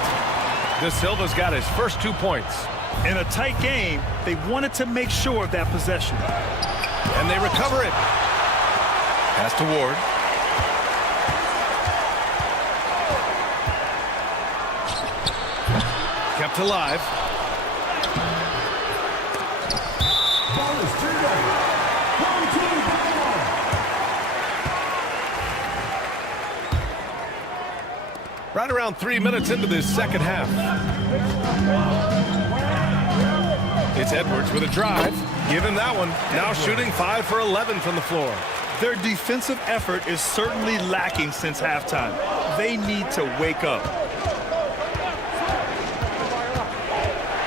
De Silva's got his first 2 points. In a tight game, they wanted to make sure of that possession. And they recover it. Pass to Ward. Kept alive. Ball is turned over. Home team foul. Right around 3 minutes into this second half. It's Edwards with a drive. Give him that one. Now shooting 5 for 11 from the floor. Their defensive effort is certainly lacking since halftime. They need to wake up.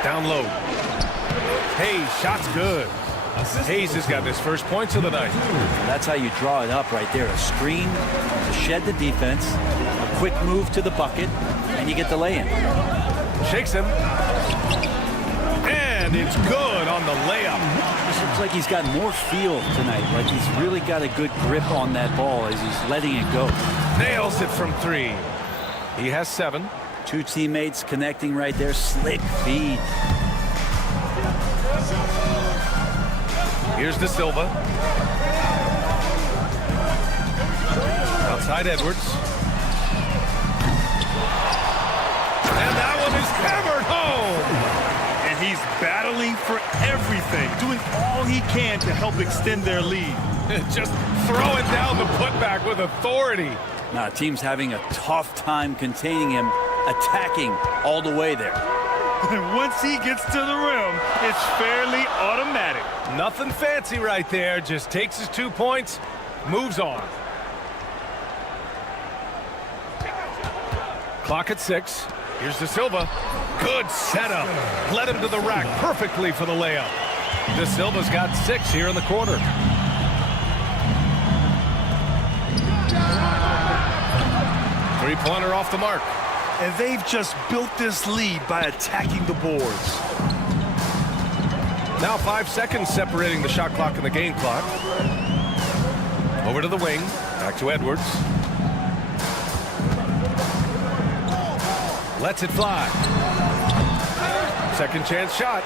Down low. Hayes, shot's good. Hayes has got his first points of the night. That's how you draw it up right there. A screen to shed the defense, a quick move to the bucket, and you get the lay-in. Shakes him. And it's good on the layup. It looks like he's got more feel tonight. Like he's really got a good grip on that ball as he's letting it go. Nails it from 3. He has 7. 2 teammates connecting right there. Slick feed. Here's De Silva. Outside Edwards. And that one is hammered home. And he's battling for everything, doing all he can to help extend their lead. Just throwing down the putback with authority. Now, team's having a tough time containing him, attacking all the way there. And once he gets to the rim, it's fairly automatic. Nothing fancy right there. Just takes his 2 points, moves on. Clock at 6. Here's De Silva. Good setup. Led him to the rack perfectly for the layup. De Silva's got 6 here in the quarter. Three-pointer off the mark. And they've just built this lead by attacking the boards. Now 5 seconds separating the shot clock and the game clock. Over to the wing. Back to Edwards. Lets it fly. Second chance shot.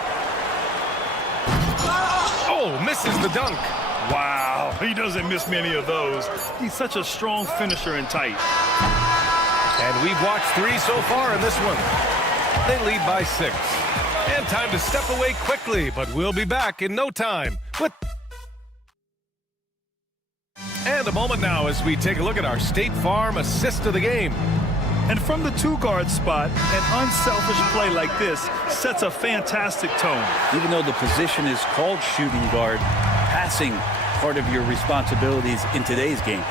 Oh, misses the dunk. Wow, he doesn't miss many of those. He's such a strong finisher and tight. And we've watched 3 so far in this one. They lead by 6. And time to step away quickly, but we'll be back in no time. And a moment now as we take a look at our State Farm assist of the game. And from the 2-guard spot, an unselfish play like this sets a fantastic tone. Even though the position is called shooting guard, passing part of your responsibilities in today's game.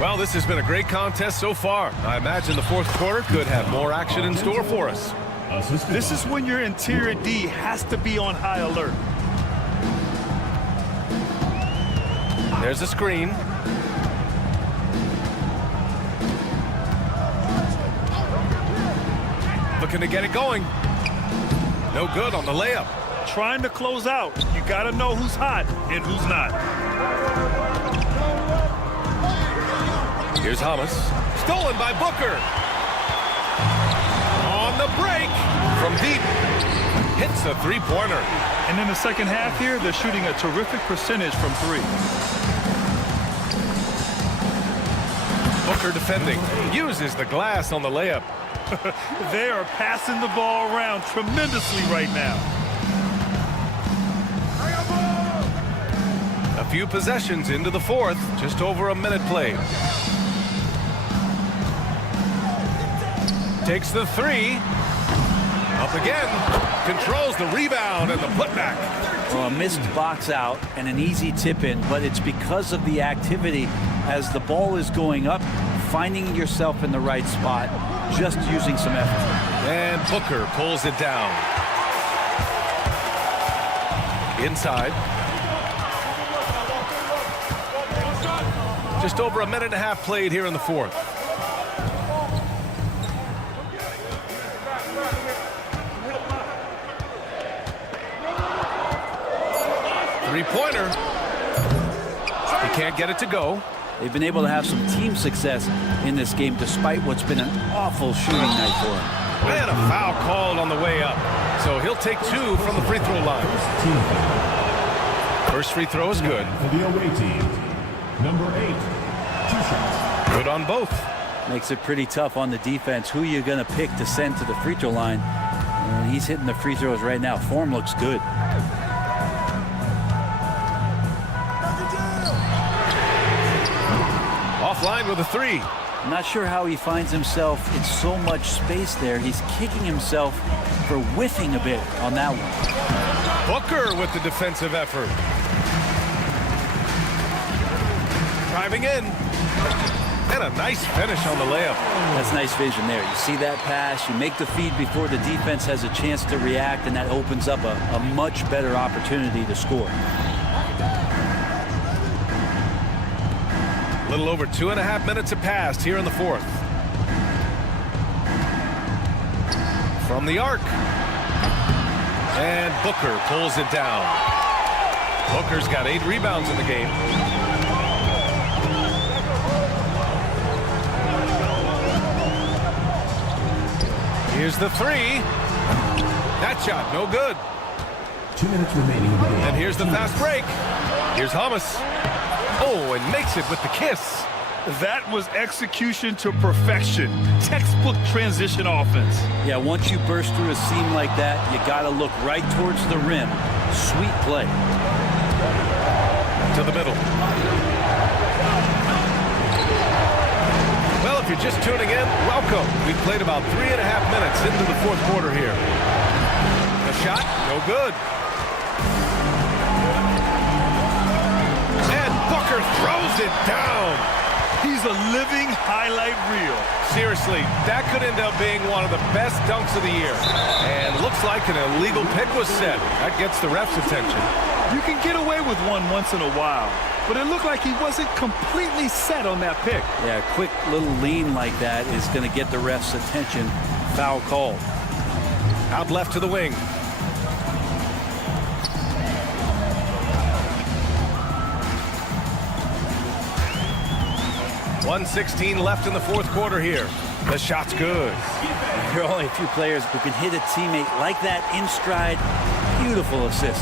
Well, this has been a great contest so far. I imagine the fourth quarter could have more action in store for us. This is when your interior D has to be on high alert. There's a screen. Looking to get it going. No good on the layup. Trying to close out. You got to know who's hot and who's not. Here's Hamas. Stolen by Booker. On the break from deep. Hits a three-pointer. And in the second half here, they're shooting a terrific percentage from three. Booker defending. Uses the glass on the layup. They are passing the ball around tremendously right now. A few possessions into the fourth. Just over a minute played. Takes the three. Up again. Controls the rebound and the putback. Well, a missed box out and an easy tip in, but it's because of the activity as the ball is going up, finding yourself in the right spot, just using some effort. And Booker pulls it down. Inside. Just over a minute and a half played here in the fourth. Three-pointer. He can't get it to go. They've been able to have some team success in this game despite what's been an awful shooting night for him. And a foul called on the way up. So he'll take two from the free throw line. First free throw is good. For the away team, number 8, 2 shots. Good on both. Makes it pretty tough on the defense. Who you're going to pick to send to the free throw line. And he's hitting the free throws right now. Form looks good. Offline with a three. I'm not sure how he finds himself in so much space there. He's kicking himself for whiffing a bit on that one. Booker with the defensive effort. Driving in. And a nice finish on the layup. That's nice vision there. You see that pass, you make the feed before the defense has a chance to react, and that opens up a much better opportunity to score. A little over 2.5 minutes have passed here in the fourth. From the arc. And Booker pulls it down. Booker's got 8 rebounds in the game. Here's the three. That shot, no good. 2 minutes remaining in the game. And here's the fast break. Here's Hamas. Oh, and makes it with the kiss. That was execution to perfection. Textbook transition offense. Yeah, once you burst through a seam like that, you got to look right towards the rim. Sweet play. To the middle. Well, if you're just tuning in, welcome. We've played about 3.5 minutes into the fourth quarter here. A shot, no good. Booker throws it down. He's a living highlight reel. Seriously, that could end up being one of the best dunks of the year. And looks like an illegal pick was set. That gets the ref's attention. You can get away with one once in a while, but it looked like he wasn't completely set on that pick. Yeah, a quick little lean like that is going to get the ref's attention. Foul called. Out left to the wing. 1:16 left in the fourth quarter here. The shot's good. There are only a few players who can hit a teammate like that in stride. Beautiful assist.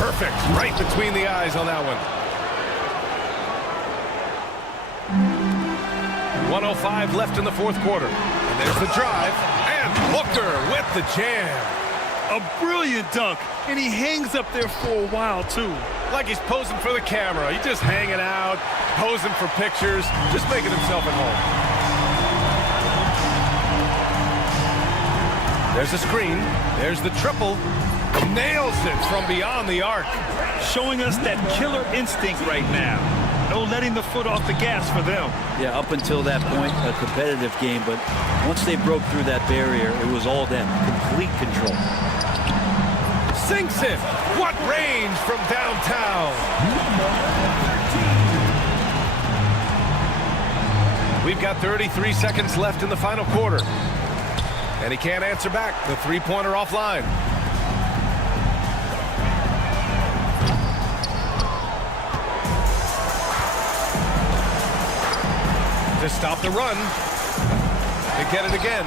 Perfect. Right between the eyes on that one. 1:05 left in the fourth quarter. And there's the drive. And Booker with the jam. A brilliant dunk. And he hangs up there for a while, too. Like he's posing for the camera. He's just hanging out, posing for pictures, just making himself at home. There's a screen. There's the triple. Nails it from beyond the arc. Showing us that killer instinct right now. No letting the foot off the gas for them. Yeah, up until that point, a competitive game, but once they broke through that barrier, it was all them. Complete control. Sinks it. What range from downtown. We've got 33 seconds left in the final quarter. And he can't answer back. The three-pointer offline. To stop the run. To get it again.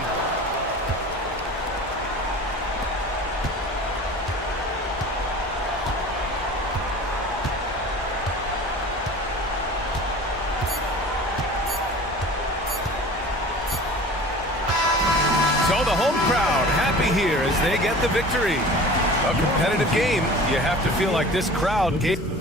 So the home crowd happy here as they get the victory. A competitive game. You have to feel like this crowd gave.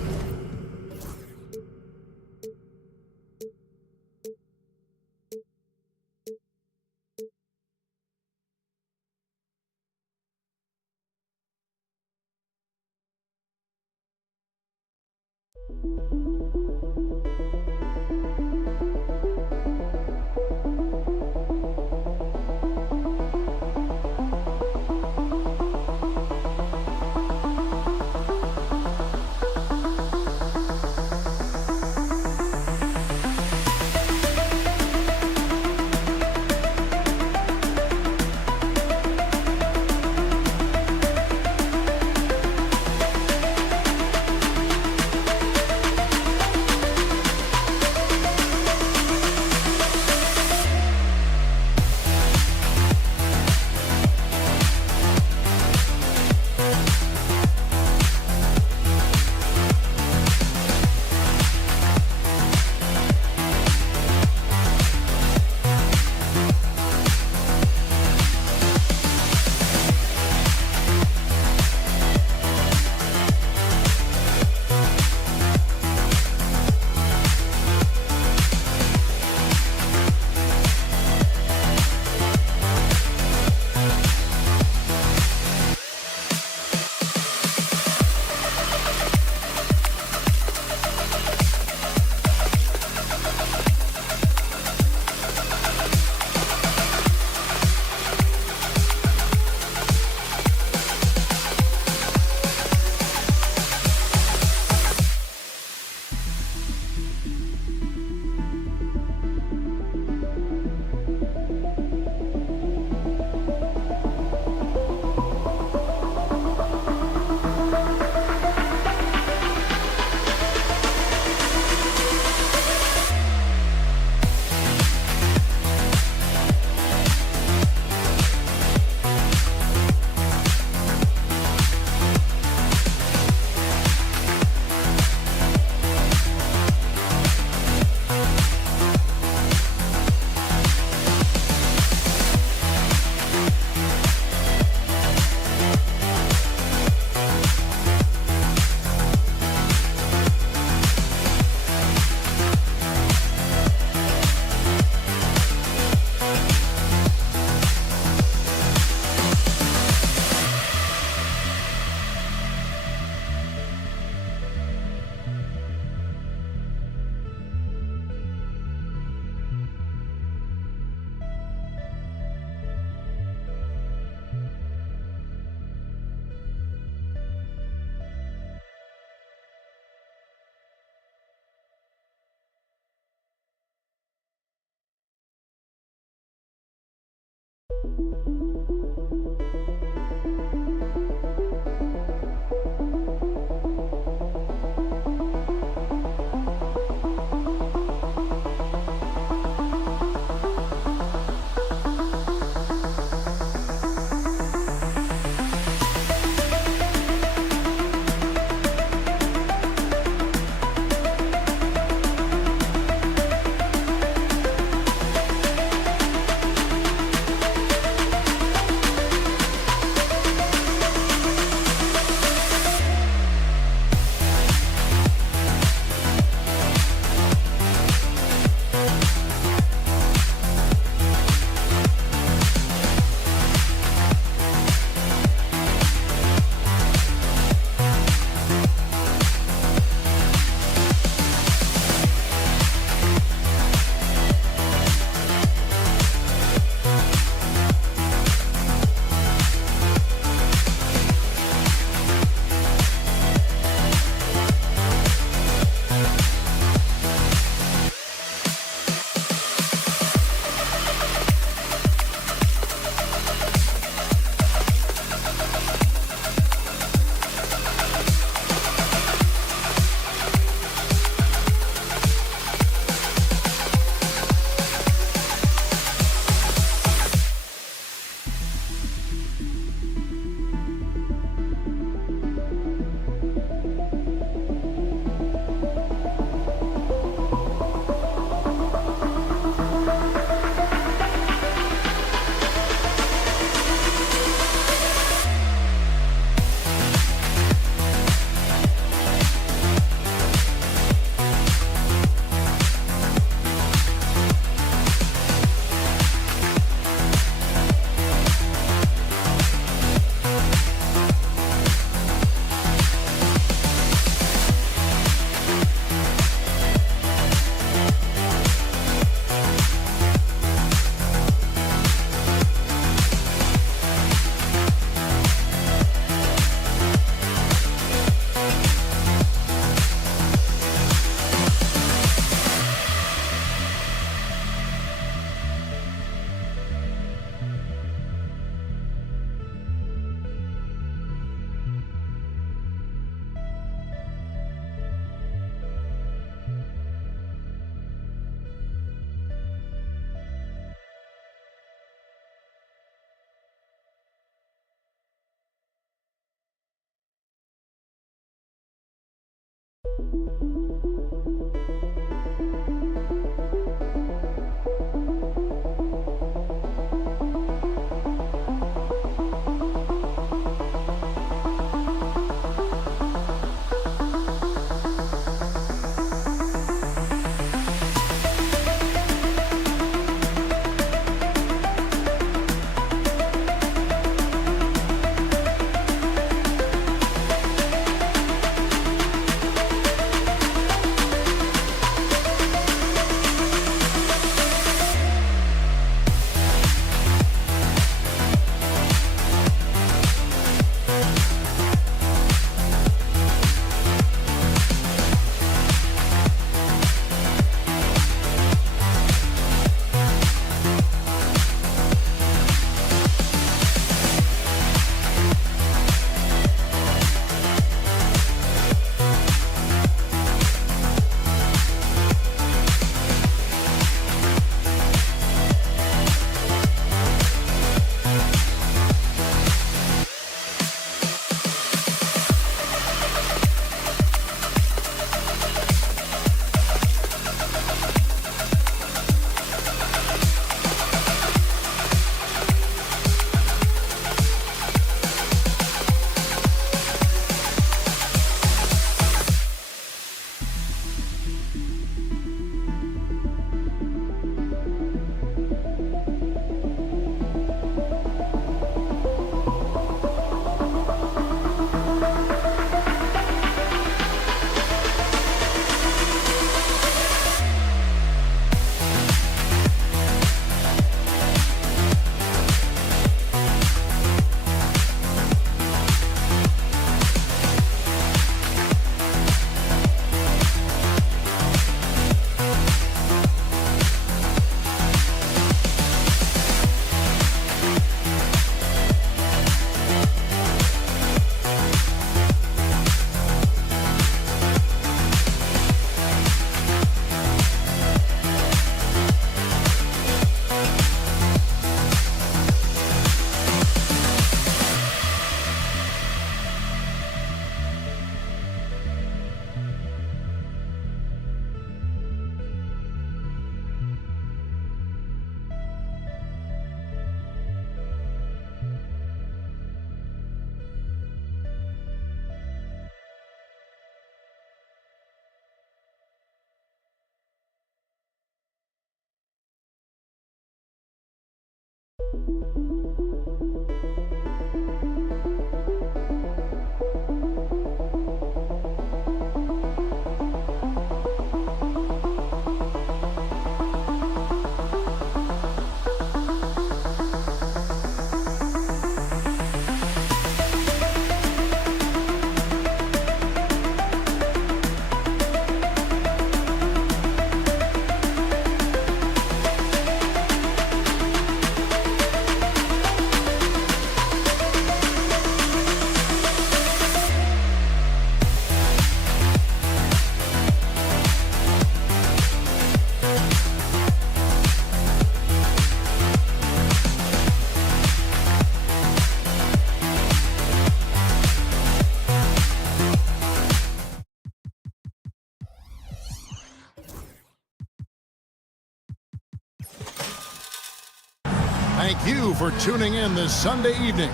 Thank you for tuning in this Sunday evening.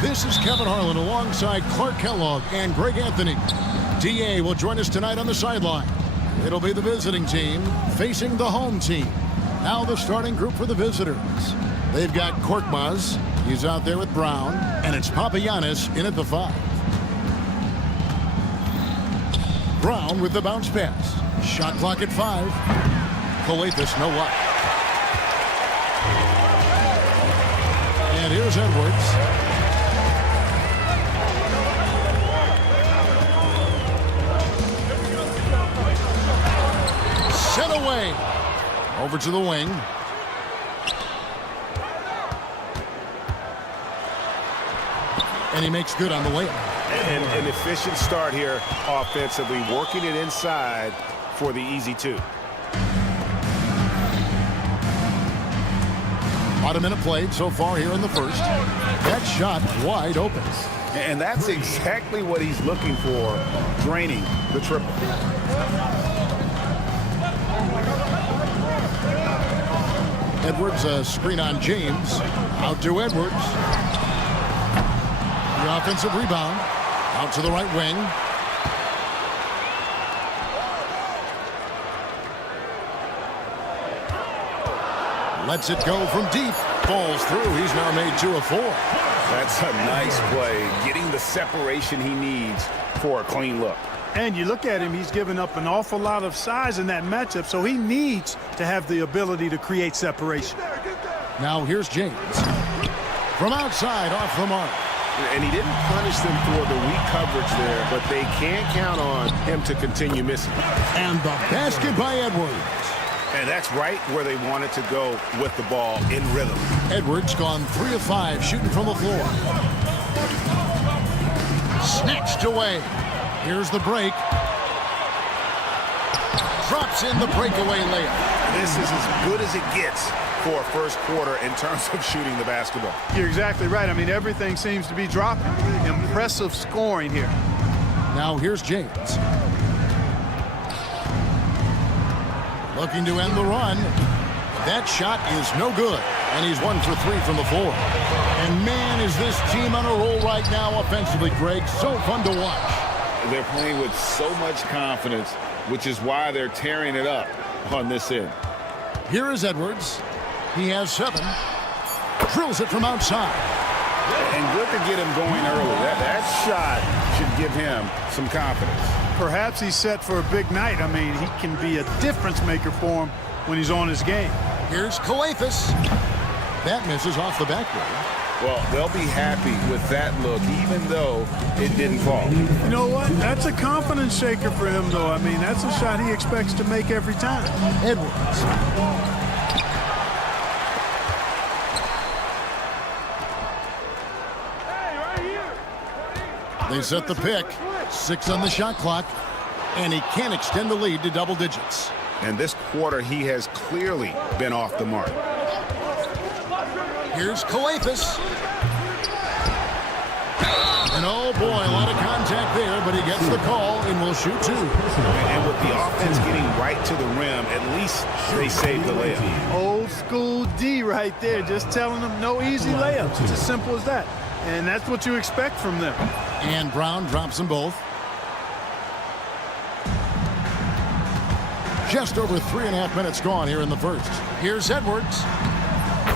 This is Kevin Harlan alongside Clark Kellogg and Greg Anthony. DA will join us tonight on the sideline. It'll be the visiting team facing the home team. Now the starting group for the visitors. They've got Korkmaz. He's out there with Brown. And it's Papagiannis in at the 5. Brown with the bounce pass. Shot clock at 5. Coathis, no luck. And here's Edwards. Set away. Over to the wing. And he makes good on the layup. And an efficient start here offensively, working it inside for the easy 2. About a minute played so far here in the first. That shot wide open. And that's exactly what he's looking for, draining the triple. Edwards, a screen on James. Out to Edwards. The offensive rebound. Out to the right wing. Lets it go from deep. Falls through. He's now made 2 of 4. That's a nice play. Getting the separation he needs for a clean look. And you look at him, he's given up an awful lot of size in that matchup, so he needs to have the ability to create separation. Now here's James. From outside, off the mark. And he didn't punish them for the weak coverage there, but they can't count on him to continue missing. And the basket by Edwards. And that's right where they wanted to go with the ball in rhythm. Edwards gone 3 of 5 shooting from the floor. Snatched away. Here's the break. Drops in the breakaway layup. This is as good as it gets for a first quarter in terms of shooting the basketball. You're exactly right. I mean, everything seems to be dropping. Impressive scoring here. Now here's James. Looking to end the run. That shot is no good. And he's 1 for 3 from the floor. And man, is this team on a roll right now offensively, Greg. So fun to watch. They're playing with so much confidence, which is why they're tearing it up on this end. Here is Edwards. He has 7. Drills it from outside. And good to get him going early. That shot should give him some confidence. Perhaps he's set for a big night. I mean, he can be a difference maker for him when he's on his game. Here's Kalathis. That misses off the backboard. Well, they'll be happy with that look, even though it didn't fall. You know what? That's a confidence shaker for him, though. I mean, that's a shot he expects to make every time. Edwards. They set the pick. 6 on the shot clock. And he can't extend the lead to double digits. And this quarter, he has clearly been off the mark. Here's Kalathis. And oh boy, a lot of contact there, but he gets the call and will shoot 2. And with the offense getting right to the rim, at least they saved the layup. Old school D right there, just telling them no easy layups. It's as simple as that. And that's what you expect from them. And Brown drops them both. Just over 3.5 minutes gone here in the first. Here's Edwards.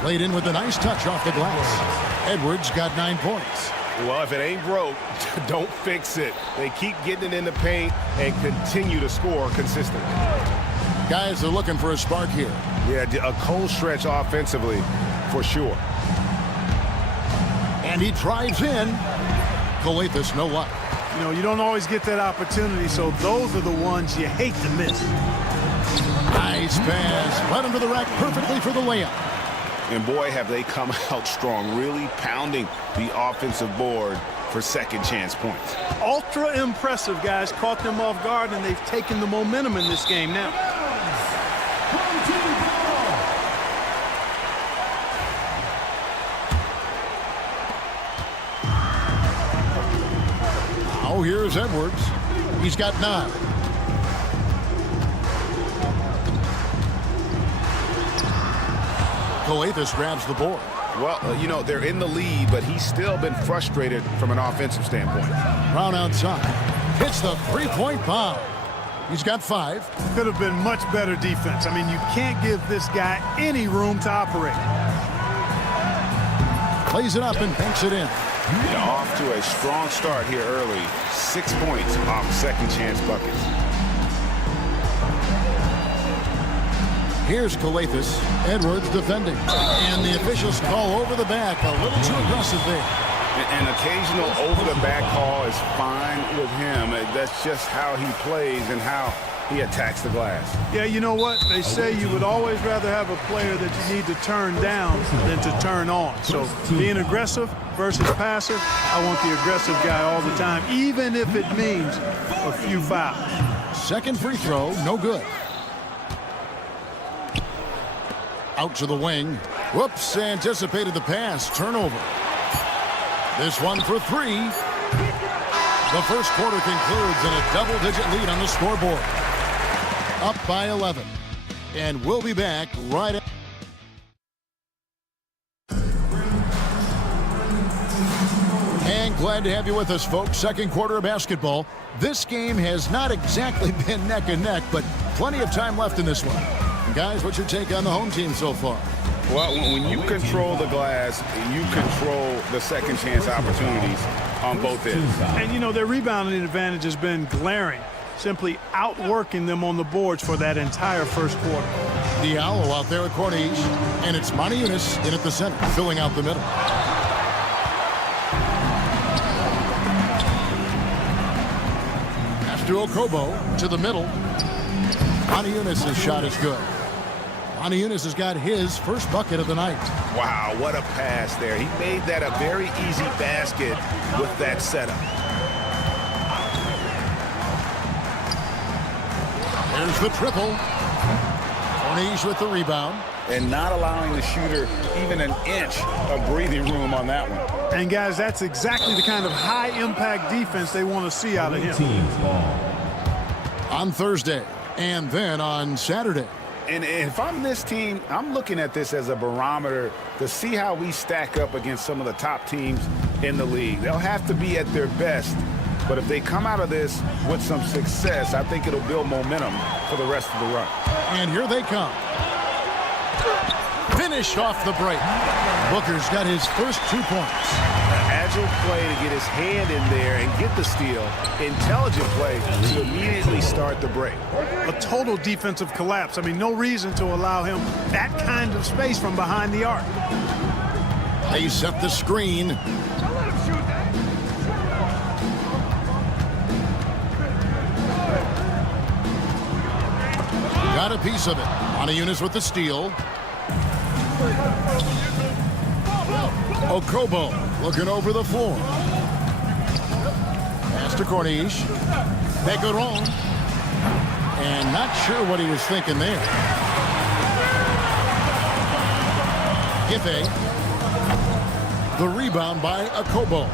Laid in with a nice touch off the glass. Edwards got 9 points. Well, if it ain't broke, don't fix it. They keep getting it in the paint and continue to score consistently. Guys are looking for a spark here. Yeah, a cold stretch offensively for sure. And he drives in. Kalathis, no luck. You know, you don't always get that opportunity, so those are the ones you hate to miss. Nice pass. Right under the rack perfectly for the layup. And boy, have they come out strong, really pounding the offensive board for second chance points. Ultra impressive, guys. Caught them off guard, and they've taken the momentum in this game now. Now here's Edwards. He's got 9. Kalathis grabs the board. Well, you know, they're in the lead, but he's still been frustrated from an offensive standpoint. Brown outside. Hits the 3-point bomb. He's got 5. Could have been much better defense. I mean, you can't give this guy any room to operate. Plays it up and banks it in. And off to a strong start here early. 6 points off second chance buckets. Here's Kalathis. Edwards defending. And the officials call over the back. A little too aggressive there. An occasional over-the-back call is fine with him. That's just how he plays and how he attacks the glass. Yeah, you know what? They say you would always rather have a player that you need to turn down than to turn on. So being aggressive versus passive, I want the aggressive guy all the time, even if it means a few fouls. Second free throw, no good. Out to the wing. Whoops, anticipated the pass. Turnover. This one for 3. The first quarter concludes in a double-digit lead on the scoreboard. Up by 11. And we'll be back right after. And glad to have you with us, folks. Second quarter of basketball. This game has not exactly been neck and neck, but plenty of time left in this one. And guys, what's your take on the home team so far? Well, when you control the glass, you control the second chance opportunities on both ends. And, you know, their rebounding advantage has been glaring, simply outworking them on the boards for that entire first quarter. Diallo out there at Corniche, and it's Montiunas in at the center, filling out the middle. To Okobo to the middle. Montiunas' shot is good. Montiunas has got his first bucket of the night. Wow, what a pass there. He made that a very easy basket with that setup. There's the triple. Corniche with the rebound. And not allowing the shooter even an inch of breathing room on that one. And, guys, that's exactly the kind of high-impact defense they want to see out of him. On Thursday and then on Saturday. And if I'm this team, I'm looking at this as a barometer to see how we stack up against some of the top teams in the league. They'll have to be at their best. But if they come out of this with some success, I think it'll build momentum for the rest of the run. And here they come. Finished off the break. Booker's got his first 2 points. An agile play to get his hand in there and get the steal. Intelligent play to immediately start the break. A total defensive collapse. I mean, no reason to allow him that kind of space from behind the arc. They set the screen. Got a piece of it. Montiunas with the steal. Okobo looking over the floor. Pass to Corniche. Begaron. And not sure what he was thinking there. Giffey. The rebound by Okobo.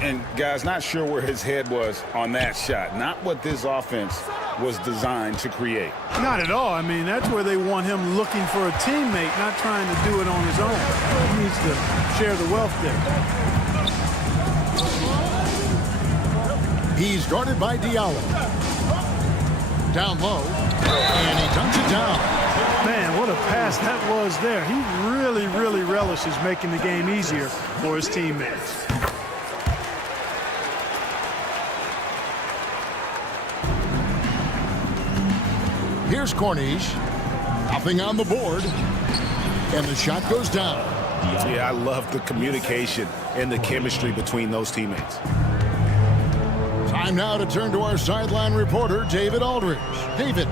And, guys, not sure where his head was on that shot. Not what this offense was designed to create. Not at all. I mean, that's where they want him looking for a teammate, not trying to do it on his own. He needs to share the wealth there. He's guarded by Diallo. Down low. And he dunks it down. Man, what a pass that was there. He really, really relishes making the game easier for his teammates. Here's Corniche. Nothing on the board. And the shot goes down. Yeah, I love the communication and the chemistry between those teammates. Time now to turn to our sideline reporter, David Aldridge. David.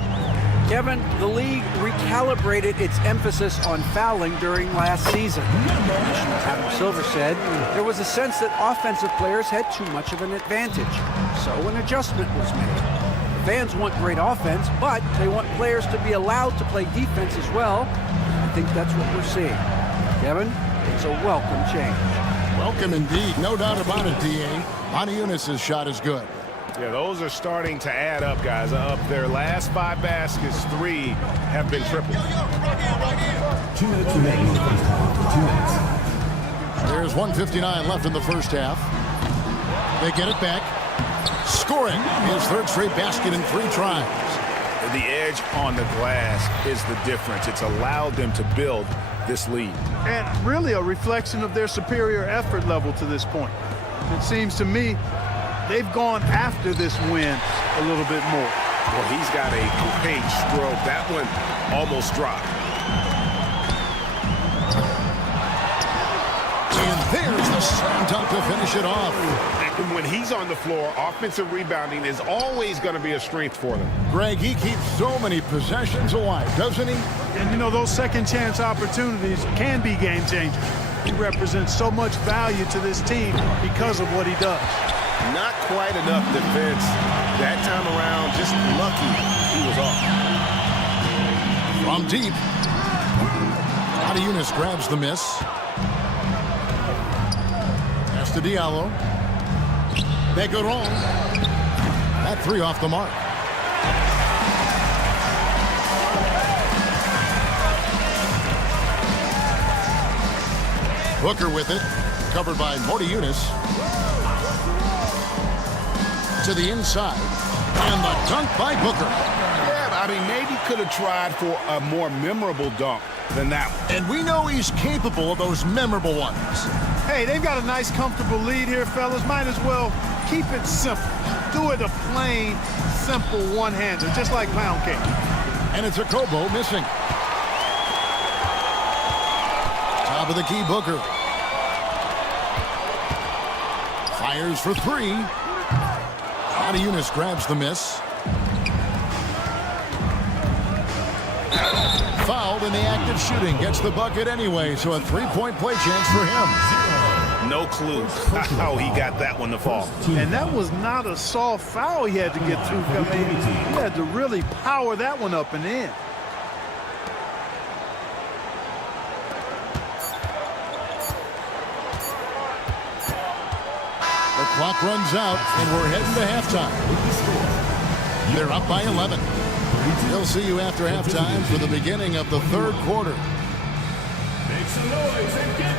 Kevin, the league recalibrated its emphasis on fouling during last season. Adam Silver said there was a sense that offensive players had too much of an advantage. So an adjustment was made. Fans want great offense, but they want players to be allowed to play defense as well. I think that's what we're seeing. Kevin, it's a welcome change. Welcome indeed. No doubt about it, D.A. Montiunas' shot is good. Yeah, those are starting to add up, guys. Up their last 5 baskets, 3 have been tripled. 2 minutes remaining in the first half. 2 minutes. There's 1:59 left in the first half. They get it back. Scoring his third straight basket in 3 tries. The edge on the glass is the difference. It's allowed them to build this lead. And really a reflection of their superior effort level to this point. It seems to me they've gone after this win a little bit more. Well, he's got a great stroke. That one almost dropped. And there's the slam dunk to finish it off. And when he's on the floor, offensive rebounding is always going to be a strength for them. Greg, he keeps so many possessions alive, doesn't he? And, you know, those second chance opportunities can be game changers. He represents so much value to this team because of what he does. Not quite enough defense. That time around, just lucky he was off. From deep. Montiunas grabs the miss. Pass to Diallo. They go wrong. That three off the mark. Booker with it. Covered by Monaco. To the inside. And the dunk by Booker. Yeah, I mean, maybe could have tried for a more memorable dunk than that one. And we know he's capable of those memorable ones. Hey, they've got a nice, comfortable lead here, fellas. Might as well keep it simple. Do it a plain, simple one-hander, just like pound cake. And it's a Kobo missing. Top of the key, Booker. Fires for three. Monaco grabs the miss. Fouled in the act of shooting. Gets the bucket anyway, so a three-point play chance for him. No clue how he got that one to fall. And that was not a soft foul he had to get through. I mean, he had to really power that one up and in. The clock runs out, and we're heading to halftime. They're up by 11. They'll see you after halftime for the beginning of the third quarter. Make some noise and get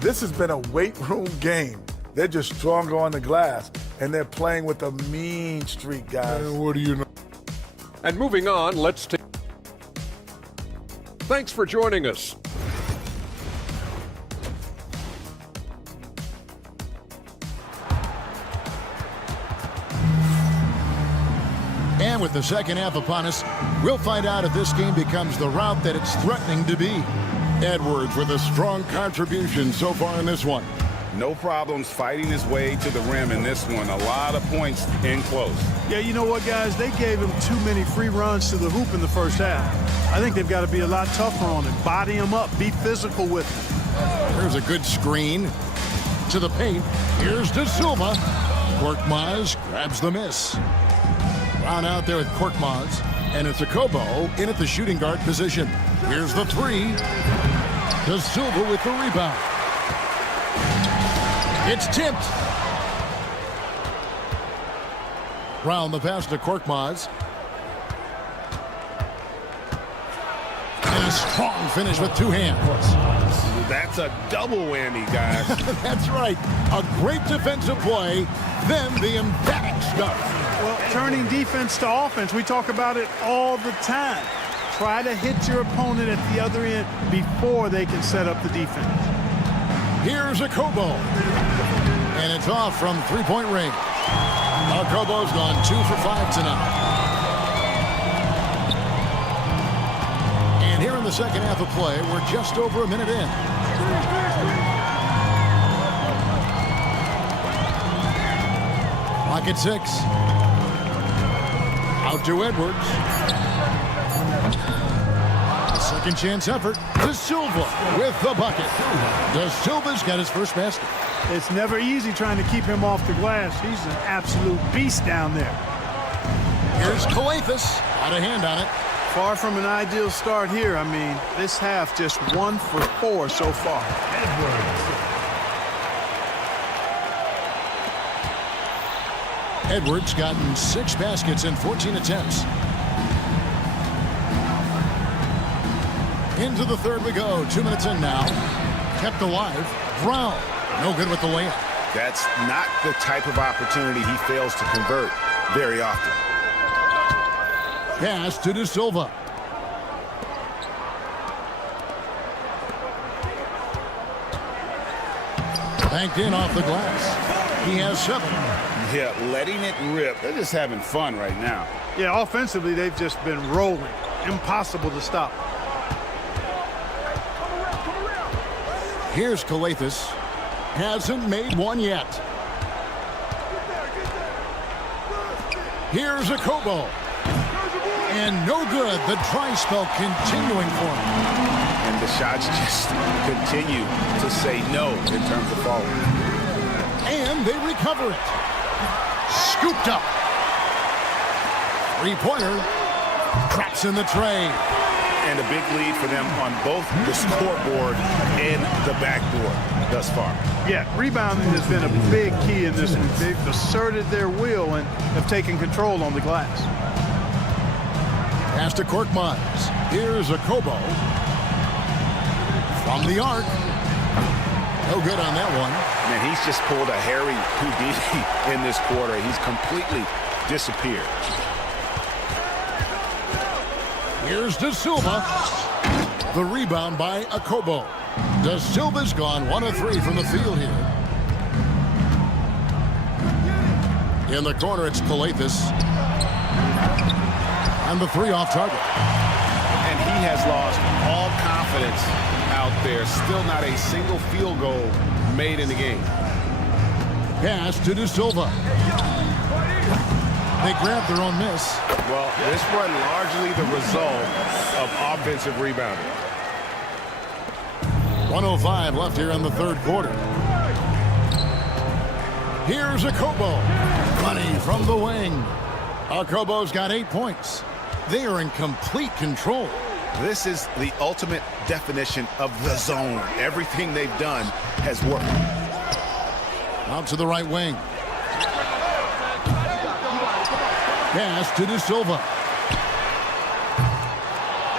This has been a weight room game. They're just stronger on the glass, and they're playing with a mean streak, guys. What do you know? And moving on, let's take... Thanks for joining us. And with the second half upon us, we'll find out if this game becomes the route that it's threatening to be. Edwards with a strong contribution so far in this one. No problems fighting his way to the rim in this one. A lot of points in close. Yeah, you know what, guys? They gave him too many free runs to the hoop in the first half. I think they've got to be a lot tougher on him. Body him up. Be physical with him. There's a good screen to the paint. Here's De Silva. Korkmaz grabs the miss. Round out there with Korkmaz. And it's a Kobo in at the shooting guard position. Here's the three. De Silva with the rebound. It's tipped. Round the pass to Korkmaz. And a strong finish with two hands. That's a double whammy, guys. That's right. A great defensive play, then the emphatic stuff. Well, turning defense to offense, we talk about it all the time. Try to hit your opponent at the other end before they can set up the defense. Here's a Kobo. And it's off from three-point range. Kobo's gone 2 for 5 tonight. And here in the second half of play, we're just over a minute in. Clock at 6. Out to Edwards. Second chance effort. De Silva with the bucket. De Silva's got his first basket. It's never easy trying to keep him off the glass. He's an absolute beast down there. Here's Calathes. Got a hand on it. Far from an ideal start here. I mean, this half just 1 for 4 so far. Edwards gotten 6 baskets in 14 attempts. Into the third we go. 2 minutes in now. Kept alive. Brown. No good with the layup. That's not the type of opportunity he fails to convert very often. Pass to De Silva. Banked in off the glass. He has 7. Yeah, letting it rip. They're just having fun right now. Yeah, offensively, they've just been rolling. Impossible to stop. Here's Calathes. Hasn't made one yet. Here's a Kobo. And no good. The dry spell continuing for him. And the shots just continue to say no in terms of falling. And they recover it. Scooped up. Three-pointer. Cracks in the tray. and a big lead for them on both the scoreboard and the backboard thus far. Yeah, rebounding has been a big key in this one. They've asserted their will and have taken control on the glass. Pass to Korkmaz. Here's a Kobo. From the arc. No good on that one. Man, he's just pulled a Harry Houdini in this quarter. He's completely disappeared. Here's De Silva. The rebound by Akobo. De Silva's gone 1 of 3 from the field here. In the corner, it's Kalathis. And the 3 off target. And he has lost all confidence out there. Still not a single field goal made in the game. Pass to De Silva. They grabbed their own miss. Well, this one largely the result of offensive rebounding. 1:05 left here in the third quarter. Here's Akobo. Money from the wing. Akobo's got 8 points. They are in complete control. This is the ultimate definition of the zone. Everything they've done has worked. Out to the right wing. Pass to De Silva.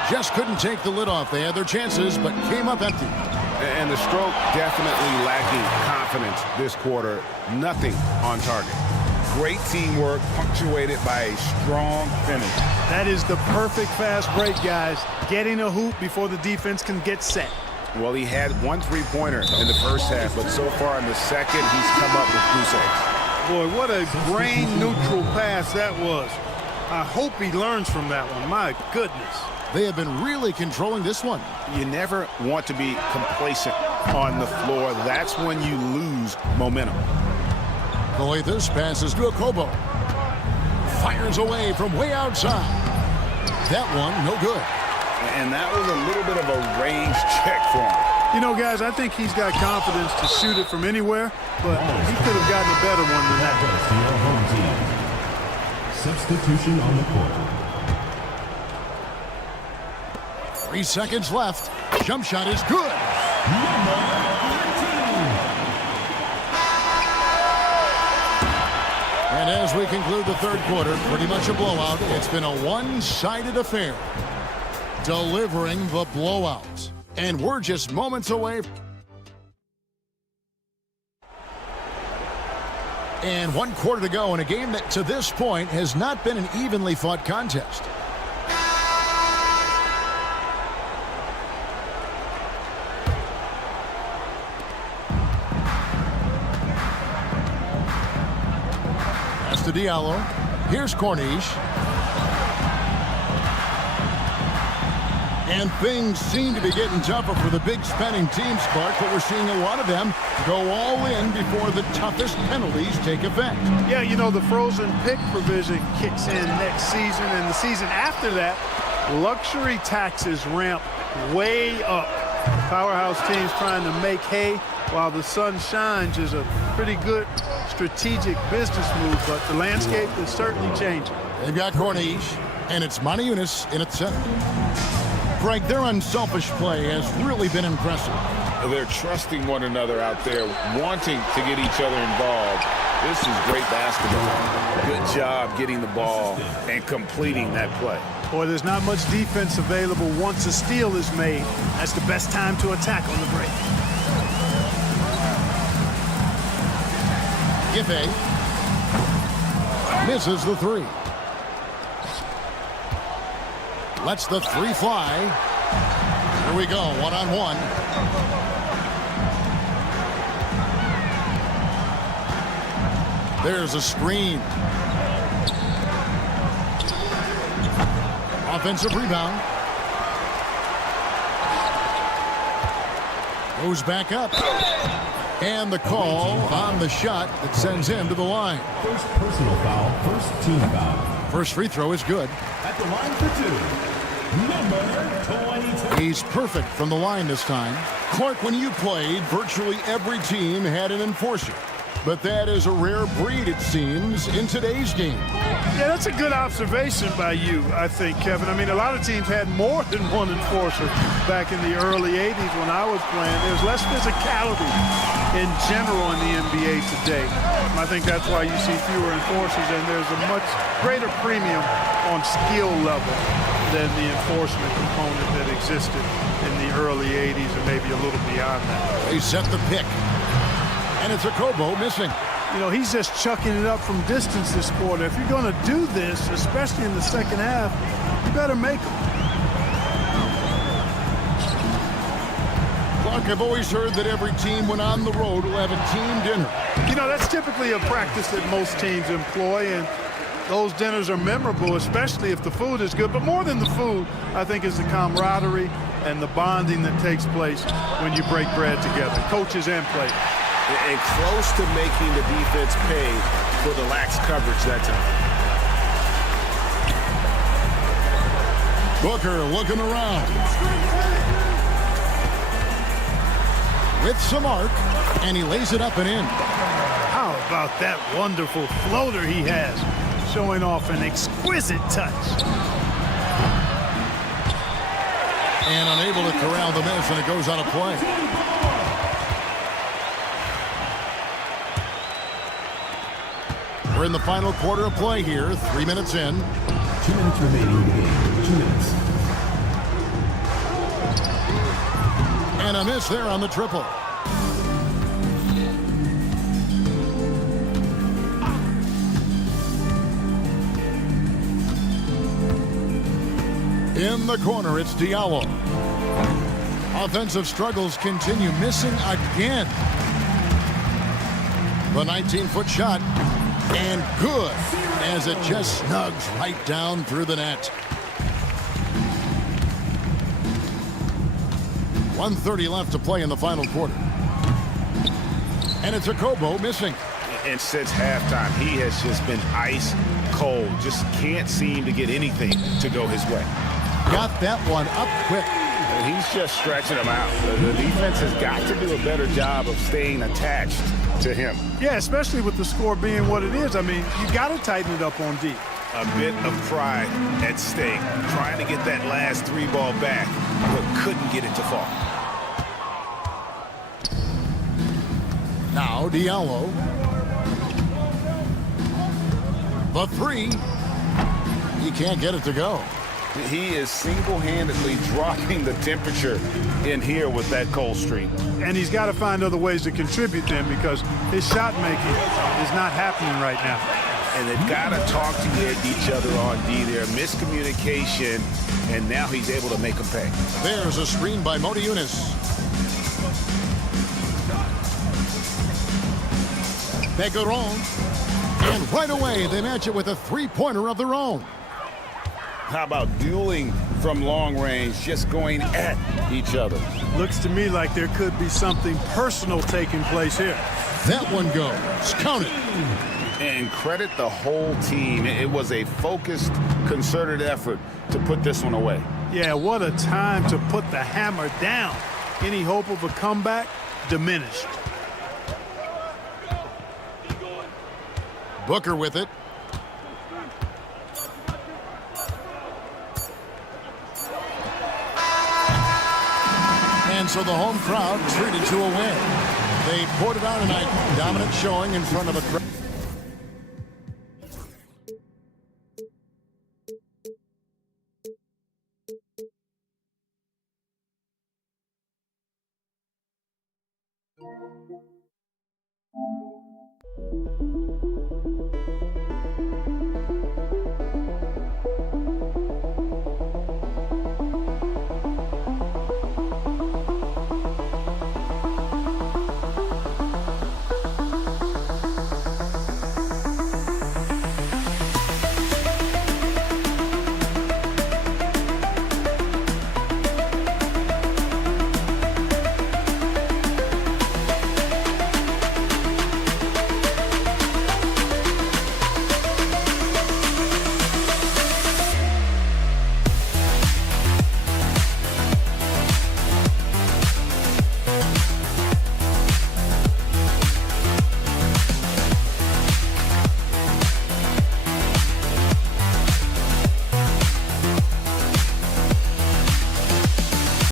Just couldn't take the lid off. They had their chances, but came up empty. And the stroke definitely lacking confidence this quarter. Nothing on target. Great teamwork punctuated by a strong finish. That is the perfect fast break, guys. Getting a hoop before the defense can get set. Well, he had 1 3-pointer in the first half, but so far in the second, he's come up with goose eggs. Boy, what a brain-neutral pass that was. I hope he learns from that one. My goodness. They have been really controlling this one. You never want to be complacent on the floor. That's when you lose momentum. Kalathis passes to Akobo. Fires away from way outside. That one, no good. And that was a little bit of a range check for him. You know, guys, I think he's got confidence to shoot it from anywhere, but he could have gotten a better one than that. Substitution on the court. 3 seconds left. Jump shot is good. And as we conclude the third quarter, pretty much a blowout. It's been a one-sided affair. Delivering the blowout. And we're just moments away. And 1 quarter to go in a game that to this point has not been an evenly fought contest. That's to Diallo. Here's Corniche. And things seem to be getting tougher for the big spending teams, Clark, but we're seeing a lot of them go all in before the toughest penalties take effect. Yeah, you know, the frozen pick provision kicks in next season, and the season after that, luxury taxes ramp way up. Powerhouse teams trying to make hay while the sun shines is a pretty good strategic business move, but the landscape is certainly changing. They've got Corniche, and it's Maniunas in at center. Greg, their unselfish play has really been impressive. They're trusting one another out there, wanting to get each other involved. This is great basketball. Good job getting the ball and completing that play. Boy, there's not much defense available once a steal is made. That's the best time to attack on the break. Giffey misses the 3. Lets the 3 fly. Here we go, 1-on-1. There's a screen. Offensive rebound. Goes back up. And the call on the shot that sends him to the line. First personal foul, first team foul. First free throw is good. At the line for 2, number 22. He's perfect from the line this time. Clark, when you played, virtually every team had an enforcer. But that is a rare breed, it seems, in today's game. Yeah, that's a good observation by you, I think, Kevin. I mean, a lot of teams had more than one enforcer back in the early 80s when I was playing. There's less physicality in general in the NBA today. I think that's why you see fewer enforcers, and there's a much greater premium on skill level than the enforcement component that existed in the early 80s and maybe a little beyond that. They set the pick. And it's a Kobo missing. You know, he's just chucking it up from distance this quarter. If you're going to do this, especially in the second half, you better make them. Clark, I've always heard that every team when on the road will have a team dinner. You know, that's typically a practice that most teams employ, and those dinners are memorable, especially if the food is good. But more than the food, I think, is the camaraderie and the bonding that takes place when you break bread together, coaches and players. And close to making the defense pay for the lax coverage that time. Booker looking around. With some arc, and he lays it up and in. How about that wonderful floater he has, showing off an exquisite touch. And unable to corral the miss, and it goes out of play. We're in the final quarter of play here. 3 minutes in. 2 minutes remaining in the game. 2 minutes. And a miss there on the triple. In the corner, it's Diallo. Offensive struggles continue, missing again. The 19-foot shot. And good, as it just snugs right down through the net. 1:30 left to play in the final quarter. And it's a Kobo missing. And since halftime, he has just been ice cold. Just can't seem to get anything to go his way. Got that one up quick. And he's just stretching them out. The defense has got to do a better job of staying attached to him. Yeah, especially with the score being what it is. I mean, you got to tighten it up on D. A bit of pride at stake, trying to get that last three ball back, but couldn't get it to fall. Now Diallo. The three. He can't get it to go. He is single-handedly dropping the temperature in here with that cold streak. And he's got to find other ways to contribute then, because his shot making is not happening right now. And they've got to talk to each other on D there. Miscommunication, and now he's able to make them pay. There's a screen by Motiejunas. Begaron. And right away, they match it with a three-pointer of their own. How about dueling from long range, just going at each other? Looks to me like there could be something personal taking place here. That one goes. Count it. And credit the whole team. It was a focused, concerted effort to put this one away. Yeah, what a time to put the hammer down. Any hope of a comeback diminished. Booker with it. And so the home crowd treated to a win. They poured it on tonight. Dominant showing in front of a crowd.